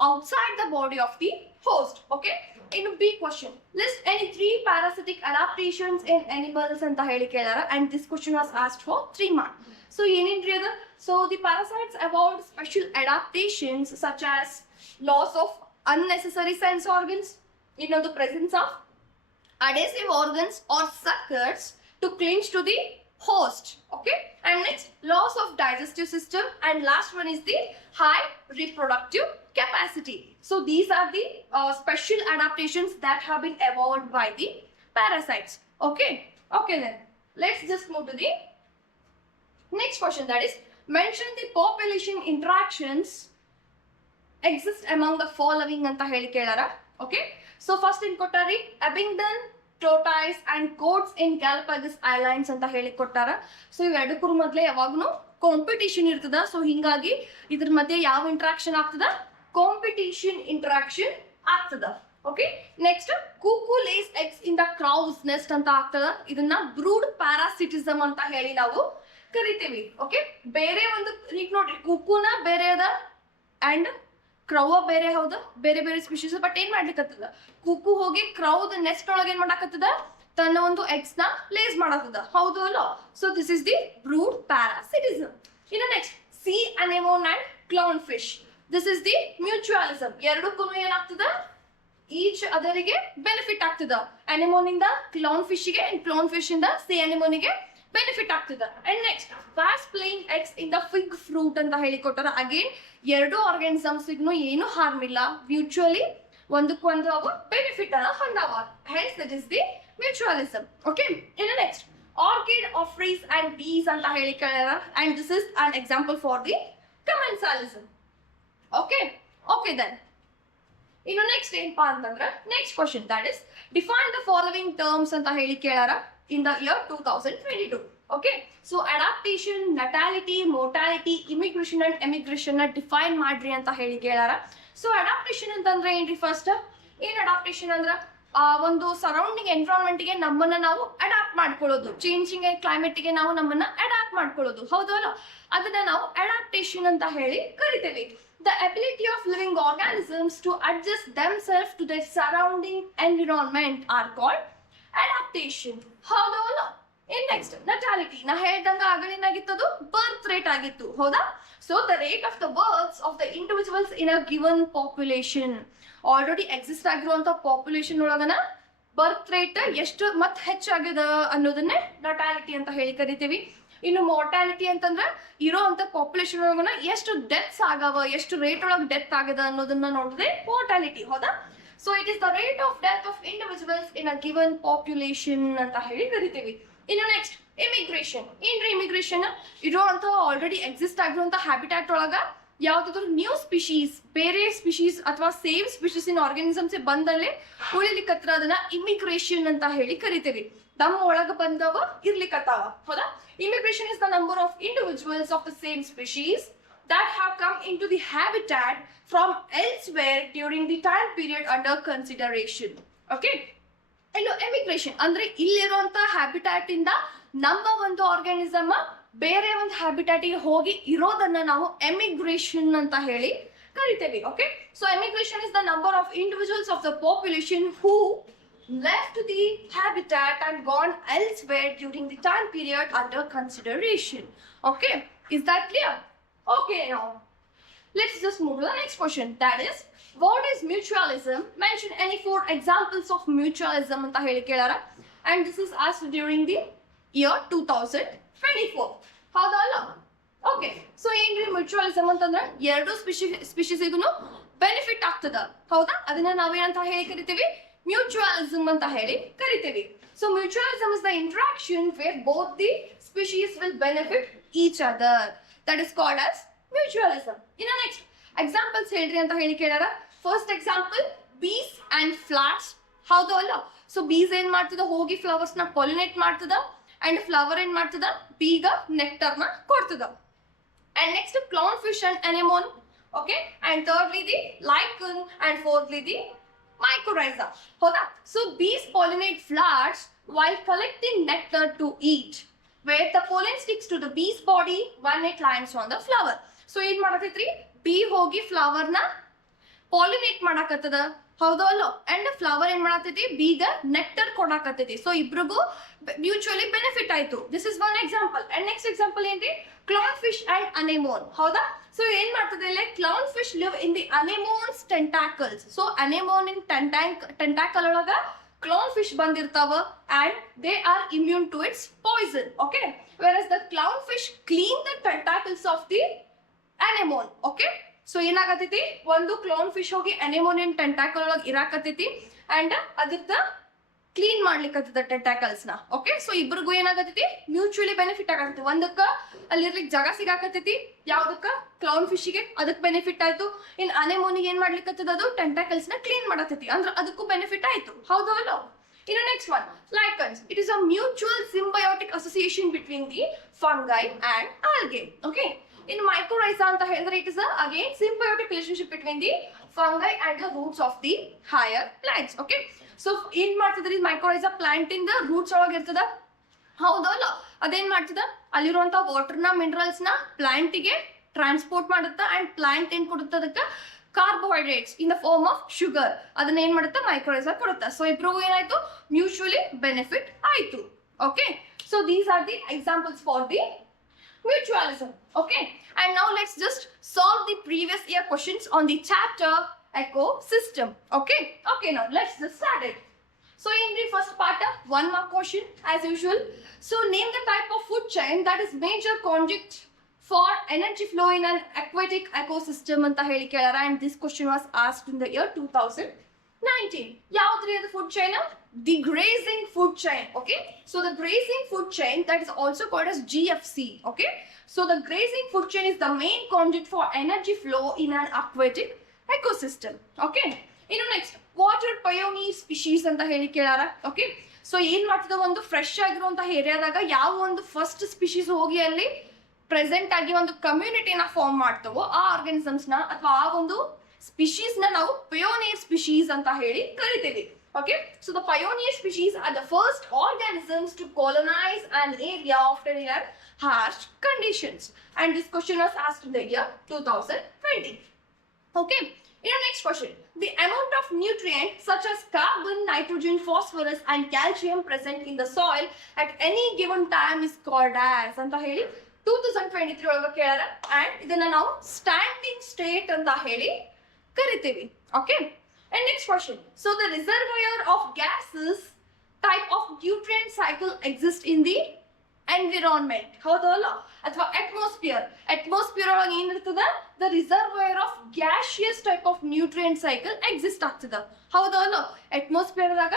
outside the body of the host. Okay, in a big question, list any 3 parasitic adaptations in animals anta heli kelara. and this question was asked for 3 marks. so yenendri adu, so the parasites evolved special adaptations such as loss of unnecessary sense organs, the presence of adhesive organs or suckers to cling to the host. Okay, and next, loss of digestive system, and last one is the high reproductive capacity. So these are the special adaptations that have been evolved by the parasites. Okay, then let's just move to the next question, that is mention the population interactions exist among the following anta heli kelara. Okay, so first in kottari Abingdon tortoise and goats in Galapagos Islands ಅಂತ ಹೇಳಿ ಕೊಟ್ಟಾರ. So ಇವೆರಡಕ್ಕೂ ಮೊದಲೇ ಯಾವಾಗ್ಲೂ competition ಇರ್ತದ. So ಹಿಂಗಾಗಿ ಇದ್ರ ಮಧ್ಯೆ ಯಾವ ಇಂಟ್ರಾಕ್ಷನ್ ಆಗ್ತದ, ಕಾಂಪಿಟೇಷನ್ ಇಂಟ್ರಾಕ್ಷನ್ ಆಗ್ತದ. Okay, next cuckoo lays eggs in the crow's nest ಅಂತ ಆಗ್ತದ. ಇದನ್ನ ಬ್ರೂಡ್ ಪ್ಯಾರಾಸಿಟಿಸಮ್ ಅಂತ ಹೇಳಿ ನಾವು ಕರಿತೀವಿ. ಓಕೆ, ಬೇರೆ ಒಂದು ಈಗ ನೋಡ್ರಿ, ಕೂಕುನ ಬೇರೆ ಅದ ಅಂಡ್ ಕ್ರೌವ ಬೇರೆ. ಹೌದಾ, ಬೇರೆ ಬೇರೆ ಸ್ಪೀಶೀಸ್. ಬಟ್ ಏನ್ ಮಾಡ್ಲಿಕ್ಕತ್ತದ, ಕುಕ್ಕು ಹೋಗಿ ಕ್ರೌದ್ ನೆಸ್ಟ್ ಒಳಗೆ ಏನ್ ಮಾಡಾಕತ್ತದ, ತನ್ನ ಒಂದು ಎಗ್ಸ್ ನ ಲೇಸ್ ಮಾಡಾಕತ್ತದ. ಹೌದು ಅಲ್ಲ? So this is the brood parasitism. ಇನ್ನು next sea anemone and clown fish. This is the mutualism. ಎರಡಕ್ಕೂ ಏನಾಗ್ತದ, ಈಚ್ ಅದರಿಗೆ ಬೆನಿಫಿಟ್ ಆಗ್ತದ. ಅನೆಮೋನ್ ಇಂದ ಕ್ಲೌನ್ ಫಿಶ್ ಗೆ, ಕ್ಲೌನ್ ಫಿಶ್ ಇಂದ ಸಿ ಅನೆಮೋನಿಗೆ ಬೆನಿಫಿಟ್ ಆಗ್ತದ. And next was playing eggs in the fig fruit ಅಂತ ಹೇಳಿಕೊಟ್ಟಾರ. ಅಗೇನ್ ಎರಡು ಆರ್ಗಾನಿಸಮ್ಸ್ಗೂ ಏನು ಹಾರ್ಮ್ ಇಲ್ಲ, ಮ್ಯೂಚುವಲಿ ಒಂದಕ್ಕೊಂದು ಅವು ಬೆನಿಫಿಟ್ ಅನ್ನ ಹೊಂದಾವ. Hence that is the mutualism. Okay, ಇನ್ನು next orchid, Ophrys and bees ಅಂತ ಹೇಳಿ ಕೇಳ್ಯಾರ. And this is an example for the commensalism. Okay then ಇನ್ನು ನೆಕ್ಸ್ಟ್ ಏನಪ್ಪಾ ಅಂತಂದ್ರೆ next question, that is define the following terms ಅಂತ ಹೇಳಿ ಕೇಳಾರ in the year 2022. Okay, so adaptation, natality, mortality, immigration and emigration na define ಮಾಡ್ರಿ ಅಂತ ಹೇಳಿ ಕೇಳಾರ. So adaptation ಅಂತಂದ್ರೆ ಏನ್ರಿ, ಫಸ್ಟ್ ಏನ್ ಅಡಾಪ್ಟೇಷನ್ ಅಂದ್ರ ಒಂದು ಸರೌಂಡಿಂಗ್ ಎನ್ವಿರಾನ್ಮೆಂಟ್ ಗೆ ನಮ್ಮನ್ನ ನಾವು ಅಡಾಪ್ಟ್ ಮಾಡ್ಕೊಳ್ಳೋದು. ಚೇಂಜಿಂಗ್ ಕ್ಲೈಮೇಟ್ ಗೆ ನಾವು ನಮ್ಮನ್ನ ಅಡಾಪ್ಟ್ ಮಾಡ್ಕೊಳ್ಳೋದು. ಹೌದಲ್ಲ? ಅದನ್ನ ನಾವು ಅಡಾಪ್ಟೇಷನ್ ಅಂತ ಹೇಳಿ ಕರಿತೇವೆ. The ability of living organisms to adjust themselves to their surrounding environment are called adaptation. ಹೌದಲ್ಲ? ಇನ್ ನೆಕ್ಸ್ಟ್ ನಟಾಲಿಟಿ, ನಾ ಹೇಳ್ದಂಗ ಆಗಲಿನಾಗಿತ್ತದು ಬರ್ತ್ ರೇಟ್ ಆಗಿತ್ತು, ಹೌದಾ? So the rate of the berths of the individuals in a given population, already exist ಆಗಿರುವಂತ population ಒಳಗನ birth rate ಎಷ್ಟು ಮತ್ ಹೆಚ್ಚಾಗ್ಯದ ಅನ್ನೋದನ್ನೇ ನಟಾಲಿಟಿ ಅಂತ ಹೇಳಿ ಕರಿತೀವಿ. ಇನ್ನು ಮಾರ್ಟಾಲಿಟಿ ಅಂತಂದ್ರೆ ಇರೋ ಅಂತ ಪಾಪ್ಯುಲೇಷನ್ ಒಳಗನ ಎಷ್ಟು ಡೆತ್ಸ್ ಆಗವ, ಎಷ್ಟು ರೇಟ್ ಒಳಗೆ ಡೆತ್ ಆಗದ ಅನ್ನೋದನ್ನ ನೋಡಿದ್ರೆ ಮಾರ್ಟಾಲಿಟಿ, ಹೌದಾ? So it is the rate of death of individuals in a given population ಅಂತ ಹೇಳಿ ಕರಿತೀವಿ. ಇನ್ನು ನೆಕ್ಸ್ಟ್ ಇಮಿಗ್ರೇಷನ್. ಏನ್ರಿ ಇಮಿಗ್ರೇಷನ್? ಇರುವಂತ ಆಲ್ರೆಡಿ ಎಕ್ಸಿಸ್ಟ್ ಆಗಿರುವಂತ ಹ್ಯಾಬಿಟ್ಯಾಟ್ ಒಳಗ ಯಾವ್ದಾದ್ರು ನ್ಯೂ ಸ್ಪೀಶೀಸ್, ಬೇರೆ ಸ್ಪೀಶೀಸ್ ಅಥವಾ ಸೇಮ್ ಸ್ಪೀಶೀಸ್ ಇನ್ ಆರ್ಗಾನಿಸಮ್ಸ್ ಬಂದಲ್ಲಿ ಉಳಿಲಿಕ್ಕತ್ರ ಅದನ್ನ ಇಮಿಗ್ರೇಷನ್ ಅಂತ ಹೇಳಿ ಕರಿತೀವಿ. ತಮ್ಮ ಒಳಗ ಬಂದವ ಇರ್ಲಿಕ್ಕತ್ತಾವ, ಹೌದಾ? Immigration is the number of individuals of the same species that have come into the habitat from elsewhere during the time period under consideration. Okay? ಇನ್ನು ಎಮಿಗ್ರೇಷನ್ ಅಂದ್ರೆ ಇಲ್ಲಿರುವಂತ ಹ್ಯಾಬಿಟ್ಯಾಟ್ ಇಂದ ನಮ್ಮ ಒಂದು ಆರ್ಗಾನಿಸಮ್ ಬೇರೆ ಒಂದು ಹ್ಯಾಬಿಟ್ಯಾಟ್ ಗೆ ಹೋಗಿ ಇರೋದನ್ನ ನಾವು ಎಮಿಗ್ರೇಷನ್ ಅಂತ ಹೇಳಿ ಕರಿತೇವೆ. Okay, so emigration is the number of individuals of the population who left the habitat and gone elsewhere during the time period under consideration. Okay, is that clear? Okay, now let's just move to the next question. That is, what is mutualism? Mention any 4 examples of mutualism anta heli kelara, and this is asked during the year 2024. ಹೌದಾ ಅಲ್ಲ? Okay, so ಏನ್ರಿ mutualism ಅಂತಂದ್ರೆ ಎರಡು ಸ್ಪೀಶೀಸ್ಗೂ benefit ಆಗ್ತದ, ಹೌದಾ? ಅದನ್ನ ನಾವೇನಂತ ಹೇಳಿ ಕರಿತೀವಿ? Mutualism ಅಂತ ಹೇಳಿ ಕರಿತೀವಿ. So mutualism is the interaction where both the species will benefit each other. That is called as mutualism. In the next examples ಹೇಳ್ರಿ ಅಂತ ಹೇಳಿ ಕೇಳಾರ. First example, bees and flowers. ಹೌದು ಅಲ್ಲ? So bees ಏನ್ ಮಾಡ್ತದ? ಹೋಗಿ ಫ್ಲವರ್ಸ್ ನ ಪಾಲಿನೇಟ್ ಮಾಡ್ತದ, and flower ಏನ್ ಮಾಡ್ತದ? ಬೀಗ ನೆಕ್ಟರ್ ನ ಕೊಡ್ತದ. And next clownfish and anemone. Okay, and thirdly the lichen, and fourthly the mycorrhiza. ಹೌದಾ? So bees pollinate flowers while collecting nectar to eat, where the pollen sticks to the bee's body when it lands on the flower. So ಏನ್ ಮಾಡತೈತ್ರಿ? ಬೀ ಹೋಗಿ flower ನ pollinate ಮಾಡಾಕತ್ತದ, ಹೌದೋ ಅಲ್ಲೋ? And flower ಏನ್ ಮಾಡತೈತಿ? ಬೀಗ nectar ಕೊಡಾಕತ್ತೈತಿ. ಸೊ ಇಬ್ರಿಗೂ ಮ್ಯೂಚುವಲಿ ಬೆನಿಫಿಟ್ ಆಯ್ತು. This is one example. And next example ಏನ್ರಿ? ಕ್ಲೌನ್ ಫಿಶ್ ಅಂಡ್ ಅನೆಮೋನ್, ಹೌದಾ? ಸೊ ಏನ್ ಮಾಡ್ತದೆ ಇಲ್ಲಿ? Clown fish live in the anemones tentacles. So anemone in tentacle ಒಳಗ ಕ್ಲೌನ್ ಫಿಶ್ ಬಂದಿರ್ತಾವ, and they are immune to its poison. Okay, whereas the clown fish clean the tentacles of the anemone. Okay, so ಏನಾಗತೈತಿ? ಒಂದು clown fish ಹೋಗಿ ಅನೆಮೋನಿಯನ್ tentacle ಒಳಗೆ ಇರಾಕತೈತಿ, and ಅದ್ರದ್ದು clean ಮಾಡ್ಲಿಕ್ಕತ್ತದ ಟೆಂಟಾಕಲ್ಸ್ ನ. Okay, so ಇಬ್ರಿಗೂ ಏನಾಗತೈತಿ? Mutually benefit ಆಗತೈತಿ. ಒಂದಕ್ಕ ಅಲ್ಲಿರ್ಲಿಕ್ಕೆ ಜಾಗ ಸಿಗಾಕತೈತಿ, ಯಾವ್ದಕ್ಕ? ಕ್ಲೌನ್ ಫಿಶ್ಗೆ, ಅದಕ್ಕೆ ಬೆನಿಫಿಟ್ ಆಯ್ತು. ಇನ್ ಅನೆಮೋನಿಗೆ ಏನ್ ಮಾಡ್ಲಿಕ್ಕತ್ತದ? ಅದು ಟೆಂಟಾಕಲ್ಸ್ ನ ಕ್ಲೀನ್ ಮಾಡತೈತಿ, ಅಂದ್ರೆ ಅದಕ್ಕೂ ಬೆನಿಫಿಟ್ ಆಯ್ತು, ಹೌದು ಅಲ್ಲೋ? ಇನ್ನು next one, lichens. It is a mutual symbiotic association between the fungi and algae. Okay, in mycorrhiza anta ಹೇಳಿದ್ರೆ it is again symbiotic relationship between the fungi and the roots of the higher plants. Okay, so ಏನ್ ಮಾಡ್ತದ್ರಿ? mycorrhiza plant ಇಂದ roots ಒಳಗೆ ಇರ್ತದ, ಹೌದೋ ಅಲ್ಲ? ಅದೇನ್ ಮಾಡ್ತದ? ಅಲ್ಲಿರುವಂತ water ನ ಮಿನರಲ್ಸ್ ನ ಪ್ಲಾಂಟ್ ಗೆ ಟ್ರಾನ್ಸ್ಪೋರ್ಟ್ ಮಾಡುತ್ತ, ಅಂಡ್ ಪ್ಲಾಂಟ್ ಏನ್ ಕೊಡುತ್ತ? ಅದಕ್ಕೆ carbohydrates in the form of sugar. ಅದನ್ನ ಏನ್ ಮಾಡುತ್ತೆ? ಮೈಕ್ರೋರೈಸಾ ಕೊಡುತ್ತೆ. ಸೊ ಇಬ್ರಿಗೂ ಏನಾಯ್ತು? ಮ್ಯೂಚುವಲಿ ಬೆನಿಫಿಟ್ ಆಯ್ತು. Okay, so these are the examples for the mutualism. Okay, and now let's just solve the previous year questions on the chapter ecosystem. Okay, now let's just start it. So in the first part, 1 mark question as usual. So name the type of food chain that is major conduit for energy flow in an aquatic ecosystem anta heli kelara, and this question was asked in the year 2019. Yaudri the food chain? The grazing food chain. Okay, so the grazing food chain, that is also called as GFC. Okay, so the grazing food chain is the main conduit for energy flow in an aquatic ecosystem. Okay, next, water pioneer species anta heli kelara. Okay, so ಏನ್ ಮಾಡ್ತದ? ಒಂದು fresh ಆಗಿರುವಂತಹ ಏರಿಯಾದಾಗ ಯಾವ ಒಂದು first species ಹೋಗಿ ಅಲ್ಲಿ present ಆಗಿ ಒಂದು ಕಮ್ಯುನಿಟಿನ ಫಾರ್ಮ್ ಮಾಡ್ತವೋ, ಆ ಆರ್ಗಾನಿಸಮ್ಸ್ ನ ಅಥವಾ ಆ ಒಂದು ಸ್ಪೀಶೀಸ್ ನ ನಾವು ಪಯೋನಿಯರ್ ಸ್ಪೀಶೀಸ್ ಅಂತ ಹೇಳಿ ಕರಿತೀವಿ. Okay, so the pioneer species are the first organisms to colonize an area after their harsh conditions, and this question was asked in the year 2020. Okay, Next question. The amount of nutrients such as carbon, nitrogen, phosphorus and calcium present in the soil at any given time is called as ಅಂತ ಹೇಳಿ 2023 ಒಳಗೆ ಕೇಳಾರ. And ಇದನ್ನ ನಾವು standing state ಅಂತ ಹೇಳಿ ಕರಿತೀವಿ. Okay. And next question. So the reservoir of gases type of nutrient cycle exists in the environment. ಹೌದಲ್ಲ? ಅಥವಾ ಅಟ್ಮಾಸ್ಫಿಯರ್ ಒಳಗೆ ಏನಿರ್ತದ? The reservoir of gaseous type of nutrient cycle exist ಆಗ್ತದ. ಹೌದಲ್ಲ? ಅಟ್ಮಾಸ್ಫಿಯರ್ ದಾಗ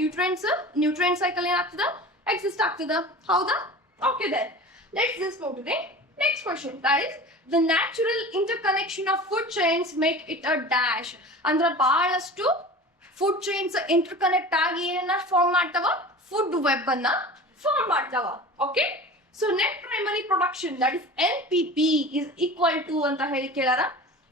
ನ್ಯೂಟ್ರಿಯೆಂಟ್ ಸೈಕಲ್ ಏನಾಗ್ತದ? ಎಕ್ಸಿಸ್ಟ್ ಆಗ್ತದ. ಹೌದಾ? Okay then. Let's just move to the next question. That is the natural interconnection of food chains make it a dash. ಅಂದ್ರೆ ಬಹಳಷ್ಟು food chains ಇಂಟರ್ಕನೆಕ್ಟ್ ಆಗಿ ಏನನ್ನ ಫಾರ್ಮ್ ಮಾಡ್ತಾವ? ಫುಡ್ ವೆಬ್ ಅನ್ನ ಫಾರ್ಮ್ ಮಾಡ್ತಾವ. Okay. So net primary production that is NPP is equal to ಅಂತ ಹೇಳಿ ಕೇಳಾರ.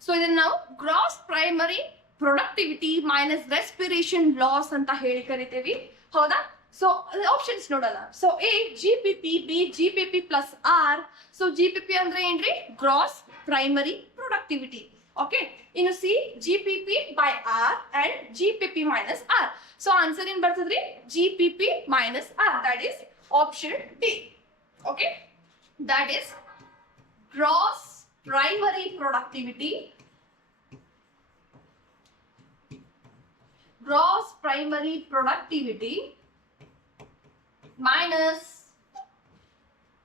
ಸೊ ಇದನ್ನ ನಾವು gross primary productivity minus respiration loss ಅಂತ ಹೇಳಿ ಕರಿತೀವಿ. ಹೌದಾ? ಸೊ ಆಪ್ಷನ್ಸ್ ನೋಡೋಣ. So A GPP, B GPP plus R. So GPP ಅಂದ್ರೆ ಏನ್ರಿ? Gross primary productivity. ಓಕೆ. ಇನ್ನು C GPP by R and GPP minus R. So answer ಏನ್ ಬರ್ತದ್ರಿ? GPP minus R. That is option D. Okay. That is gross primary productivity. Gross primary productivity minus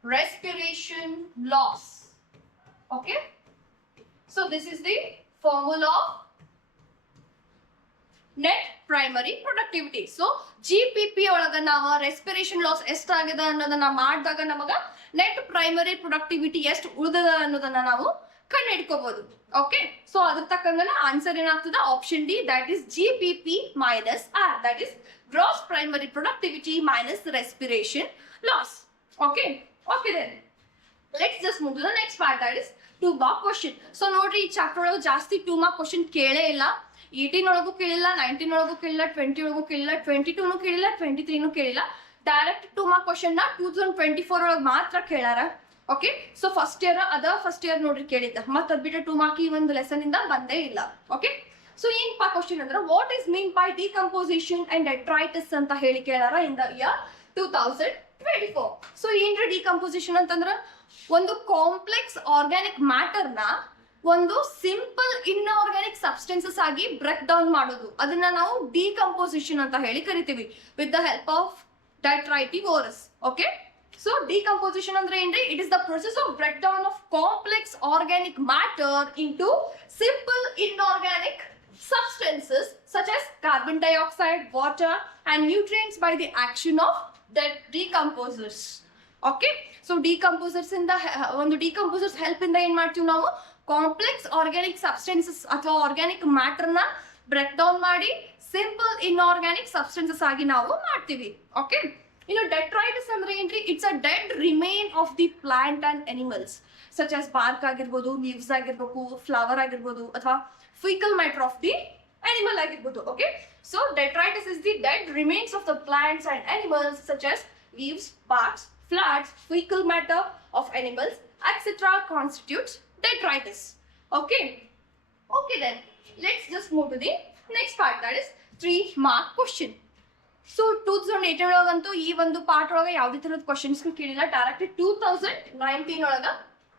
respiration loss. Okay. So this is the formula of net primary productivity. So GPP ಒಳಗ ನಾವು respiration loss ಎಷ್ಟಾಗಿದೆ ಅನ್ನೋದನ್ನ ಮಾಡಿದಾಗ ನಮಗ net primary productivity ಎಷ್ಟು ಉಳಿದದ ಅನ್ನೋದನ್ನ ನಾವು ಕಂಡು ಹಿಡ್ಕೋಬಹುದು. ಓಕೆ. ಸೊ ಅದ್ರ ತಕ್ಕಂಗ ಆನ್ಸರ್ ಏನಾಗ್ತದ? Option D. That is GPP minus R. That is gross primary productivity minus respiration loss. Okay. Okay then. Let's just move to the next part. That is 2 mark question. So ನೋಡ್ರಿ, ಈ chapter ಒಳಗೆ ಜಾಸ್ತಿ 2 mark question ಕೇಳೇ ಇಲ್ಲ. 18 ಒಳಗೂ ಕೇಳಿಲ್ಲ, 19 ಒಳಗೂ ಕೇಳಿಲ್ಲ, 20 ಒಳಗೂ ಕೇಳಿಲ್ಲ, 22 ಕೇಳಿಲ್ಲ, 23 ಕೇಳಿಲ್ಲ. ಡೈರೆಕ್ಟ್ 2 mark ಕ್ವಶನ್ ನ 2024 ಒಳಗೆ ಮಾತ್ರ ಕೇಳಾರ. ಓಕೆ. ಸೊ ಫಸ್ಟ್ ಇಯರ್ ನೋಡ್ರಿ ಕೇಳಿದ್ದ. ಮತ್ತೆ ಅದ್ಬಿಟ್ಟು 2 mark ಈ ಒಂದು ಲೆಸನ್ ಇಂದ ಬಂದೇ ಇಲ್ಲ. ಓಕೆ. ಸೊ ಏನಪ್ಪಾ ಕ್ವಶನ್ ಅಂದ್ರೆ what is mean by decomposition and detritus ಅಂತ ಹೇಳಿ ಕೇಳಾರ ಇನ್ ದ ಇಯರ್ 2024. ಸೊ ಏನ್ರಿ ಡಿಕಂಪೋಸಿಷನ್ ಅಂತಂದ್ರ ಒಂದು ಕಾಂಪ್ಲೆಕ್ಸ್ ಆರ್ಗ್ಯಾನಿಕ್ ಮ್ಯಾಟರ್ ನ ಒಂದು ಸಿಂಪಲ್ ಇನ್ಆರ್ಗ್ಯಾನಿಕ್ ಸಬ್ಸ್ಟೆನ್ಸಸ್ ಆಗಿ ಬ್ರೇಕ್ ಡೌನ್ ಮಾಡೋದು, ಅದನ್ನ ನಾವು ಡಿಕಂಪೋಸಿಷನ್ ಅಂತ ಹೇಳಿ ಕರಿತೀವಿ with the help of detritivorous. Okay. So decomposition ಅಂದ್ರೆ ಏನ್ರಿ? It is the process of break down of complex organic matter into simple inorganic substances such as carbon dioxide, water and nutrients by the action of decomposers. Okay. So decomposers in the ಒಂದು decomposers help ಇಂದ ಏನ್ ಮಾಡ್ತೀವಿ ನಾವು? Complex organic substances ಅಥವಾ organic matter ನ break down ಮಾಡಿ simple inorganic substances ಆಗಿ ನಾವು ಮಾಡ್ತೀವಿ. ಓಕೆ. ಇನ್ನು ಡೆಟ್ರೈಟಿಸ್ ಅಂದ್ರೆ ಏನ್ರಿ? It's a dead remain of the plant and animals such as bark ಆಗಿರ್ಬೋದು, ಲೀವ್ಸ್ ಆಗಿರ್ಬೇಕು, ಫ್ಲವರ್ ಆಗಿರ್ಬೋದು, ಅಥವಾ fecal matter of the animal ಆಗಿರ್ಬೋದು. Okay. So detritus is the dead remains of the plants and animals such as leaves, barks, flowers, fecal matter of animals, etc. constitutes detritus. Okay. Okay then. Let's just move to the next part. That is 3 mark question. So 2018 ಒಳಗಂತೂ ಈ ಒಂದು part ಒಳಗೆ ಯಾವುದೇ ತರದ questions ಕೇಳಿಲ್ಲ. Direct 2019 ಒಳಗ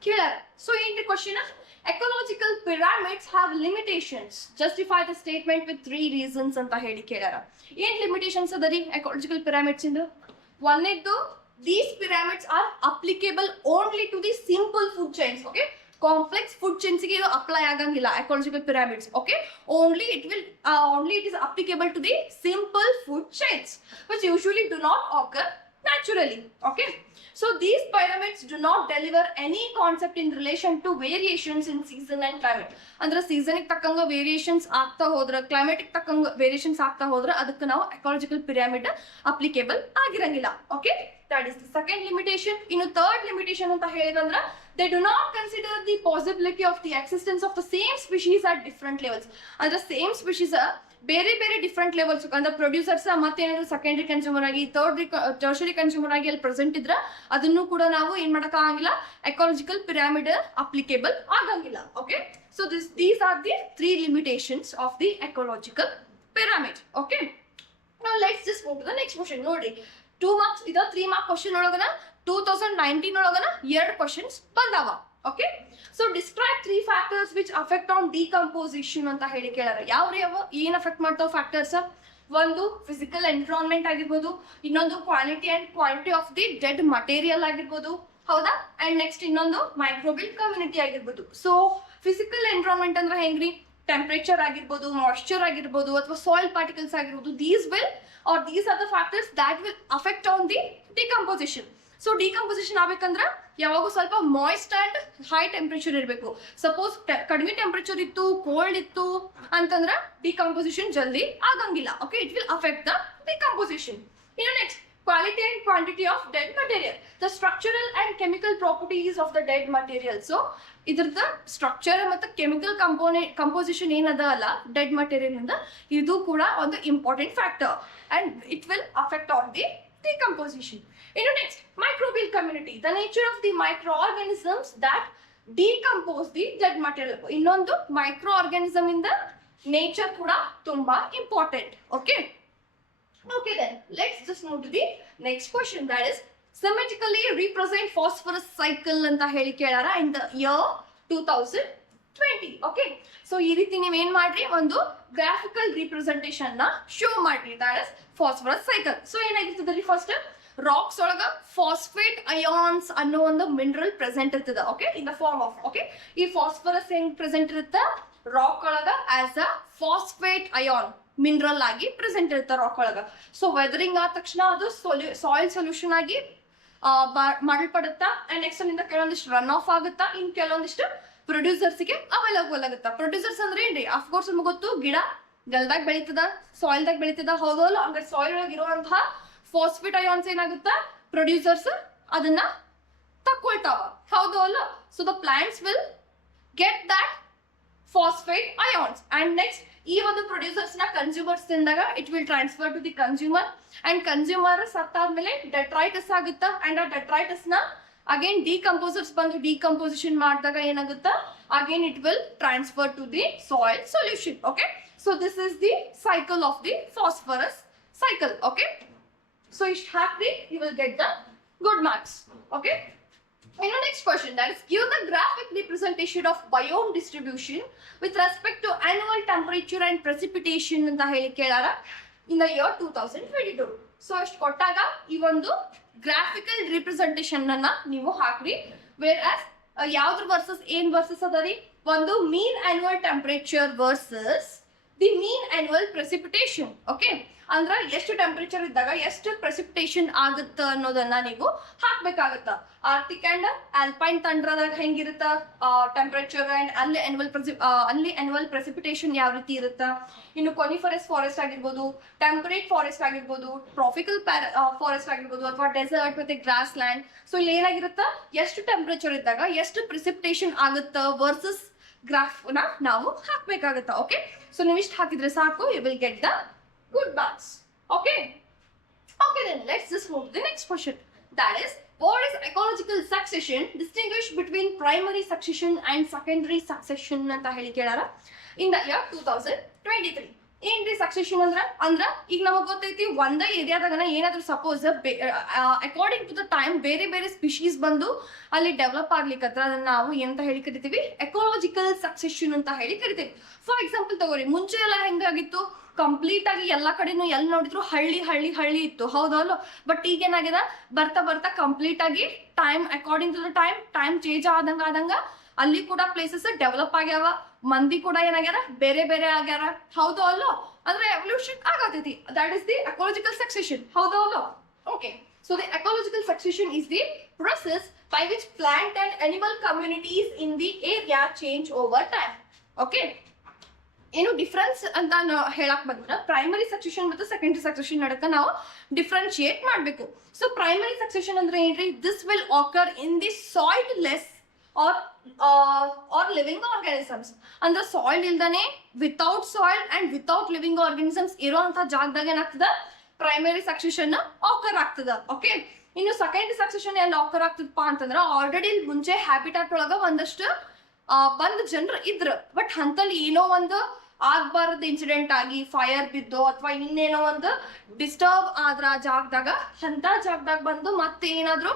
ಕೇಳಾರ. So ಏನ್ರಿ question? Ecological pyramids have limitations. Justify the statement with 3 reasons ಅಂತ ಹೇಳಿ ಕೇಳಾರ. ಏನ್ ಲಿಮಿಟೇಷನ್ಸ್ ಅದರಿ ಎಕಾಲಜಿಕಲ್ ಪಿರಾಮಿಡ್ಸ್ ಇಂದು? ಒಂದನೇದ್ದು, these pyramids are applicable only to the simple food chains. Okay. Complex food chains ಗೆ ಇದು ಅಪ್ಲೈ ಆಗಂಗಿಲ್ಲ ecological pyramids. Okay. only it is applicable to the simple food chains which usually do not occur naturally. Okay. So these pyramids do not deliver any concept in relation to variations in season and climate. ಅಂದ್ರೆ season ತಕ್ಕಂಗ variations ಆಗ್ತಾ ಹೋದ್ರ, climate ತಕ್ಕಂಗ variations ಆಗ್ತಾ ಹೋದ್ರ ಅದಕ್ಕೆ ನಾವು ecological pyramid applicable ಆಗಿರಂಗಿಲ್ಲ. Okay. That is the second limitation. ಇನ್ನು ಥರ್ಡ್ ಲಿಮಿಟೇಷನ್ ಅಂತ ಹೇಳಿದಂದ್ರ they do not consider the possibility of the existence of the same species at different levels. ಅಂದ್ರೆ ಸೇಮ್ ಸ್ಪೀಶೀಸ್ ಬೇರೆ ಬೇರೆ ಡಿಫ್ರೆಂಟ್ ಲೆವೆಲ್ಸ್ ಅಂದ್ರೆ producers ಮತ್ತೇನಾದ್ರು secondary consumer ಆಗಿ tertiary consumer ಆಗಿ ಅಲ್ಲಿ ಪ್ರೆಸೆಂಟ್ ಇದ್ರ ಅದನ್ನು ಕೂಡ ನಾವು ಏನ್ ಮಾಡಕ್ ಆಗಂಗಿಲ್ಲ, ಎಕಾಲಜಿಕಲ್ ಪಿರಾಮಿಡ್ ಅಪ್ಲಿಕೇಬಲ್ ಆಗಂಗಿಲ್ಲ. Okay, so these are the 3 limitations of the ecological pyramid. Okay, now let's just move to the next question. ನೋಡಿ 2 marks ಇದ 3 mark question ಒಳಗನ 2019 ಒಳಗನ 2 questions ಬಂದಾವ. Okay, so describe 3 factors which affect on decomposition ಅಂತ ಹೇಳಿ ಕೇಳಾರ. ಯಾವ ಏನ್ affect ಮಾಡ್ತಾವ factors? ಒಂದು physical environment ಆಗಿರ್ಬೋದು, ಇನ್ನೊಂದು quality and quantity of the dead material ಆಗಿರ್ಬೋದು, ಹೌದಾ? ಅಂಡ್ ನೆಕ್ಸ್ಟ್ ಇನ್ನೊಂದು ಮೈಕ್ರೋಬಿಯಲ್ ಕಮ್ಯುನಿಟಿ ಆಗಿರ್ಬೋದು. ಸೊ ಫಿಸಿಕಲ್ ಎನ್ವಿರಾನ್ಮೆಂಟ್ ಅಂದ್ರೆ ಹೆಂಗ್ರಿ? ಟೆಂಪರೇಚರ್ ಆಗಿರ್ಬೋದು, ಮಾಯ್ಶ್ಚರ್ ಆಗಿರ್ಬೋದು, ಅಥವಾ ಸಾಯಿಲ್ ಪಾರ್ಟಿಕಲ್ಸ್ ಆಗಿರ್ಬೋದು. These are the factors that will affect on the decomposition. So decomposition ಆಗ್ಬೇಕಂದ್ರೆ ಯಾವಾಗೂ ಸ್ವಲ್ಪ ಮಾಯ್ಸ್ಟ್ ಅಂಡ್ ಹೈ ಟೆಂಪರೇಚರ್ ಇರಬೇಕು. ಸಪೋಸ್ ಕಡಿಮೆ ಟೆಂಪರೇಚರ್ ಇತ್ತು, ಕೋಲ್ಡ್ ಇತ್ತು ಅಂತಂದ್ರೆ ಡಿಕಂಪೋಸಿಷನ್ ಜಲ್ದಿ ಆಗಂಗಿಲ್ಲ. Okay, it will affect the decomposition. ಇನ್ನು next quality and quantity of dead material, the structural and chemical properties of the dead material. So ಇದ್ರದ structure ಮತ್ತು ಕೆಮಿಕಲ್ ಕಂಪೋಸಿಷನ್ ಏನದ ಅಲ್ಲ ಡೆಡ್ ಮಟೀರಿಯಲ್ ಇಂದ, ಇದು ಕೂಡ ಒಂದು important factor and it will affect on the decomposition. ಇನ್ನು next microbial community, the nature of the microorganisms that decompose the dead material. ಇನ್ನೊಂದು ಮೈಕ್ರೋ ಆರ್ಗಾನಿಸಮ್ ಇಂದ ನೇಚರ್ ಕೂಡ ತುಂಬಾ important. Okay, then let's just move to the next question, that is symmetrically represent phosphorus cycle anta heli kelara in the year 2020. Okay, so ee ರೀತಿ ನೀವು ಏನು ಮಾಡ್ರಿ, ಒಂದು graphical representation ನ ಶೋ ಮಾಡ್ರಿ, that is phosphorus cycle. So ಏನಾಗಿರ್ತದೆ, first rocks ಒಳಗ phosphate ions ಅನ್ನೋ ಒಂದು ಮಿನರಲ್ ಪ್ರೆಸೆಂಟ್ ಇರ್ತದ. Okay, in the form of, okay, ಈ ಫಾಸ್ಫರಸ್ ಹೆಂಗ್ ಪ್ರೆಸೆಂಟ್ ಇರುತ್ತ ರಾಕ್ ಒಳಗ as a phosphate ion mineral ಆಗಿ ಪ್ರೆಸೆಂಟ್ ಇರ್ತಾರೆ ರಾಕ್ ಒಳಗ. ಸೊ ವೆದರಿಂಗ್ ಆದ ತಕ್ಷಣ ಅದು ಸಾಯಿಲ್ ಸೊಲ್ಯೂಷನ್ ಆಗಿ ಮಾಡಲ್ಪಡುತ್ತಾ. ಅಂಡ್ ನೆಕ್ಸ್ಟ್ ಅಲ್ಲಿಂದ ಕೆಲವೊಂದಿಷ್ಟು ರನ್ ಆಫ್ ಆಗುತ್ತಾ, ಇನ್ ಕೆಲವೊಂದಿಷ್ಟು ಪ್ರೊಡ್ಯೂಸರ್ಸ್ಗೆ ಅವೈಲಬಲ್ ಆಗುತ್ತಾ. ಪ್ರೊಡ್ಯೂಸರ್ಸ್ ಅಂದ್ರೆ ಏನ್ರಿ, ಅಫ್ಕೋರ್ಸ್ ನಮ್ಗೆ ಗೊತ್ತು, ಗಿಡ ನೆಲದಾಗ ಬೆಳೀತದ, ಸಾಯಿಲ್ದಾಗ ಬೆಳೀತದ, ಹೌದಲ್ಲ? ಹಂಗಾರೆ ಸಾಯಿಲ್ ಒಳಗೆ ಇರುವಂತಹ ಫಾಸ್ಫೇಟ್ ಅಯಾನ್ಸ್ ಏನಾಗುತ್ತಾ, ಪ್ರೊಡ್ಯೂಸರ್ಸ್ ಅದನ್ನ ತಕ್ಕೊಳ್ತಾವ, ಹೌದು ಅಲ್ಲ? So the plants will get that phosphate ions and next ಈ ಒಂದು ಪ್ರೊಡ್ಯೂಸರ್ಸ್ ನ ಕನ್ಸ್ಯೂಮರ್ಸ್ ತಿಂದಾಗ it will transfer to the consumer and consumer ಸತ್ತಾದ್ಮೇಲೆ ಡೆಟ್ರೈಟಸ್ ಆಗುತ್ತಾ. ಅಂಡ್ ಆ ಡೆಟ್ರೈಟಸ್ ನ ಅಗೇನ್ ಡಿಕಂಪೋಸರ್ಸ್ ಬಂದು ಡಿಕಂಪೋಸಿಷನ್ ಮಾಡಿದಾಗ ಏನಾಗುತ್ತಾ, again it will transfer to the soil solution. Okay, so this is the cycle of the phosphorus cycle. Okay, so ಇಷ್ಟು ಹಾಕ್ರಿ, you will get the good marks. Okay, in the next question, that is give the graphic representation of biome distribution with respect to annual temperature and precipitation anta heli kelara in the year 2022. so ಅಷ್ಟು ಕೊಟ್ಟಾಗ ಈ ಒಂದು graphical representation ಅನ್ನ ನೀವು ಹಾಕ್ರಿ. Whereas ಯಾವ್ದ್ರ versus ಏನ್ versus ಅದರಿ, ಒಂದು mean annual temperature versus the mean annual precipitation. Okay, ಅಂದ್ರೆ ಎಷ್ಟು ಟೆಂಪರೇಚರ್ ಇದ್ದಾಗ ಎಷ್ಟು ಪ್ರೆಸಿಪಿಟೇಷನ್ ಆಗುತ್ತ ಅನ್ನೋದನ್ನ ನೀವು ಹಾಕ್ಬೇಕಾಗತ್ತ. ಆರ್ಟಿಕ್ ಅಂಡ್ ಆಲ್ಪೈನ್ ತಂಡ್ರದಾಗ ಹೆಂಗಿರುತ್ತ ಟೆಂಪರೇಚರ್ ಅಂಡ್ ಅಲ್ಲಿ ಅನ್ಯುವಲ್ ಪ್ರೆಸಿಪಿಟೇಷನ್ ಯಾವ ರೀತಿ ಇರುತ್ತ. ಇನ್ನು ಕೊನಿಫರಸ್ ಫಾರೆಸ್ಟ್ ಆಗಿರ್ಬೋದು, ಟೆಂಪರೇಟ್ ಫಾರೆಸ್ಟ್ ಆಗಿರ್ಬೋದು, ಟ್ರಾಪಿಕಲ್ ಫಾರೆಸ್ಟ್ ಆಗಿರ್ಬೋದು, ಅಥವಾ ಡೆಸರ್ಟ್ ಮತ್ತೆ ಗ್ರಾಸ್ ಲ್ಯಾಂಡ್. ಸೊ ಇಲ್ಲಿ ಏನಾಗಿರುತ್ತ, ಎಷ್ಟು ಟೆಂಪರೇಚರ್ ಇದ್ದಾಗ ಎಷ್ಟು ಪ್ರೆಸಿಪಿಟೇಷನ್ ಆಗುತ್ತ ವರ್ಸಸ್ ಗ್ರಾಫ್ ನ ನಾವು ಹಾಕ್ಬೇಕಾಗತ್ತ. ಓಕೆ, ಸೊ ನೀವು ಇಷ್ಟು ಹಾಕಿದ್ರೆ ಸಾಕು, you will get the good marks. Okay, then let's just move to the next question, that is what is ecological succession, distinguish between primary succession and secondary succession anta heli kelara in the year 2023. ಏನ್ರಿ succession ಅಂದ್ರ ಈಗ ನಮಗ್ ಗೊತ್ತೈತಿ, ಒಂದೇ ಏರಿಯಾದಾಗನ ಏನಾದ್ರೂ suppose according to the time ಬೇರೆ ಬೇರೆ ಸ್ಪೀಶೀಸ್ ಬಂದು ಅಲ್ಲಿ ಡೆವಲಪ್ ಆಗ್ಲಿಕ್ಕತ್ರ ಅದನ್ನ ನಾವು ಏನಂತ ಹೇಳಿ ಕರಿತೀವಿ, ಎಕಾಲಜಿಕಲ್ ಸಕ್ಸೆಷನ್ ಅಂತ ಹೇಳಿ ಕರಿತೀವಿ. ಫಾರ್ ಎಕ್ಸಾಂಪಲ್ ತಗೋರಿ, ಮುಂಚೆ ಎಲ್ಲ ಹೆಂಗಾಗಿತ್ತು, ಕಂಪ್ಲೀಟ್ ಆಗಿ ಎಲ್ಲಾ ಕಡೆನೂ ಎಲ್ಲಿ ನೋಡಿದ್ರು ಹಳ್ಳಿ ಹಳ್ಳಿ ಹಳ್ಳಿ ಇತ್ತು, ಹೌದಲ್ಲ? ಬಟ್ ಈಗ ಏನಾಗಿದೆ, ಬರ್ತಾ ಬರ್ತಾ ಕಂಪ್ಲೀಟ್ ಆಗಿ time according to the time change ಆದಂಗ ಅಲ್ಲಿ ಕೂಡ ಪ್ಲೇಸಸ್ ಡೆವಲಪ್ ಆಗ್ಯಾವ, ಮಂದಿ ಕೂಡ ಏನಾಗ್ಯಾರ ಬೇರೆ ಬೇರೆ ಆಗ್ಯಾರ, ಹೌದು ಅಲ್ಲೋ? ಅಂದ್ರೆ ಎವಲ್ಯೂಷನ್ ಆಗತೈತಿ. That is the ecological succession, ಹೌದು ಅಲ್ಲೋ? Okay, so the ecological succession is the process by which plant and animal communities in the area change over time. Okay, ಏನು ಡಿಫ್ರೆನ್ಸ್ ಅಂತ ಹೇಳಕ್ ಬಂದ್ರೆ ಪ್ರೈಮರಿ ಸಕ್ಸೆಷನ್ ಮತ್ತು ಸೆಕೆಂಡರಿ ಸಕ್ಸೆಷನ್ ನಡಕ ನಾವು differentiate ಮಾಡಬೇಕು. ಸೊ ಪ್ರೈಮರಿ ಸಕ್ಸೆಷನ್ ಅಂದ್ರೆ ಏನ್ರಿ, this will occur in the soil less or living organisms. ಅಂದ್ರೆ ಸಾಯಿಲ್ ಇಲ್ದಾನೆ without soil and without living organisms ಇರುವಂತ ಜಾಗದಾಗ ಏನಾಗ್ತದ ಪ್ರೈಮರಿ ಸಕ್ಸೆಷನ್ ಆಕರ್ ಆಗ್ತದ. ಓಕೆ, ಇನ್ನು ಸೆಕೆಂಡರಿ ಸಕ್ಸೆಷನ್ ಎಲ್ಲಿ ಆಕರ್ ಆಗ್ತದಪ್ಪ ಅಂತಂದ್ರ ಆಲ್ರೆಡಿ ಮುಂಚೆ ಹ್ಯಾಬಿಟಾಟ್ ಒಳಗ ಒಂದಷ್ಟು ಬಂದ್ ಜನರು ಇದ್ರ, ಬಟ್ ಅಂತಲ್ಲಿ ಏನೋ ಒಂದು ಆಗ್ಬಾರ್ದು ಇನ್ಸಿಡೆಂಟ್ ಆಗಿ ಫೈರ್ ಬಿದ್ದು ಅಥವಾ ಇನ್ನೇನೋ ಒಂದು ಡಿಸ್ಟರ್ಬ್ ಆದ್ರ ಜಾಗದಾಗ ಅಂತ ಜಾಗದಾಗ ಬಂದು ಮತ್ತೆ ಏನಾದ್ರು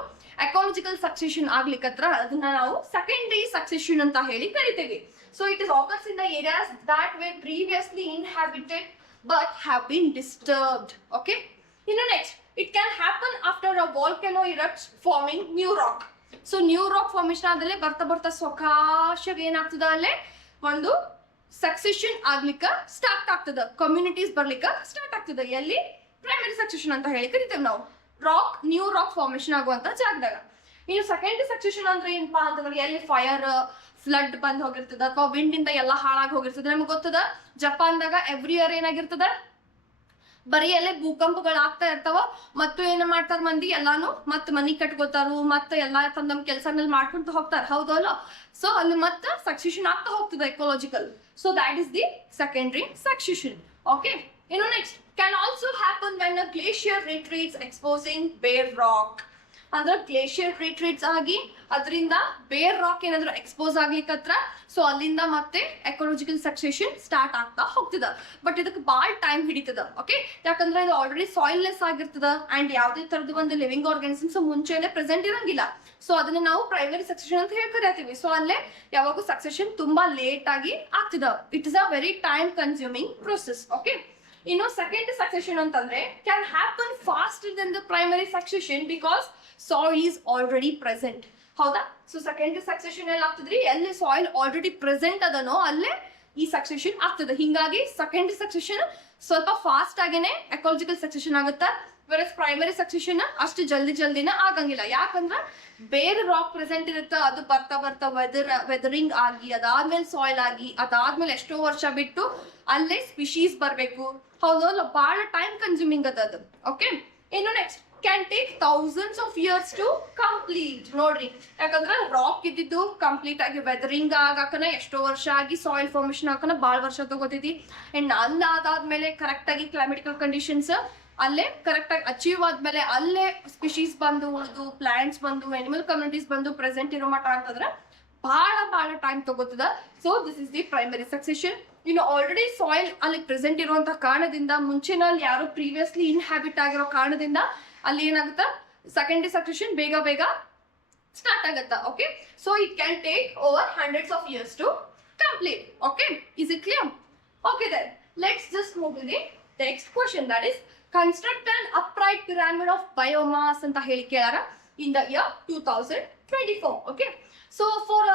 ಎಕಾಲಜಿಕಲ್ ಸಕ್ಸೆಷನ್ ಆಗ್ಲಿಕ್ಕತ್ರ ಅದನ್ನ ನಾವು ಸೆಕೆಂಡರಿ ಸಕ್ಸೆಷನ್ ಅಂತ ಹೇಳಿ ಕರಿತೇವೆ. So it is occurs in the areas that were previously inhabited but have been disturbed. Okay, ಇನ್ನು next it can happen after a volcano erupts forming new rock. So new rock formation ಆದಲ್ಲೇ ಬರ್ತಾ ಬರ್ತಾ ಸೊಕಾಶಾಗ ಏನಾಗ್ತದ ಅಲ್ಲೇ ಒಂದು succession ಆಗ್ಲಿಕ್ಕ start ಆಗ್ತದ, ಕಮ್ಯುನಿಟೀಸ್ ಬರ್ಲಿಕ್ಕ ಸ್ಟಾರ್ಟ್ ಆಗ್ತದ. ಎಲ್ಲಿ ಪ್ರೈಮರಿ ಸಕ್ಸೆಷನ್ ಅಂತ ಹೇಳಿ ಕರಿತೇವೆ ನಾವು ನ್ಯೂ ರಾಕ್ ಫಾರ್ಮೇಶನ್ ಆಗುವಂತ ಜಾಗದಾಗ. ಇನ್ನು ಸೆಕೆಂಡರಿ ಸಕ್ಸೆಷನ್ ಅಂದ್ರೆ ಏನಪ್ಪಾ ಅಂತಂದ್ರೆ ಎಲ್ಲಿ ಫೈರ್ ಫ್ಲಡ್ ಬಂದ್ ಹೋಗಿರ್ತದ ಅಥವಾ ವಿಂಡ್ ಇಂದ ಎಲ್ಲ ಹಾಳಾಗಿ ಹೋಗಿರ್ತದ. ನಮ್ಗೆ ಗೊತ್ತದ ಜಪಾನ್ದಾಗ ಎವ್ರಿ ಇಯರ್ ಏನಾಗಿರ್ತದ ಬರೀ ಅಲ್ಲೇ ಭೂಕಂಪಗಳು ಆಗ್ತಾ ಇರ್ತಾವ, ಮತ್ತು ಏನ ಮಾಡ್ತಾರ ಮಂದಿ ಎಲ್ಲಾನು ಮತ್ ಮನಿ ಕಟ್ಕೋತಾರು, ಮತ್ತೆ ಎಲ್ಲಾ ತಮ್ಮ ಕೆಲಸನಲ್ಲಿ ಮಾಡ್ಕೊಂತ ಹೋಗ್ತಾರ, ಹೌದಲ್ಲ. ಸೊ ಅಲ್ಲಿ ಮತ್ತೆ ಸಕ್ಸೆಷನ್ ಆಗ್ತಾ ಹೋಗ್ತದೆ ecological. So that is the secondary succession. Okay, ಇನ್ನು next can also happen when a glacier retreats exposing bare rock. ಅಂದ್ರೆ ಗ್ಲೇಷಿಯರ್ ರಿಟ್ರೀಟ್ಸ್ ಆಗಿ ಅದರಿಂದ ಬೇರ್ ರಾಕ್ ಏನಾದ್ರು ಎಕ್ಸ್ಪೋಸ್ ಆಗ್ಲಿಕ್ಕತ್ರ, ಸೊ ಅಲ್ಲಿಂದ ಮತ್ತೆ ಎಕೋಲಾಜಿಕಲ್ ಸಕ್ಸೆಷನ್ ಸ್ಟಾರ್ಟ್ ಆಗ್ತಾ ಹೋಗ್ತದ. ಬಟ್ ಇದಕ್ಕೆ ಬಾಳ್ ಟೈಮ್ ಹಿಡಿತದ. ಓಕೆ, ಯಾಕಂದ್ರೆ ಇದು ಆಲ್ರೆಡಿ ಸಾಯಿಲ್ಲೆಸ್ ಆಗಿರ್ತದ ಅಂಡ್ ಯಾವ್ದೇ ತರದ ಒಂದು ಲಿವಿಂಗ್ ಆರ್ಗಾನಿಸಮ್ಸ್ ಮುಂಚೆನೆ ಪ್ರೆಸೆಂಟ್ ಇರಂಗಿಲ್ಲ. ಸೊ ಅದನ್ನ ನಾವು ಪ್ರೈಮರಿ ಸಕ್ಸೆಷನ್ ಅಂತ ಹೇಳಿ ಕರಿತೀವಿ. ಸೊ ಅಲ್ಲೇ ಯಾವಾಗೂ ಸಕ್ಸೆಷನ್ ತುಂಬಾ ಲೇಟ್ ಆಗಿ ಆಗ್ತದ. It is a very time consuming process. Okay, ಇನ್ನು ಸೆಕೆಂಡರಿ ಸಕ್ಸೆಷನ್ ಅಂತಂದ್ರೆ can happen faster then the primary succession because soil is already present. ಹೌದಾ? ಸೊ ಸೆಕೆಂಡರಿ ಸಕ್ಸೆಷನ್ ಎಲ್ಲಿ ಆಗ್ತದ್ರಿ, ಎಲ್ಲಿ ಸಾಯಿಲ್ ಆಲ್ರೆಡಿ ಪ್ರೆಸೆಂಟ್ ಅದನೋ ಅಲ್ಲೇ ಈ ಸಕ್ಸೆಷನ್ ಆಗ್ತದೆ. ಹಿಂಗಾಗಿ ಸೆಕೆಂಡರಿ ಸಕ್ಸೆಷನ್ ಸ್ವಲ್ಪ ಫಾಸ್ಟ್ ಆಗೇನೆ ಎಕಾಲಜಿಕಲ್ ಸಕ್ಸೆಷನ್ ಆಗುತ್ತಾ, ವೆರಸ್ ಪ್ರೈಮರಿ ಸಕ್ಸೆಷನ್ ಅಷ್ಟು ಜಲ್ದಿನ ಆಗಂಗಿಲ್ಲ. ಯಾಕಂದ್ರೆ ಬೇರೆ ರಾಕ್ ಪ್ರೆಸೆಂಟ್ ಇರುತ್ತೆ, ಅದು ಬರ್ತಾ ಬರ್ತಾ ವೆದರಿಂಗ್ ಆಗಿ ಅದಾದ್ಮೇಲೆ ಸಾಯಿಲ್ ಆಗಿ ಅದಾದ್ಮೇಲೆ ಎಷ್ಟೋ ವರ್ಷ ಬಿಟ್ಟು ಅಲ್ಲೇ ಸ್ಪಿಶೀಸ್ ಬರ್ಬೇಕು. ಹೌದಲ್ಲ, ಬಹಳ ಟೈಮ್ ಕನ್ಸ್ಯೂಮಿಂಗ್ ಅದ ಅದು. ಓಕೆ, ಇನ್ನು next can take thousands of years to complete. ನೋಡ್ರಿ, ಯಾಕಂದ್ರೆ ರಾಕ್ ಇದ್ದಿದ್ದು ಕಂಪ್ಲೀಟ್ ಆಗಿ ವೆದರಿಂಗ್ ಆಗಾಕನ ಎಷ್ಟೋ ವರ್ಷ ಆಗಿ ಸಾಯಿಲ್ ಫಾರ್ಮೇಶನ್ ಆಗಾಕನ ಭಾಳ ವರ್ಷ ತಗೋತೈತಿ. ಅಂಡ್ ಅದಾದ್ಮೇಲೆ ಕರೆಕ್ಟ್ ಆಗಿ ಕ್ಲೈಮೆಟಿಕಲ್ ಕಂಡೀಷನ್ಸ್ ಅಲ್ಲೇ ಕರೆಕ್ಟ್ ಆಗಿ ಅಚೀವ್ ಆದ್ಮೇಲೆ ಅಲ್ಲೇ ಸ್ಪೀಶೀಸ್ ಬಂದು ಉಳಿದು ಪ್ಲಾಂಟ್ಸ್ ಬಂದು ಅನಿಮಲ್ ಕಮ್ಯುನಿಟೀಸ್ ಬಂದು ಪ್ರೆಸೆಂಟ್ ಇರೋ ಮಟ್ಟ ಅಂತಂದ್ರೆ ಬಹಳ ಟೈಮ್ ತಗೋತದ. So this is the primary succession. ಇನ್ನು ಆಲ್ರೆಡಿ ಸಾಯಿಲ್ ಅಲ್ಲಿ ಪ್ರೆಸೆಂಟ್ ಇರುವಂತಹ ಕಾರಣದಿಂದ, ಮುಂಚಿನಲ್ಲಿ ಯಾರು ಪ್ರೀವಿಯಸ್ಲಿ ಇನ್ಹ್ಯಾಬಿಟ್ ಆಗಿರೋ ಕಾರಣದಿಂದ ಅಲ್ಲಿ ಏನಾಗುತ್ತಾ ಸೆಕೆಂಡರಿ ಸಕ್ಸೆಷನ್ ಬೇಗ ಸ್ಟಾರ್ಟ್ ಆಗತ್ತಾ. Okay, so it can take over hundreds of years to complete. Okay, is it clear? Okay, then let's just move to the next question, that is construct an upright pyramid of biomass ಅಂತ ಹೇಳಿ ಕೇಳಾರ in the year 2024. Okay, so for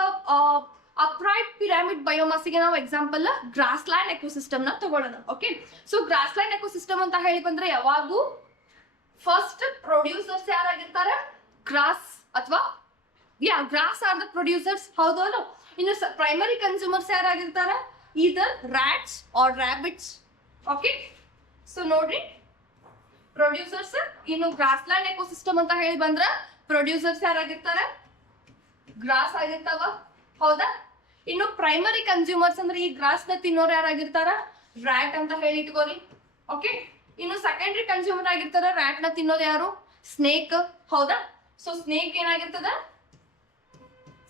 upright pyramid ಬಯೋಮಾಸ್ಗೆ ನಾವು example grassland ecosystem ನ ತಗೊಳ್ಳೋಣ. Okay, so grassland ecosystem ಅಂತ ಹೇಳಿ ಬಂದ್ರೆ ಯಾವಾಗೂ ಫಸ್ಟ್ ಪ್ರೊಡ್ಯೂಸರ್ಸ್ ಯಾರಾಗಿರ್ತಾರೆ, ಗ್ರಾಸ್ ಅಥವಾ ಗ್ರಾಸ್ ಆರ್ ದ ಪ್ರೊಡ್ಯೂಸರ್ಸ್. ಹೌದು ಅಲ್ಲ? ಇನ್ನು ಪ್ರೈಮರಿ ಕನ್ಸ್ಯೂಮರ್ಸ್ ಯಾರಾಗಿರ್ತಾರೆ, either rats or rabbits. Okay, so ನೋಡ್ರಿ, ಪ್ರೊಡ್ಯೂಸರ್ಸ್. ಇನ್ನು ಗ್ರಾಸ್ ಲ್ಯಾಂಡ್ ಎಕೋಸಿಸ್ಟಮ್ ಅಂತ ಹೇಳಿ ಬಂದ್ರ ಪ್ರೊಡ್ಯೂಸರ್ಸ್ ಯಾರಾಗಿರ್ತಾರೆ, ಗ್ರಾಸ್ ಆಗಿರ್ತಾವ. ಹೌದಾ? ಇನ್ನು ಪ್ರೈಮರಿ ಕನ್ಸ್ಯೂಮರ್ಸ್ ಅಂದ್ರೆ ಈ ಗ್ರಾಸ್ ನ ತಿನ್ನೋರು ಯಾರಾಗಿರ್ತಾರ, ರ್ಯಾಟ್ ಅಂತ ಹೇಳಿ ಇಟ್ಕೋರಿ. ಓಕೆ, ಇನ್ನು ಸೆಕೆಂಡರಿ ಕನ್ಸ್ಯೂಮರ್ ಆಗಿರ್ತಾರ ರ್ಯಾಟ್ ನ ತಿನ್ನೋದು ಯಾರು, ಸ್ನೇಕ್. ಹೌದಾ? ಸೊ ಸ್ನೇಕ್ ಏನಾಗಿರ್ತದ,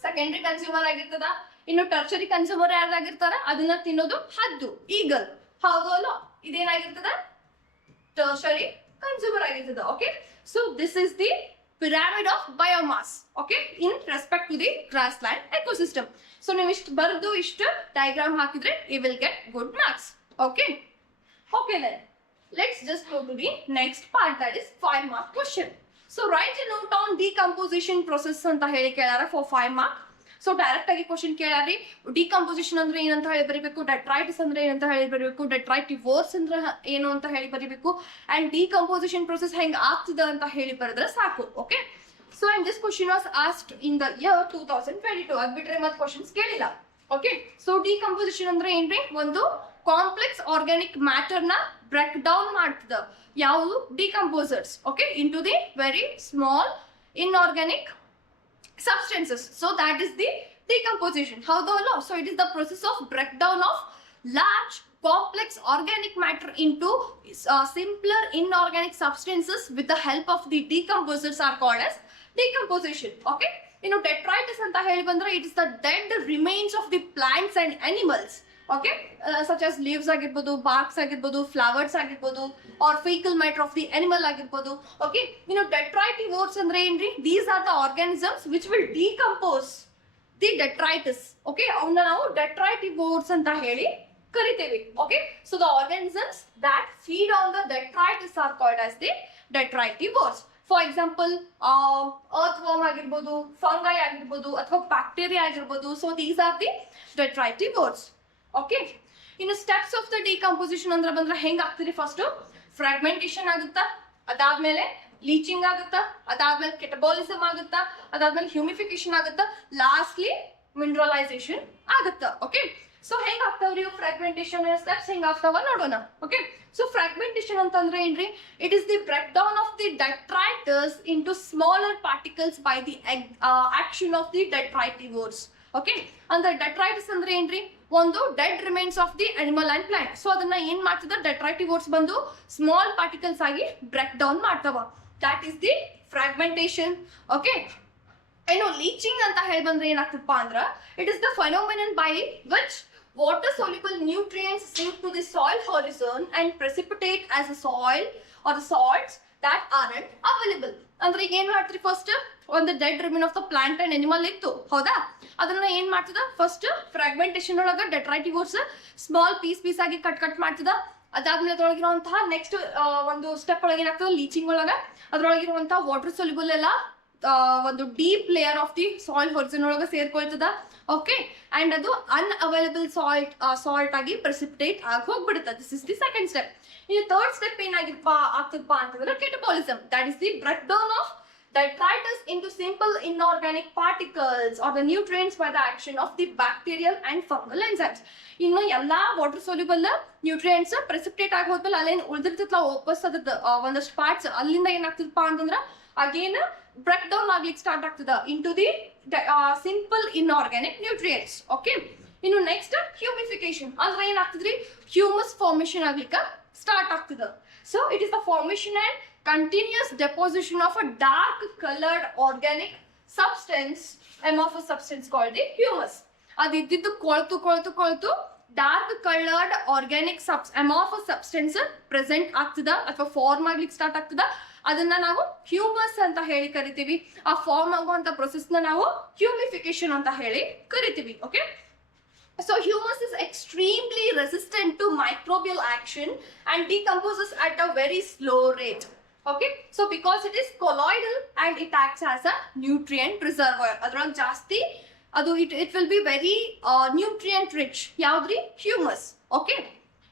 ಸೆಕೆಂಡರಿ ಕನ್ಸ್ಯೂಮರ್ ಆಗಿರ್ತದ. ಇನ್ನು ಟರ್ಚರಿ ಕನ್ಸ್ಯೂಮರ್ ಯಾರಾಗಿರ್ತಾರ, ಅದನ್ನ ತಿನ್ನೋದು ಹದ್ದು, ಈಗಲ್. ಹೌದು ಅಲ್ಲ? ಇದೇನಾಗಿರ್ತದ, ಟರ್ಚರಿ ಕನ್ಸ್ಯೂಮರ್ ಆಗಿರ್ತದ. Okay, so this is the pyramid of biomass, okay, in respect to the grassland ecosystem. So ನೀವು ಇಷ್ಟು ಬರೆದು ಇಷ್ಟು ಡಯಾಗ್ರಾಮ್ ಹಾಕಿದ್ರೆ you will get good marks. Okay, then let's just go to the next part, that is 5 mark question. So write a note on decomposition process ಅಂತ ಹೇಳಿ ಕೇಳಾರ for 5 mark. So direct ಆಗಿ question ಕೇಳಾರಿ, decomposition ಅಂದ್ರೆ ಏನಂತ ಹೇಳಿ ಬರೀಬೇಕು, ಡೆಟ್ರೈಟಿಸ್ ಅಂದ್ರೆ ಏನಂತ ಹೇಳಿ ಬರೀಬೇಕು, ಡೆಟ್ರೈಟಿವೋರ್ಸ್ ಅಂದ್ರೆ ಏನು ಅಂತ ಹೇಳಿ ಬರೀಬೇಕು, ಅಂಡ್ ಡಿಕಂಪೋಸಿಷನ್ ಪ್ರೊಸೆಸ್ ಹೆಂಗ್ ಆಗ್ತದ ಅಂತ ಹೇಳಿ ಬರೆದ್ರೆ ಸಾಕು. Okay, so and this question was asked in the year 2022. ಅದ್ ಬಿಟ್ರೆ ಮತ್ತೆ ಕ್ವಶನ್ಸ್ ಕೇಳಿಲ್ಲ. ಓಕೆ, ಸೊ ಡಿಕಂಪೋಸಿಷನ್ ಅಂದ್ರೆ ಏನ್ರಿ, ಒಂದು ಕಾಂಪ್ಲೆಕ್ಸ್ ಆರ್ಗ್ಯಾನಿಕ್ ಮ್ಯಾಟರ್ ನ ಬ್ರೇಕ್ ಡೌನ್ ಮಾಡ್ತದ ಯಾವುದು, decomposers. Okay, in to the very small inorganic substances. So that is the decomposition. How the law? So it is the process of breakdown of large complex organic matter into simpler inorganic substances with the help of the decomposers are called as decomposition. Okay. Detritus anta heli bandre, it is the dead remains of the plants and animals. Okay, such as leaves ಆಗಿರ್ಬೋದು, barks ಆಗಿರ್ಬೋದು, flowers ಆಗಿರ್ಬೋದು, or fecal matter of the animal ಆಗಿರ್ಬೋದು. Okay, detritivores ಅಂದ್ರೆ ಏನ್ರಿ? These are the organisms which will decompose the detritus. Okay, ಅವನ್ನ ನಾವು detritivores ಅಂತ ಹೇಳಿ ಕರಿತೇವೆ. Okay, so the organisms that feed on the detritus are called as the detritivores. For example, earthworm ಆಗಿರ್ಬೋದು, fungi ಆಗಿರ್ಬೋದು, ಅಥವಾ bacteria ಆಗಿರ್ಬೋದು. So these are the detritivores. Okay, steps of the decomposition ಅಂದ್ರೆ ಬಂದ್ರೆ ಹೆಂಗ್ ಆಗ್ತಿರಿ? ಫಸ್ಟ್ ಫ್ರಾಗ್ಮೆಂಟೇಶನ್ ಆಗುತ್ತಾ, ಅದಾದ್ಮೇಲೆ leaching ಆಗುತ್ತಾ, ಅದಾದ್ಮೇಲೆ ಕೆಟಬಾಲಿಸಮ್ ಆಗುತ್ತಾ, ಅದಾದ್ಮೇಲೆ ಹ್ಯೂಮಿಫಿಕೇಶನ್ ಆಗುತ್ತಾ, ಲಾಸ್ಟ್ಲಿ ಮಿನರಲೈಸೇಷನ್ ಆಗುತ್ತಾ. ಓಕೆ, ಸೊ ಹೆಂಗ್ ಆಗ್ತಾವ್ರಿ ಫ್ರಾಗ್ಮೆಂಟೇಶನ್ ಸ್ಟೆಪ್ಸ್ ಹೆಂಗ್ ಆಗ್ತಾವ ನೋಡೋಣ. ಓಕೆ, ಸೊ ಫ್ರಾಗ್ಮೆಂಟೇಶನ್ ಅಂತಂದ್ರೆ ಏನ್ರಿ? It is the break down of the detritus into smaller particles by the action of the detritivores. Okay, ಅಂದ್ರೆ detritus ಅಂದ್ರೆ ಏನ್ರಿ? ಒಂದು dead remains of the animal and plant. So ಅದನ್ನ ಏನ್ ಮಾಡ್ತದ? detritivores ಬಂದು ಸ್ಮಾಲ್ ಪಾರ್ಟಿಕಲ್ಸ್ ಆಗಿ ಬ್ರೇಕ್ ಡೌನ್ ಮಾಡ್ತಾವ. That is the fragmentation. Okay, leaching ಅಂತ ಹೇಳಿ ಬಂದ್ರೆ ಏನಾಗ್ತದಪ್ಪ ಅಂದ್ರ, it is the phenomenon by which water soluble nutrients sink to the soil horizon and precipitate as a soil or the salts that aren't available. ಅಂದ್ರೆ ಈಗ ಏನ್ ಮಾಡ್ತೀರಿ? First ಒಂದು dead remain of the plant and animal ಇತ್ತು, ಹೌದಾ? ಅದನ್ನ ಏನ್ ಮಾಡ್ತದ? ಫಸ್ಟ್ ಫ್ರಾಗ್ಮೆಂಟೇಶನ್ ಒಳಗ detritivores ಸ್ಮಾಲ್ ಪೀಸ್ ಆಗಿ ಕಟ್ ಮಾಡ್ತದ. ಅದಾದ್ಮೇಲೆ ಅದ್ರೊಳಗಿರುವಂತಹ ನೆಕ್ಸ್ಟ್ ಒಂದು ಸ್ಟೆಪ್ ಒಳಗೆ ಏನಾಗ್ತದ? ಲೀಚಿಂಗ್ ಒಳಗ ಅದ್ರೊಳಗಿರುವಂತಹ ವಾಟರ್ ಸೊಲ್ಯುಬಲ್ ಎಲ್ಲ ಒಂದು deep layer of the soil horizon ಒಳಗೆ ಸೇರ್ಕೊಳ್ತದ. ಓಕೆ, ಅಂಡ್ ಅದು ಅನ್ಅವೈಲಬಲ್ ಸಾಲ್ಟ್ ಆಗಿ ಪ್ರೆಸಿಪಿಟೇಟ್ ಆಗಿ ಹೋಗ್ಬಿಡುತ್ತೆ. This is the second step. ಇನ್ನು ಥರ್ಡ್ ಸ್ಟೆಪ್ ಆಗ್ತದಪ್ಪ ಅಂತಂದ್ರೆ catabolism. That is the break down of detritus into simple inorganic particles or the nutrients by the action of the bacterial and fungal enzymes. ಇನ್ನು ಎಲ್ಲಾ water soluble nutrients precipitate ಆಗಿ ಹೋದ್ಮೇಲೆ ಅಲ್ಲೇನು ಉಳಿದಿರ್ತೈತಲ್ಲ ವಾಪಸ್ ಅದ್ರದ್ದು ಒಂದಷ್ಟು ಪಾರ್ಟ್ಸ್ ಅಲ್ಲಿಂದ ಏನಾಗ್ತದಪ್ಪ ಅಂತಂದ್ರ ಅಗೇನ್ ಬ್ರೇಕ್ ಡೌನ್ ಆಗ್ಲಿಕ್ಕೆ ಸ್ಟಾರ್ಟ್ ಆಗ್ತದ into the simple inorganic nutrients. Okay, ಇನ್ನು ನೆಕ್ಸ್ಟ್ ಹ್ಯೂಮಿಫಿಕೇಶನ್ ಅಂದ್ರೆ ಏನಾಗ್ತದ್ರಿ? ಹ್ಯೂಮಸ್ ಫಾರ್ಮೇಶನ್ ಆಗ್ಲಿಕ್ಕೆ ಸ್ಟಾರ್ಟ್ ಆಗ್ತದ. So it is the formation and continuous deposition of a dark colored organic substance, amorphous substance called the humus. ಅದು ಇದ್ದಿದ್ದು ಕೊಳ್ತು dark coloured organic amorphous substance present ಆಗ್ತದ ಅಥವಾ form ಆಗ್ಲಿಕ್ಕೆ ಸ್ಟಾರ್ಟ್ ಆಗ್ತದ. ಅದನ್ನ ನಾವು ಹ್ಯೂಮಸ್ ಅಂತ ಹೇಳಿ ಕರಿತೀವಿ. ಆ ಫಾರ್ಮ್ ಆಗುವಂತ ಪ್ರೊಸೆಸ್ ನ ನಾವು ಹ್ಯೂಮಿಫಿಕೇಶನ್ ಅಂತ ಹೇಳಿ ಕರಿತೀವಿ. Okay, so humus is extremely resistant to microbial action and decomposes at a very slow rate. Okay, so because it is colloidal and it acts as a nutrient reservoir. Adrag ಜಾಸ್ತಿ ಅದು it will be very nutrient rich. ಯಾವ್ದ್ರಿ? humus. Okay,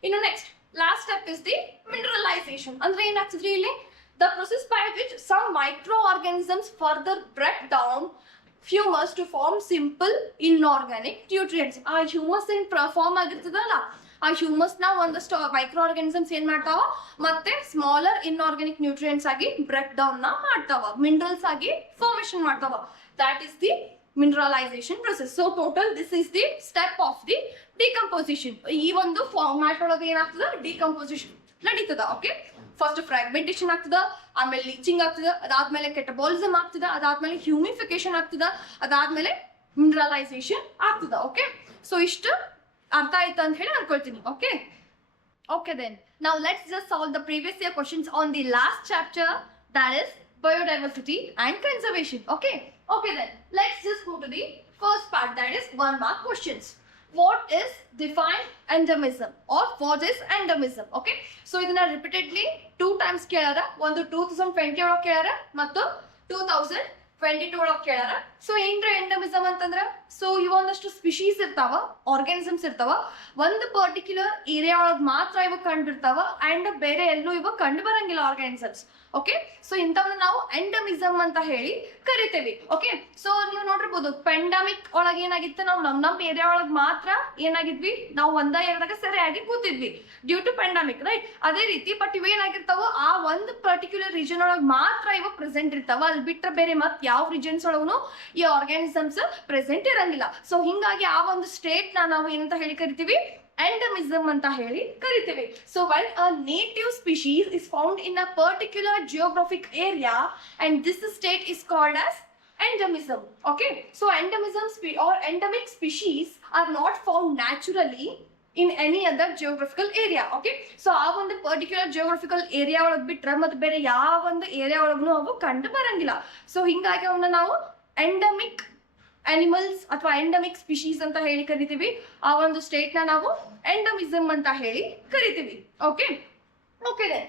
ಇನ್ನು next last step is the mineralization. ಅಂದ್ರೆ ಏನಾಗ್ತದ್ರಿ ಇಲ್ಲಿ? The process by which some microorganisms further break down humus to form simple inorganic nutrients. ಆ humus ಏನ್ form ಆಗಿರ್ತದಲ್ಲ, ಆ humus ನ ಒಂದಷ್ಟು micro organisms ಏನ್ ಮಾಡ್ತಾವ ಮತ್ತೆ ಸ್ಮಾಲರ್ ಇನ್ಆರ್ಗಾನಿಕ್ ನ್ಯೂಟ್ರಿಯೆಂಟ್ಸ್ ಆಗಿ ಬ್ರೇಕ್ ಡೌನ್ ನ ಮಾಡ್ತಾವ, ಮಿನರಲ್ಸ್ ಆಗಿ ಫಾರ್ಮೇಶನ್ ಮಾಡ್ತಾವ. That is the mineralization process. So total this is the step of the decomposition. ಈ ಒಂದು ಫಾರ್ಮ್ಯಾಟ್ ಒಳಗೆ ಏನಾಗ್ತದ? ಡಿಕಂಪೋಸಿಷನ್ ನಡೀತದ. ಓಕೆ, ಫಸ್ಟ್ ಫ್ರಾಗ್ಮೆಂಟೇಶನ್ ಆಗ್ತದ, ಆಮೇಲೆ ಲೀಚಿಂಗ್ ಆಗ್ತದ, ಅದಾದ್ಮೇಲೆ ಕೆಟಬಾಲಿಸಮ್ ಆಗ್ತದ, ಅದಾದ್ಮೇಲೆ ಹ್ಯೂಮಿಫಿಕೇಶನ್ ಆಗ್ತದ, ಅದಾದ್ಮೇಲೆ ಮಿನರಲೈಸೇಷನ್ ಆಗ್ತದ. ಓಕೆ, ಸೊ ಇಷ್ಟು ಅರ್ಥ ಆಯ್ತು ಅಂತ ಹೇಳಿ ಅನ್ಕೊಳ್ತೀನಿ. Okay, okay then now let's just solve the previous year questions on the last chapter, that is biodiversity and conservation. Okay then let's just go to the first part, that is 1 mark questions. What is defined endemism or what is endemism? Okay, so ಇದನ್ನ repeatedly 2 times ಕೇಳಾರ. ಒಂದು 2020 ಒಳಗೆ ಕೇಳಾರ ಮತ್ತು 2022 ಒಳಗೆ ಕೇಳಾರ. So ಏನ್ರ ಎಂಡಮಿಸಮ್ ಅಂತಂದ್ರ, so ಇವೊಂದಷ್ಟು species ಇರ್ತಾವ, organisms ಇರ್ತಾವ, ಒಂದು ಪರ್ಟಿಕ್ಯುಲರ್ ಏರಿಯಾ ಒಳಗೆ ಮಾತ್ರ ಇವ ಕಂಡಿರ್ತಾವ ಅಂಡ್ ಬೇರೆ ಎಲ್ಲೂ ಇವ ಕಂಡು ಬರಂಗಿಲ್ಲ ಆರ್ಗಾನಿಸಮ್ಸ್. ಓಕೆ, ಸೊ ಇಂಥವನ್ನ ನಾವು ಎಂಡಮಿಸಮ್ ಅಂತ ಹೇಳಿ ಕರಿತೇವೆ. ಓಕೆ, ಸೊ ನೀವು ನೋಡಿರ್ಬೋದು ಪೆಂಡಮಿಕ್ ಒಳಗೆ ಏನಾಗಿತ್ತು, ನಾವು ನಮ್ಮ ಏರಿಯಾ ಒಳಗೆ ಮಾತ್ರ ಏನಾಗಿದ್ವಿ, ನಾವು ಒಂದ ಏರಿಯಾದಾಗ ಸರಿಯಾಗಿ ಕೂತಿದ್ವಿ ಡ್ಯೂ ಟು ಪೆಂಡಮಿಕ್, ರೈಟ್? ಅದೇ ರೀತಿ ಬಟ್ ಇವೇನಾಗಿರ್ತಾವ ಆ ಒಂದು ಪರ್ಟಿಕ್ಯುಲರ್ ರೀಜನ್ ಒಳಗೆ ಮಾತ್ರ ಇವ ಪ್ರೆಸೆಂಟ್ ಇರ್ತಾವ, ಅಲ್ಲಿ ಬಿಟ್ರೆ ಬೇರೆ ಮತ್ತೆ ಯಾವ ರೀಜನ್ಸ್ ಒಳಗೂ ಈ ಆರ್ಗ್ಯಾನಿಸಮ್ಸ್ ಪ್ರೆಸೆಂಟ್ ಇರಂಗಿಲ್ಲ. ಸೊ ಹಿಂಗಾಗಿ ಆ ಒಂದು ಸ್ಟೇಟ್ ನಾವು ಏನಂತ ಹೇಳಿ ಕರಿತೀವಿ, ಎಂಡಮಿಸಮ್ ಅಂತ ಹೇಳಿ ಕರಿತೀವಿ. So when a native species is found in a particular geographic area and this state is called as endemism. Okay, so endemism or endemic species are not found naturally in any other geographical area. Okay, so ಆ ಒಂದು particular geographical area ಒಳಗೆ ಬಿಟ್ರೆ ಮತ್ತೆ ಬೇರೆ ಯಾವ ಒಂದು area ಒಳಗೂ ಅವು ಕಂಡು ಬರಂಗಿಲ್ಲ. ಸೊ ಹಿಂಗಾಗಿ ಅವನ್ನ ನಾವು ಎಂಡಮಿಕ್ ಅನಿಮಲ್ಸ್ ಅಥವಾ ಎಂಡಮಿಕ್ ಸ್ಪೀಶೀಸ್ ಅಂತ ಹೇಳಿ ಕರಿತೀವಿ. ಆ ಒಂದು ಸ್ಟೇಟ್ ನಾವು ಎಂಡಮಿಸಮ್ ಅಂತ ಹೇಳಿ ಕರಿತೀವಿ. Okay okay then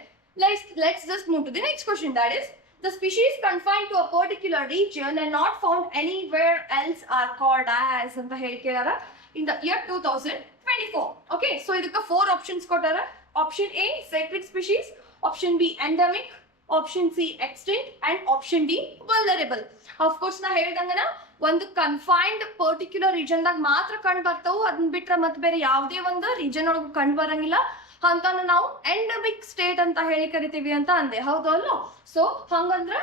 let's just move to the next question, that is the species confined to a particular region and not found anywhere else are called as ಅಂತ ಹೇಳಿ ಕೇಳಾರ in the year 2024. okay, so ಇದಕ್ಕೆ 4 options ಕೊಟ್ಟಾರ. option A sacred species, option B endemic, option C extinct and option D vulnerable. of course ನಾ ಹೇಳಿದಂಗನ ಒಂದು confined particular region ದಾಗ ಮಾತ್ರ ಕಂಡು ಬರ್ತಾವು, ಅದನ್ನ ಬಿಟ್ರೆ ಮತ್ತೆ ಬೇರೆ ಯಾವುದೇ ಒಂದು ರೀಜನ್ ಒಳಗೂ ಕಂಡು ಬರಂಗಿಲ್ಲ ಅಂತ ನಾವು ಎಂಡಮಿಕ್ ಸ್ಟೇಟ್ ಅಂತ ಹೇಳಿ ಕರಿತೀವಿ ಅಂತ ಅಂದೆ, ಹೌದು ಅಲ್ಲೋ? ಸೊ ಹಂಗಂದ್ರ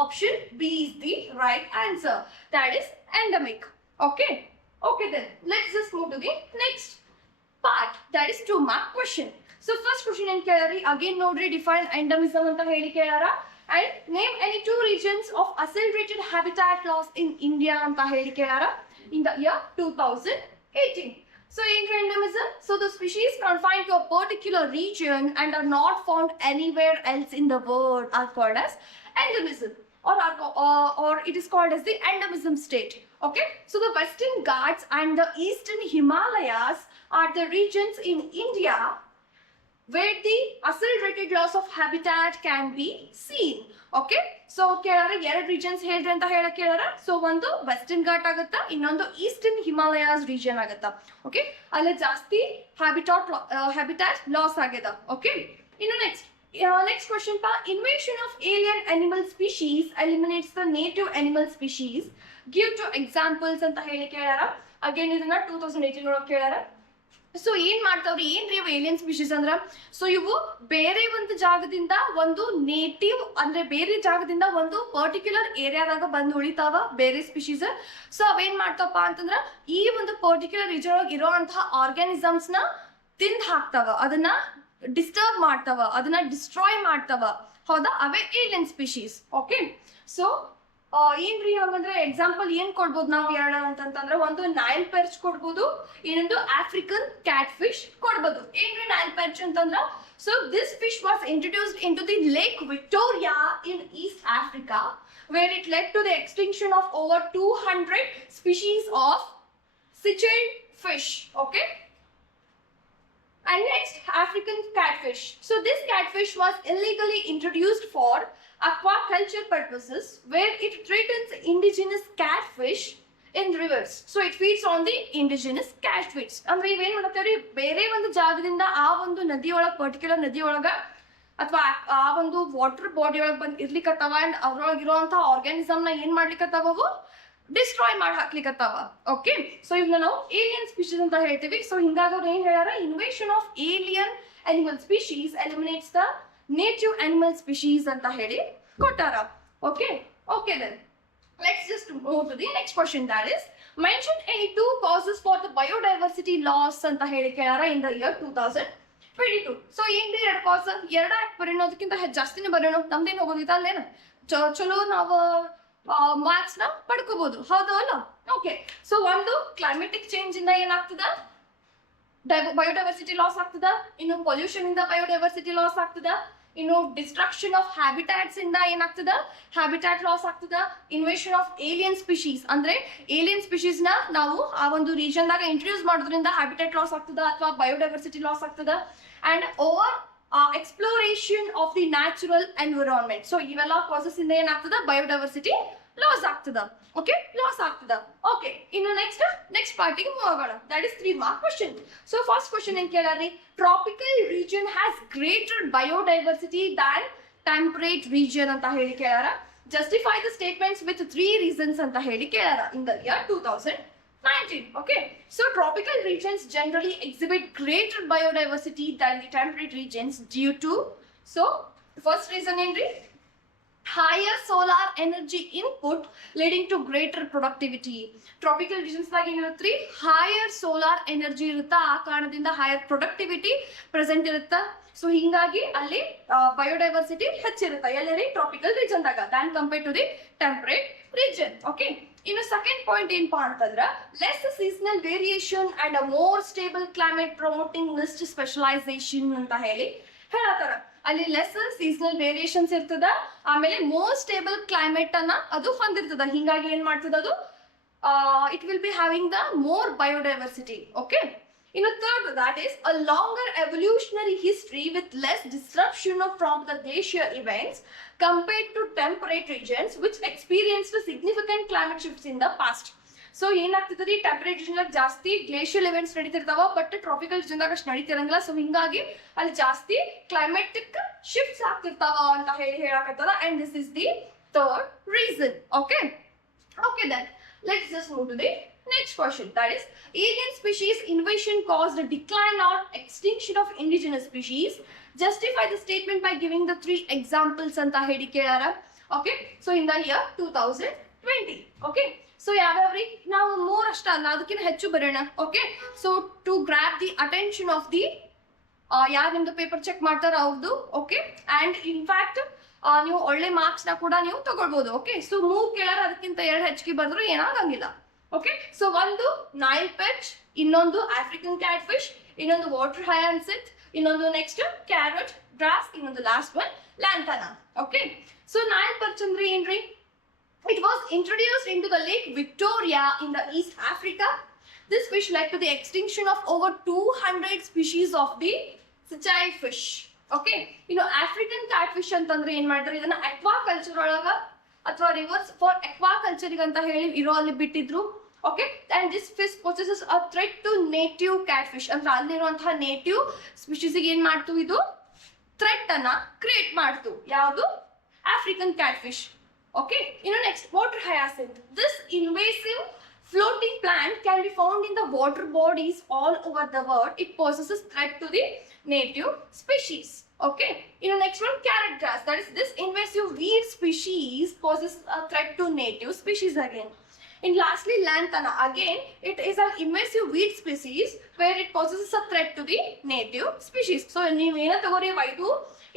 option B is the right answer, that is endemic. Okay okay then let's just move to the next part, that is 2 mark question. so first question ಏನ್ ಕೇಳಾರಿ, again ನೋಡ್ರಿ define endemism ಅಂತ ಹೇಳಿ ಕೇಳಾರ and name any 2 regions of accelerated habitat loss in India ಅಂತ ಹೇಳಿ ಕೇಳಾರ in the year 2018. so in endemism, so the species confined to a particular region and are not found anywhere else in the world are called as endemism or it is called as the endemism state. okay, so the Western Ghats and the Eastern Himalayas are the regions in India where the accelerated loss of habitat can be seen. okay, so ಕೇಳಾರ 2 regions ಹೇಳ್ರಿ ಅಂತ ಹೇಳಕ್ ಕೇಳಾರ. So ಒಂದು western ghat ಆಗುತ್ತಾ, ಇನ್ನೊಂದು eastern Himalayas region ಆಗುತ್ತಾ. Okay, ಅಲ್ಲಿ ಜಾಸ್ತಿ habitat loss ಆಗ್ಯದ. ಓಕೆ, ಇನ್ನು next question pa, invasion of alien animal species eliminates the native animal species, give 2 examples ಅಂತ ಹೇಳಿ ಕೇಳಾರ. ಅಗೇನ್ ಇದನ್ನ 2018 ಒಳಗೆ ಕೇಳಾರ. ಸೊ ಏನ್ ಮಾಡ್ತಾವ್ರಿ, ಏನ್ರಿ ಇವು ಏಲಿಯನ್ ಸ್ಪೀಶೀಸ್ ಅಂದ್ರ, ಸೊ ಇವು ಬೇರೆ ಒಂದು ಜಾಗದಿಂದ ಒಂದು ನೇಟಿವ್ ಅಂದ್ರೆ ಬೇರೆ ಜಾಗದಿಂದ ಒಂದು ಪರ್ಟಿಕ್ಯುಲರ್ ಏರಿಯಾದಾಗ ಬಂದು ಉಳಿತಾವ ಬೇರೆ ಸ್ಪೀಶೀಸ್. ಸೊ ಅವೇನ್ ಮಾಡ್ತಾವಪ್ಪ ಅಂತಂದ್ರ ಈ ಒಂದು ಪರ್ಟಿಕ್ಯುಲರ್ ರೀಜನ್ ಒಳಗೆ ಇರೋಂತಹ ಆರ್ಗ್ಯಾನಿಸಮ್ಸ್ ನ ತಿಂದು ಹಾಕ್ತಾವ, ಅದನ್ನ ಡಿಸ್ಟರ್ಬ್ ಮಾಡ್ತಾವ, ಅದನ್ನ ಡಿಸ್ಟ್ರಾಯ್ ಮಾಡ್ತಾವ, ಹೌದಾ, ಅವೇ ಏಲಿಯನ್ ಸ್ಪೀಶೀಸ್. ಓಕೆ, ಸೊ ಏನ್ರಿ ಹಂಗಂದ್ರೆ ಎಕ್ಸಾಂಪಲ್ ಏನ್ ಕೊಡ್ಬೋದು ನಾವು ಎರಡು ಅಂತಂದ್ರೆ, ಒಂದು ನೈಲ್ ಪೆರ್ಚ್ ಕೊಡ್ಬೋದು, ಇನ್ನೊಂದು ಆಫ್ರಿಕನ್ ಕ್ಯಾಟ್ ಫಿಶ್ ಕೊಡ್ಬೋದು. ಏನ್ರಿ ನೈಲ್ ಪೆರ್ಚ್ ಅಂತಂದ್ರ, so this fish was introduced in to the Lake Victoria in East Africa where it led to the extinction of over 200 species of cichlid fish. okay, and next African catfish. so this catfish was illegally introduced for aquaculture purposes where it threatens indigenous catfish in rivers. so it feeds on the indigenous catfish. ಅಂದ್ರೆ ಇವೇನ್ ಮಾಡತ್ತೇವ್ರಿ, ಬೇರೆ ಒಂದು ಜಾಗದಿಂದ ಆ ಒಂದು ನದಿ ಒಳಗೆ particular ನದಿ ಒಳಗ ಅಥವಾ ಆ ಒಂದು ವಾಟರ್ ಬಾಡಿ ಒಳಗೆ ಬಂದು ಇರ್ಲಿಕ್ಕತ್ತಾವ ಅಂಡ್ ಅದ್ರೊಳಗೆ ಇರುವಂತಹ ಆರ್ಗ್ಯಾನಿಸಮ್ ನ ಏನ್ ಮಾಡ್ಲಿಕ್ಕತ್ತಾವ, ಅವು ಡಿಸ್ಟ್ರಾಯ್ ಮಾಡಿ ಹಾಕ್ಲಿಕ್ಕತ್ತಾವ. ಓಕೆ, ಸೊ ಇವನ್ನ ನಾವು ಏಲಿಯನ್ ಸ್ಪೀಶೀಸ್ ಅಂತ ಹೇಳ್ತೀವಿ. ಸೊ ಹಿಂಗಾಗಿ ಅವ್ರು ಏನ್ ಹೇಳ್ಯಾರ, invasion of alien animal species ಎಲಿಮಿನೇಟ್ಸ್ the native animal species ಅಂತ ಹೇಳಿ ಕೊಟ್ಟಾರ. Okay okay then let's just move to the next question, that is mention any 2 causes for the biodiversity loss ಅಂತ ಹೇಳಿ ಕೇಳಾರ in the year 2022. ಸೊ ಏನ್ರಿ 2 ಕಾಸ್, 2 ಯಾಕೆ ಬರೋಣೋದಕ್ಕಿಂತ ಜಾಸ್ತಿನೇ ಬರೋಣ, ನಮ್ದೇನು ಹೋಗೋದಿತ್ತ ಅಲ್ಲೇನ, ಚಲೋ ನಾವು ಮಾರ್ಕ್ಸ್ ನ ಪಡ್ಕೋಬಹುದು, ಹೌದು ಅಲ್ಲ? ಓಕೆ, ಸೊ ಒಂದು ಕ್ಲೈಮೆಟಿಕ್ ಚೇಂಜ್ ಇಂದ ಏನಾಗ್ತದ, ಬಯೋಡೈವರ್ಸಿಟಿ ಲಾಸ್ ಆಗ್ತದ, ಇನ್ನು ಪೊಲ್ಯೂಷನ್ ಇಂದ ಬಯೋಡೈವರ್ಸಿಟಿ ಲಾಸ್ ಆಗ್ತದ, ಇನ್ನು ಡಿಸ್ಟ್ರಕ್ಷನ್ ಆಫ್ ಹ್ಯಾಬಿಟ್ಯಾಟ್ಸ್ ಇಂದ ಏನಾಗ್ತದ, ಹ್ಯಾಬಿಟ್ಯಾಟ್ ಲಾಸ್ ಆಗ್ತದ, ಇನ್ವೇಷನ್ ಆಫ್ ಏಲಿಯನ್ ಸ್ಪೀಶೀಸ್ ಅಂದ್ರೆ ಏಲಿಯನ್ ಸ್ಪೀಶೀಸ್ ನ ನಾವು ಆ ಒಂದು ರೀಜನ್ ದಾಗ ಇಂಟ್ರೊಡ್ಯೂಸ್ ಮಾಡೋದ್ರಿಂದ ಹ್ಯಾಬಿಟ್ಯಾಟ್ ಲಾಸ್ ಆಗ್ತದ ಅಥವಾ ಬಯೋಡೈವರ್ಸಿಟಿ ಲಾಸ್ ಆಗ್ತದ, and over exploration of the natural environment. So ಇವೆಲ್ಲ ಕಾಸಸ್ ಇಂದ ಏನಾಗ್ತದ, ಬಯೋಡೈವರ್ಸಿಟಿ ಲಾಸ್ ಆಗ್ತದ. ಓಕೆ, ಲಾಸ್ ಆಗ್ತದ. ಓಕೆ, ಇನ್ನು ನೆಕ್ಸ್ಟ್ ಪಾರ್ಟಿಗೆ ಮೂವ್ ಆಗೋಣ, that is 3 mark question. So first question ಏನ್ ಕೇಳಾರಿ, tropical region has greater biodiversity than temperate region ಅಂತ ಹೇಳಿ ಕೇಳಾರ. Justify the statements with 3 reasons ಅಂತ ಹೇಳಿ ಕೇಳಾರ in the year 2019. okay, so tropical regions generally exhibit greater biodiversity than the temperate regions due to, so first reason ಏನ್ರಿ, higher solar energy input leading to greater productivity. Tropical regions ದಾಗ ಏನಿರುತ್ತೆ higher solar energy ಇರುತ್ತಾ, ಆ ಕಾರಣದಿಂದ higher productivity present ಇರುತ್ತಾ. So ಹಿಂಗಾಗಿ ಅಲ್ಲಿ biodiversity ಹೆಚ್ಚಿರುತ್ತೆ ಎಲ್ಲರಿ ಟ್ರಾಪಿಕಲ್ ರೀಜನ್ ದಾಗ than compare to the temperate region. Okay, ಇನ್ನು ಸೆಕೆಂಡ್ ಪಾಯಿಂಟ್ ಏನಪ್ಪಾ ಅಂತಂದ್ರ less seasonal variation and a more stable climate promoting niche specialisation ಅಂತ ಹೇಳತ್ತಾರ. ಅಲ್ಲಿ ಲೆಸ್ ಸೀಸನಲ್ ವೇರಿಯೇಷನ್ಸ್ ಇರ್ತದ, ಆಮೇಲೆ ಮೋರ್ ಸ್ಟೇಬಲ್ ಕ್ಲೈಮೇಟ್ ಅನ್ನ ಅದು ಹೊಂದಿರ್ತದ. ಹಿಂಗಾಗಿ ಏನ್ ಮಾಡ್ತದ ಅದು it will be having the more biodiversity. Okay, ಇನ್ನು third that is a longer evolutionary history with less disruption from the glacier events compared to temperate regions which experienced significant climate shifts in the past. So ಏನಾಗ್ತದೆ temperate region ಜಾಸ್ತಿ glacial events ನಡೀತಿರ್ತಾವ, but tropical ರೀಜನ್ದಾಗ ಅಷ್ಟು ನಡೀತಿರಂಗಿಲ್ಲ. So ಹಿಂಗಾಗಿ ಅಲ್ಲಿ ಜಾಸ್ತಿ climatic shifts ಆಗ್ತಿರ್ತಾವ ಅಂತ ಹೇಳಕತ್ತದ. And this is the third reason. Okay, okay then let's just move to the next question, that is alien species invasion caused a decline or extinction of indigenous species. Justify the statement by giving the 3 examples anta hedi kelara. Okay, so in the year 2020. Okay, so ಯಾವ್ಯಾವ್ರಿ ನಾವು ಮೂರ್ ಅಷ್ಟ ಅಲ್ಲ ಅದಕ್ಕಿಂತ ಹೆಚ್ಚು ಬರೋಣ. Okay, so to grab the attention of the ಯಾರು ನಿಮ್ದು ಪೇಪರ್ ಚೆಕ್ ಮಾಡ್ತಾರ ಅವ್ರದ್ದು. ಓಕೆ, ಅಂಡ್ ಇನ್ಫ್ಯಾಕ್ಟ್ ನೀವು ಒಳ್ಳೆ ಮಾರ್ಕ್ಸ್ ನ ಕೂಡ ನೀವು ತಗೊಳ್ಬಹುದು. ಓಕೆ, ಸೊ ಮೂರ್ ಕೇಳಾರ ಅದಕ್ಕಿಂತ 2 ಹೆಚ್ಚಿಗೆ ಬರೆದ್ರು ಏನಾಗಂಗಿಲ್ಲ. ಓಕೆ, ಸೊ ಒಂದು ನೈಲ್ ಪೆಚ್, ಇನ್ನೊಂದು ಆಫ್ರಿಕನ್ ಕ್ಯಾಟ್ ಫಿಶ್, ಇನ್ನೊಂದು ವಾಟರ್ ಹಯಾನ್ಸಿತ್, ಇನ್ನೊಂದು ನೆಕ್ಸ್ಟ್ ಕ್ಯಾರಟ್ ಗ್ರಾಸ್, ಇನ್ನೊಂದು last one lantana. Okay, so Nile perch ಅಂದ್ರೆ ಏನ್ರಿ? It was introduced into the Lake Victoria in the East Africa. This fish led to the extinction of over 200 species of the Sachai fish. Okay, you know African catfish ಅಂತಂದ್ರೆ ಏನ್ ಮಾಡ್ತಾರೆ, ಇದನ್ನ aquaculture ಒಳಗ ಅಥವಾ reverse for aquaculture ಅಂತ ಹೇಳಿ ಇರೋ ಅಲ್ಲಿ ಬಿಟ್ಟಿದ್ರು. Okay, and this fish possesses a threat to native catfish. ಅಂದ್ರೆ ಅಲ್ಲಿರುವಂತಹ ನೇಟಿವ್ ಸ್ಪೀಶೀಸ್ ಏನ್ ಮಾಡ್ತು, ಇದು ಥ್ರೆಟ್ ಅನ್ನ ಕ್ರಿಯೇಟ್ ಮಾಡ್ತು. ಯಾವುದು? African catfish. Okay, you know next, water hyacinth. This invasive floating plant can be found in the water bodies all over the world. It poses threat to the native species. Okay, you know next one, carrot grass. That is this invasive weed species poses a threat to native species again. And lastly, Lantana. Again, it is an invasive weed species where it poses a threat to the native species. So, ನೀವು ಏನ ತಗೋರಿ ವೈದು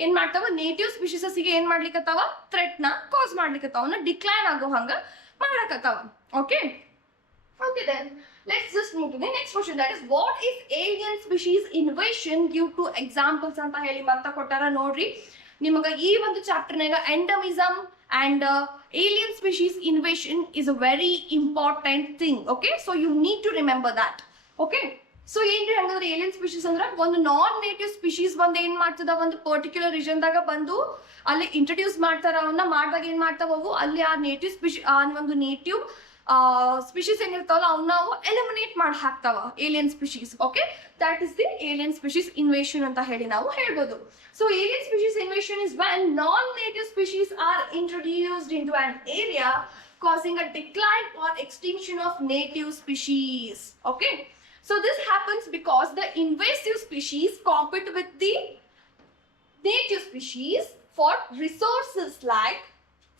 ಏನ್ ಮಾಡ್ತಾವ, native ಸ್ಪೀಶೀಸಸ್ಗೆ ಏನ್ ಮಾಡ್ಲಿಕ್ಕತ್ತಾವ, threat ನ ಕಾಸ್ ಮಾಡ್ಲಿಕ್ಕತ್ತಾವ, decline ಆಗೋ ಹಂಗ ಮಾಡಕತ್ತಾವ. Okay, okay then let's just move to the next question, that is what is alien species invasion, give two examples ಅಂತ ಹೇಳಿ ಮತ್ತ ಕೊಟ್ಟಾರ. ನೋಡ್ರಿ, ನಿಮಗ ಈ ಒಂದು ಚಾಪ್ಟರ್ನಾಗ ಎಂಡಮಿಸಮ್ and alien species invasion is a very important thing. Okay, so you need to remember that. Okay, so ಏನ್ರಿ ಹಂಗಂದ್ರೆ ಏಲಿಯನ್ ಸ್ಪೀಶೀಸ್ ಅಂದ್ರೆ ಒಂದು ನಾನ್ ನೇಟಿವ್ ಸ್ಪೀಶೀಸ್ ಬಂದು ಏನ್ ಮಾಡ್ತದ, ಒಂದು ಪರ್ಟಿಕ್ಯುಲರ್ ರೀಜನ್ ದಾಗ ಬಂದು ಅಲ್ಲಿ ಇಂಟ್ರೊಡ್ಯೂಸ್ ಮಾಡ್ತಾರ. ಅವನ್ನ ಮಾಡಿದಾಗ ಏನ್ ಮಾಡ್ತಾವ, ಅವು ಅಲ್ಲಿ ಆ ನೇಟಿವ್ ಸ್ಪೀಶಿ ಆ ಒಂದು ನೇಟಿವ್ ಸ್ಪೀಶೀಸ್ ಏನಿರ್ತಾವಲ್ಲ ಅವನ್ನ ಅವು ಎಲಿಮಿನೇಟ್ ಮಾಡಿ ಹಾಕ್ತಾವ, alien species. Okay, that is the alien species invasion ಅಂತ ಹೇಳಿ ನಾವು ಹೇಳ್ಬೋದು. So alien species invasion is when non-native species are introduced into an area causing a decline or extinction of native species. Okay, so this happens because the invasive species compete with the native species for resources like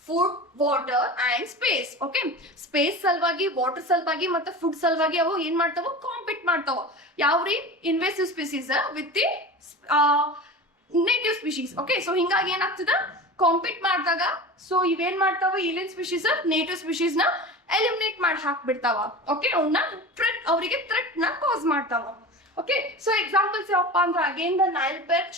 food, water and space. Okay, space ಸಲುವಾಗಿ, water ಸಲುವಾಗಿ ಮತ್ತೆ food ಸಲುವಾಗಿ ಅವು ಏನ್ ಮಾಡ್ತಾವ, compete ಮಾಡ್ತಾವ. ಯಾವ್ರಿ? Invasive species with the native species. Okay, so ಹಿಂಗಾಗಿ ಏನಾಗ್ತದ, ಕಾಂಪೀಟ್ ಮಾಡಿದಾಗ ಸೊ ಇವೇನ್ ಮಾಡ್ತಾವ, ಏಲಿಯನ್ ಸ್ಪೀಶೀಸ್ ನೇಟಿವ್ ಸ್ಪೀಶೀಸ್ ನ ಎಲಿಮಿನೇಟ್ ಮಾಡಿ ಹಾಕ್ಬಿಡ್ತಾವ. ಓಕೆ, ಅವನ್ನ ಥ್ರೆಟ್, ಅವರಿಗೆ ಥ್ರೆಟ್ ನ ಕಾಸ್ ಮಾಡ್ತಾವ. ಓಕೆ, ಸೊ ಎಕ್ಸಾಂಪಲ್ಸ್ ಯಾವಪ್ಪ ಅಂದ್ರೆ again the Nile perch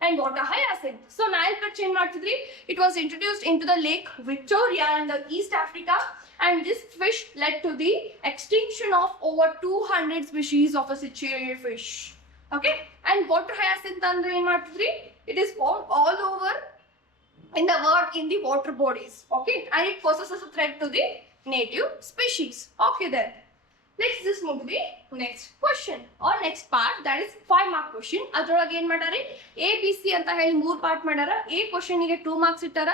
and water hyacinth. So Nile perch ಏನ್ ಮಾಡ್ತಿದ್ರಿ, it was introduced into the Lake Victoria in the East Africa, and this fish led to the extinction of over 200 species of a ciliary fish. Okay, and water hyacinth ಅಂದ್ರೆ ಏನ್ ಮಾಡ್ತಿದ್ರಿ, it is found all over in the world in the water bodies. Okay, and it poses a threat to the native species. Okay then, let's just move to the next question or next part, that is 5 mark question. ಅದ್ರೊಳಗೆ ಏನ್ ಮಾಡಾರಿ, A B C ಅಂತ ಹೇಳಿ 3 part ಮಾಡಾರ. A question ಗೆ 2 marks ಇಟ್ಟಾರ,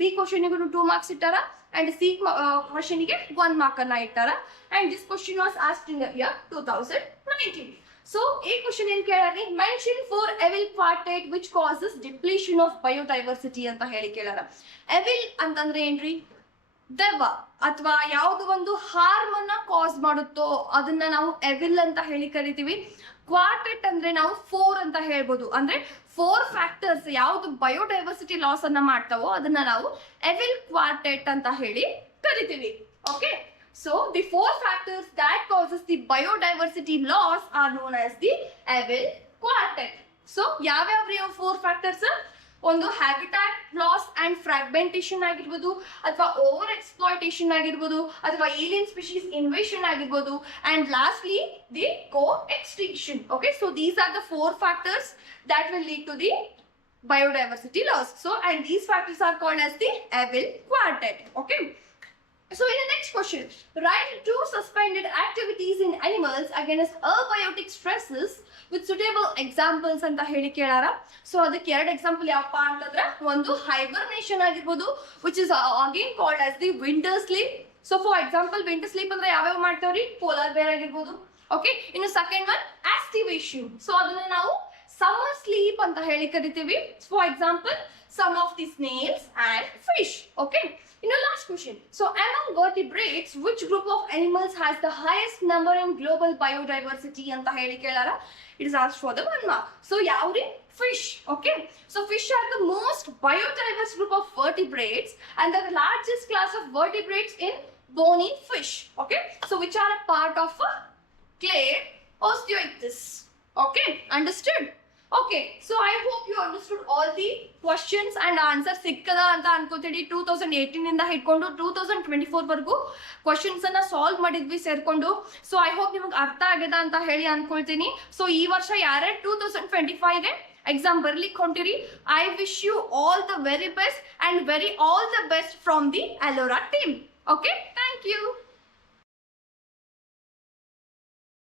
B question ಗೆ 2 marks ಇಟ್ಟಾರ, and C question ಗೆ 1 ಮಾರ್ಕ್ ಅನ್ನ ಇಟ್ಟಾರ. And this question was asked in the year 2019. So ಈ ಕ್ವಶನ್ ಏನ್ ಕೇಳಾರಿ, mention four evil quartet which causes depletion of biodiversity ಅಂತ ಹೇಳಿ ಕೇಳಾರ. ಎವಿಲ್ ಅಂತಂದ್ರೆ ಏನ್ರಿ, ದೆವ್ವ ಅಥವಾ ಯಾವ್ದು ಒಂದು ಹಾರ್ಮ್ ಅನ್ನ ಕಾಸ್ ಮಾಡುತ್ತೋ ಅದನ್ನ ನಾವು ಎವಿಲ್ ಅಂತ ಹೇಳಿ ಕರಿತೀವಿ. ಕ್ವಾರ್ಟೆಟ್ ಅಂದ್ರೆ ನಾವು 4 ಅಂತ ಹೇಳ್ಬೋದು. ಅಂದ್ರೆ 4 ಫ್ಯಾಕ್ಟರ್ಸ್ ಯಾವ್ದು ಬಯೋಡೈವರ್ಸಿಟಿ ಲಾಸ್ ಅನ್ನ ಮಾಡ್ತಾವೋ ಅದನ್ನ ನಾವು ಎವಿಲ್ ಕ್ವಾರ್ಟೆಟ್ ಅಂತ ಹೇಳಿ ಕರಿತೀವಿ. Okay, so the 4 factors that causes the biodiversity loss are known as the evil quartet. So ಯಾವ್ಯಾವ್ರಿ 4 factors? ಒಂದು ಹ್ಯಾಬಿಟಾಟ್ ಲಾಸ್ ಅಂಡ್ ಫ್ರಾಗ್ಮೆಂಟೇಷನ್ ಆಗಿರ್ಬೋದು, ಅಥವಾ ಓವರ್ ಎಕ್ಸ್ಪ್ಲಾಯ್ಟೇಷನ್ ಆಗಿರ್ಬೋದು, ಅಥವಾ ಏಲಿಯನ್ ಸ್ಪೀಶೀಸ್ ಇನ್ವೇಷನ್ ಆಗಿರ್ಬೋದು, and lastly the coextinction. Okay, so these are the 4 factors that will lead to the biodiversity loss. So and these factors are called as the evil quartet. Okay, so in the next question, write 2 suspended activities in animals against abiotic stresses with suitable examples ಅಂತ ಹೇಳಿ ಕೇಳಾರ. So ಅದಕ್ಕೆ 2 example ಯಾವಪ್ಪ ಅಂತಂದ್ರೆ, ಒಂದು hibernation ಆಗಿರ್ಬೋದು, which is again called as the winter sleep. So for example winter sleep ಅಂದ್ರೆ ಯಾವ್ಯಾವ ಮಾಡ್ತೇವ್ರಿ, ಪೋಲಾರ್ ಬೇರ್ ಆಗಿರ್ಬೋದು. ಓಕೆ, ಇನ್ನು ಸೆಕೆಂಡ್ ಒನ್ ಆಸ್ಟಿವೇಷನ್. ಸೊ ಅದನ್ನ ನಾವು ಸಮ್ಮರ್ ಸ್ಲೀಪ್ ಅಂತ ಹೇಳಿ ಕರಿತೀವಿ. For example some of the snails and fish. Okay, in the last question, so among vertebrates which group of animals has the highest number in global biodiversity anta heli kelara? It is asked for the 1 mark. So yavri, fish. Okay, so fish are the most biodiverse group of vertebrates and the largest class of vertebrates in bony fish. Okay, so which are a part of a clade osteoichthyes. Okay, understood? Okay, so I hope you understood all the questions and answers ಸಿಕ್ಕದ ಅಂತ ಅನ್ಕೋತೀವಿ. 2018 ಇಂದ ಹಿಡ್ಕೊಂಡು 2024 ವರೆಗೂ questions ಅನ್ನ solve ಮಾಡಿದ್ವಿ ಸೇರ್ಕೊಂಡು. So I hope ನಿಮಗೆ ಅರ್ಥ ಆಗದ ಅಂತ ಹೇಳಿ ಅನ್ಕೊಳ್ತೀನಿ. ಸೊ ಈ ವರ್ಷ ಯಾರೇ 2025 ಗೆ ಎಕ್ಸಾಮ್ ಬರ್ಲಿಕ್ಕೆ ಹೊಂಟಿರಿ, I wish you all the very best and all the best from the ಅಲೋರಾ ಟೀಮ್. Okay, thank you.